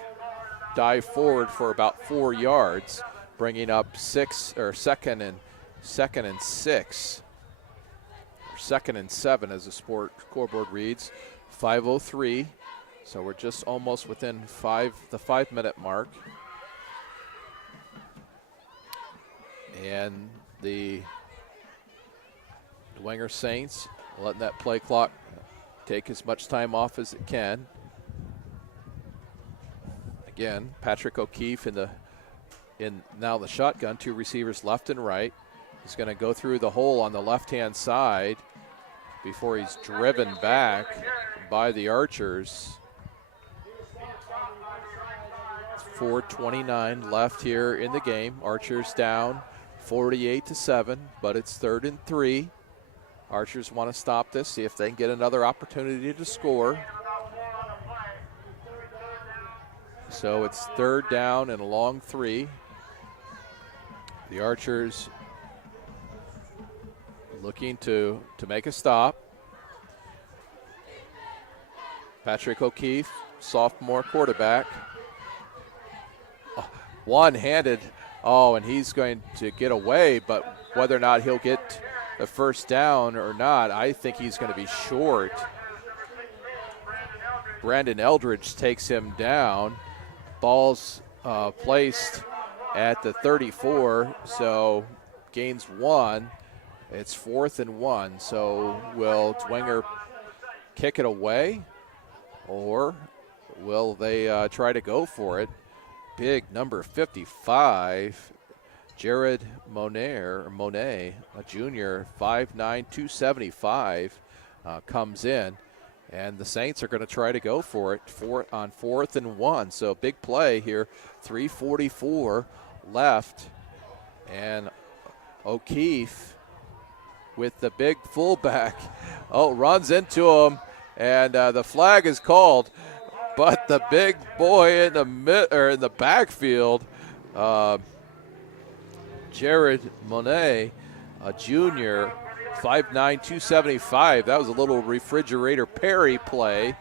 dive forward for about 4 yards, bringing up second and 6. Second and 7 as the scoreboard reads. 5:03, so we're just almost within the 5-minute mark. And the Dwenger Saints letting that play clock take as much time off as it can. Again, Patrick O'Keefe in now the shotgun, 2 receivers left and right. He's going to go through the hole on the left-hand side before he's driven back by the Archers. 4:29 left here in the game. Archers down 48-7, but it's 3rd and 3. Archers want to stop this, see if they can get another opportunity to score. So it's 3rd down and a long 3. The Archers looking to make a stop. Patrick O'Keefe, sophomore quarterback. One-handed, and he's going to get away, but whether or not he'll get the first down or not, I think he's going to be short. Brandon Eldridge takes him down. Ball's placed at the 34, so gains 1. It's 4th and 1, so will Dwenger kick it away, or will they try to go for it? Big number 55, Jared Monet, a junior, 5'9", 275, comes in, and the Saints are going to try to go for it on 4th and 1. So big play here, 3:44 left, and O'Keefe with the big fullback, runs into him, and the flag is called. But the big boy in the backfield, Jared Monet, a junior, 5'9", 275. That was a little refrigerator Perry play,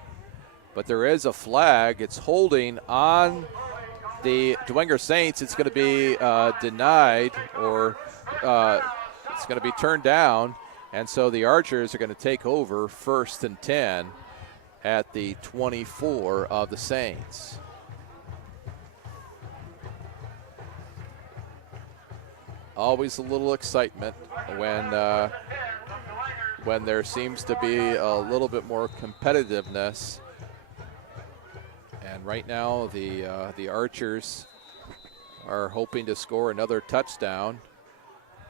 but there is a flag. It's holding on the Dwenger Saints. It's going to be denied, or it's going to be turned down, and so the Archers are going to take over 1st and 10 at the 24 of the Saints. always a little excitement when there seems to be a little bit more competitiveness. And right now the Archers are hoping to score another touchdown.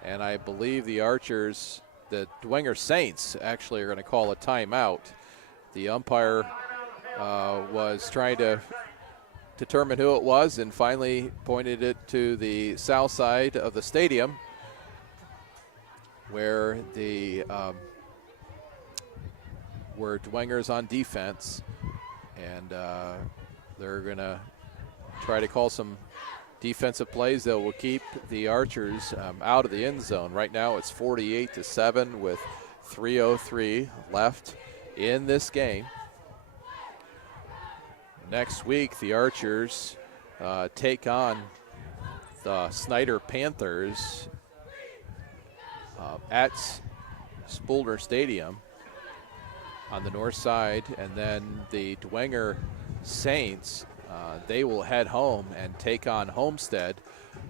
And I believe the Archers, the Dwenger Saints, actually are going to call a timeout. The umpire was trying to determine who it was and finally pointed it to the south side of the stadium where where Dwenger's on defense, and they're going to try to call some defensive plays that will keep the Archers out of the end zone. Right now it's 48-7 with 3:03 left in this game. Next week, the Archers take on the Snyder Panthers at Spooler Stadium on the north side, and then the Dwenger Saints, they will head home and take on Homestead,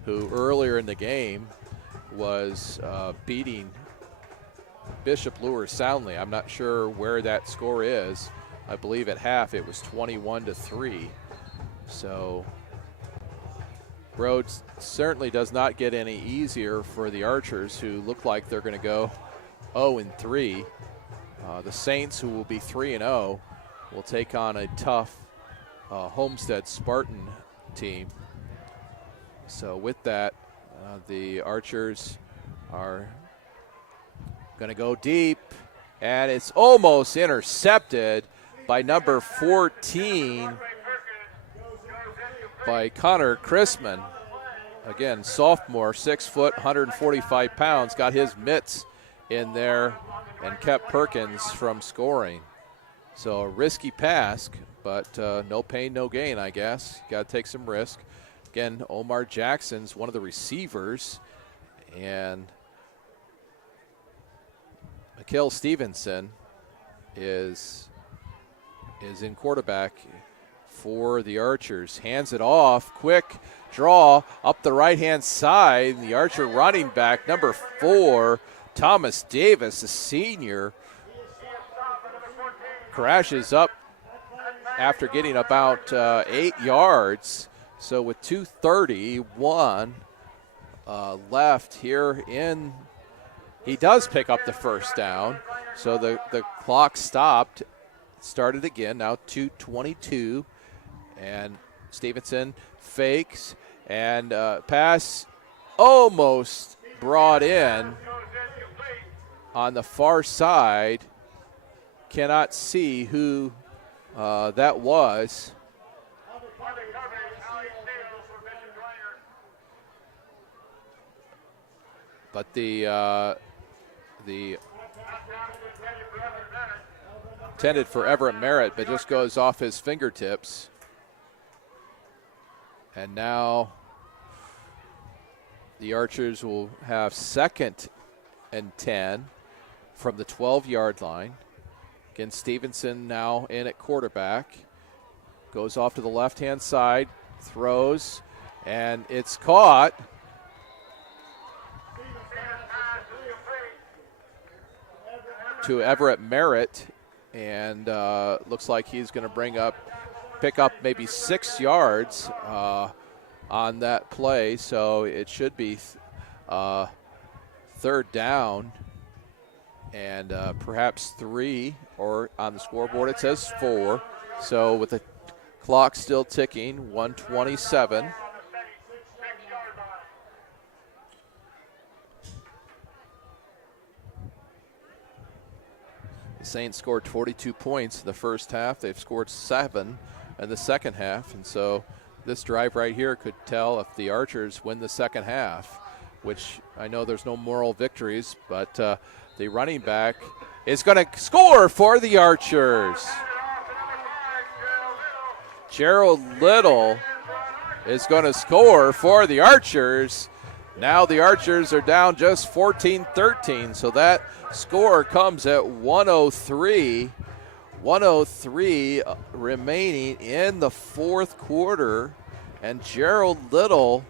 who earlier in the game was beating Bishop Lure soundly. I'm not sure where that score is. I believe at half it was 21-3. So road certainly does not get any easier for the Archers, who look like they're going to go 0-3. The Saints, who will be 3-0, will take on a tough Homestead Spartan team. So with that, the Archers are going to go deep, and it's almost intercepted by number 14 by Connor Chrisman. Again, sophomore, 6 foot, 145 pounds, got his mitts in there and kept Perkins from scoring. So a risky pass, but no pain, no gain, I guess. Got to take some risk. Again, Omar Jackson's one of the receivers, and Mikhail Stevenson is in quarterback for the Archers. Hands it off, quick draw up the right-hand side. The Archer running back, number 4, Thomas Davis, a senior, crashes up after getting about 8 yards. So with 2:31 left here he does pick up the first down. So the clock stopped, started again, now 2:22. And Stevenson fakes, and pass almost brought in on the far side. Cannot see who that was. But the intended for Everett Merritt, but just goes off his fingertips. And now the Archers will have 2nd and 10 from the 12-yard line. Again, Stevenson now in at quarterback. Goes off to the left-hand side, throws, and it's caught. To Everett Merritt, and looks like he's going to pick up maybe 6 yards on that play. So it should be 3rd down and perhaps 3, or on the scoreboard it says 4. So with the clock still ticking, 1:27. The Saints scored 42 points in the first half. They've scored 7 in the second half. And so this drive right here could tell if the Archers win the second half, which I know there's no moral victories, but the running back is going to score for the Archers. Gerald Little is going to score for the Archers. Now the Archers are down just 14-13, so that score comes at 1:03. 1:03 remaining in the fourth quarter, and Gerald Little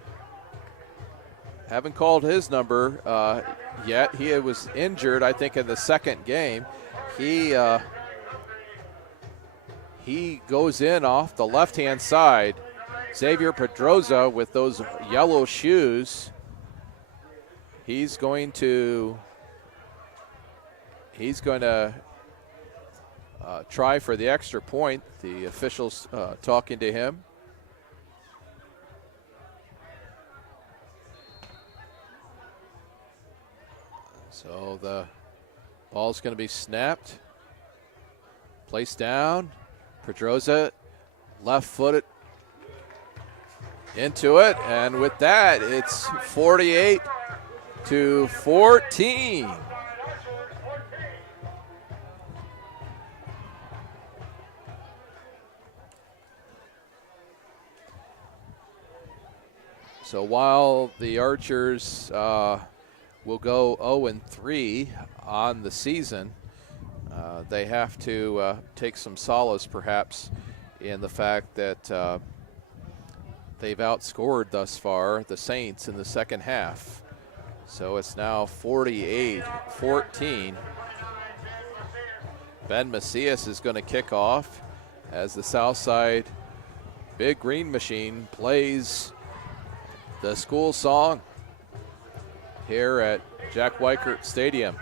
Haven't called his number yet. He was injured, I think, in the second game. He goes in off the left-hand side. Xavier Pedroza with those yellow shoes. He's going to try for the extra point. The officials talking to him. So the ball's going to be snapped, placed down. Pedroza, left-footed into it, and with that, it's 48-14. So while the Archers will go 0-3 on the season, they have to take some solace perhaps in the fact that they've outscored thus far the Saints in the second half. So it's now 48-14. Ben Macias is going to kick off as the Southside Big Green Machine plays the school song here at Jack Weichert Stadium.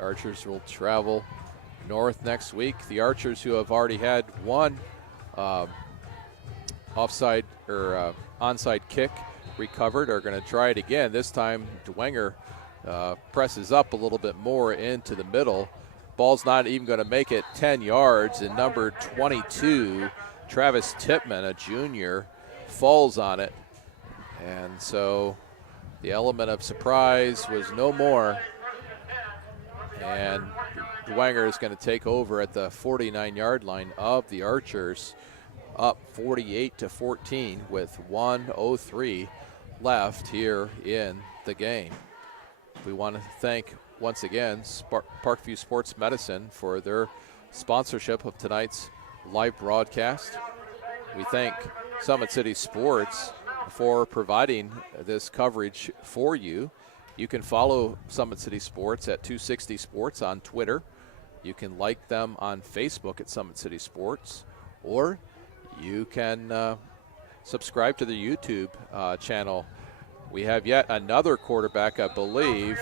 Archers will travel north next week. The Archers, who have already had one offside or onside kick recovered, are going to try it again. This time Dwenger presses up a little bit more into the middle. Ball's not even going to make it 10 yards, and number 22, Travis Tipman, a junior, falls on it. And so the element of surprise was no more. And Dwenger is going to take over at the 49-yard line of the Archers, up 48-14 with 1:03 left here in the game. We want to thank once again Parkview Sports Medicine for their sponsorship of tonight's live broadcast. We thank Summit City Sports for providing this coverage for you. You can follow Summit City Sports at 260 Sports on Twitter. You can like them on Facebook at Summit City Sports, or you can subscribe to the YouTube channel. We have yet another quarterback, I believe.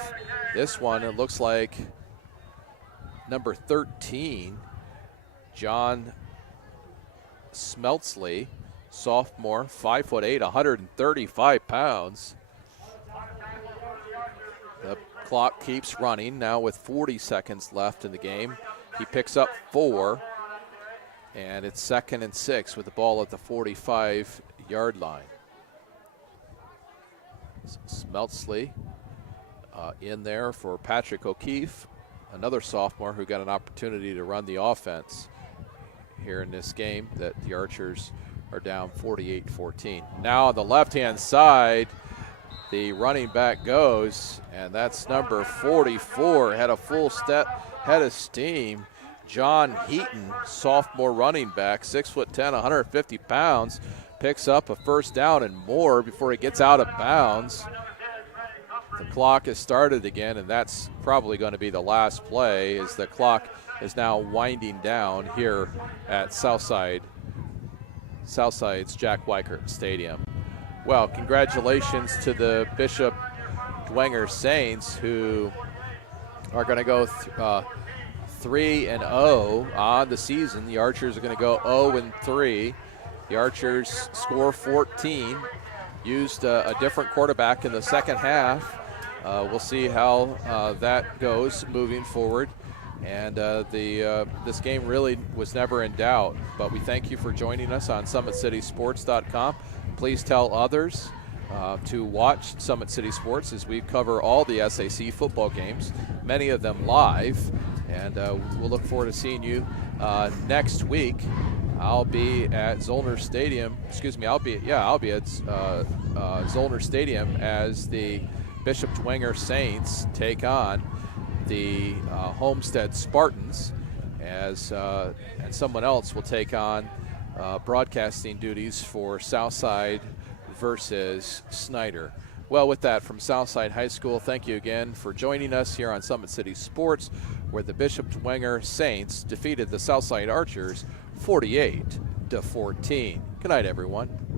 This one, it looks like number 13, John Smeltsley, sophomore, 5'8", 135 pounds. The clock keeps running now with 40 seconds left in the game. He picks up 4, and it's 2nd and 6 with the ball at the 45-yard line. Smeltsley in there for Patrick O'Keefe, another sophomore who got an opportunity to run the offense here in this game that the Archers are down 48-14. Now on the left-hand side, the running back goes, and that's number 44, had a full step, head of steam. John Heaton, sophomore running back, 6'10", 150 pounds, picks up a first down and more before he gets out of bounds. The clock has started again, and that's probably going to be the last play, as the clock is now winding down here at Southside's Jack Weichert Stadium. Well, congratulations to the Bishop Dwenger Saints, who are going to go 3-0 on the season. The Archers are going to go 0-3. The Archers score 14, used a different quarterback in the second half. We'll see how that goes moving forward. And this game really was never in doubt. But we thank you for joining us on SummitCitySports.com. Please tell others to watch Summit City Sports as we cover all the SAC football games, many of them live. And we'll look forward to seeing you next week. I'll be at Zollner Stadium. I'll be at Zollner Stadium as the Bishop Dwenger Saints take on the Homestead Spartans, and someone else will take on broadcasting duties for Southside versus Snyder. Well, with that, from Southside High School, thank you again for joining us here on Summit City Sports, where the Bishop Dwenger Saints defeated the Southside Archers 48-14. Good night, everyone.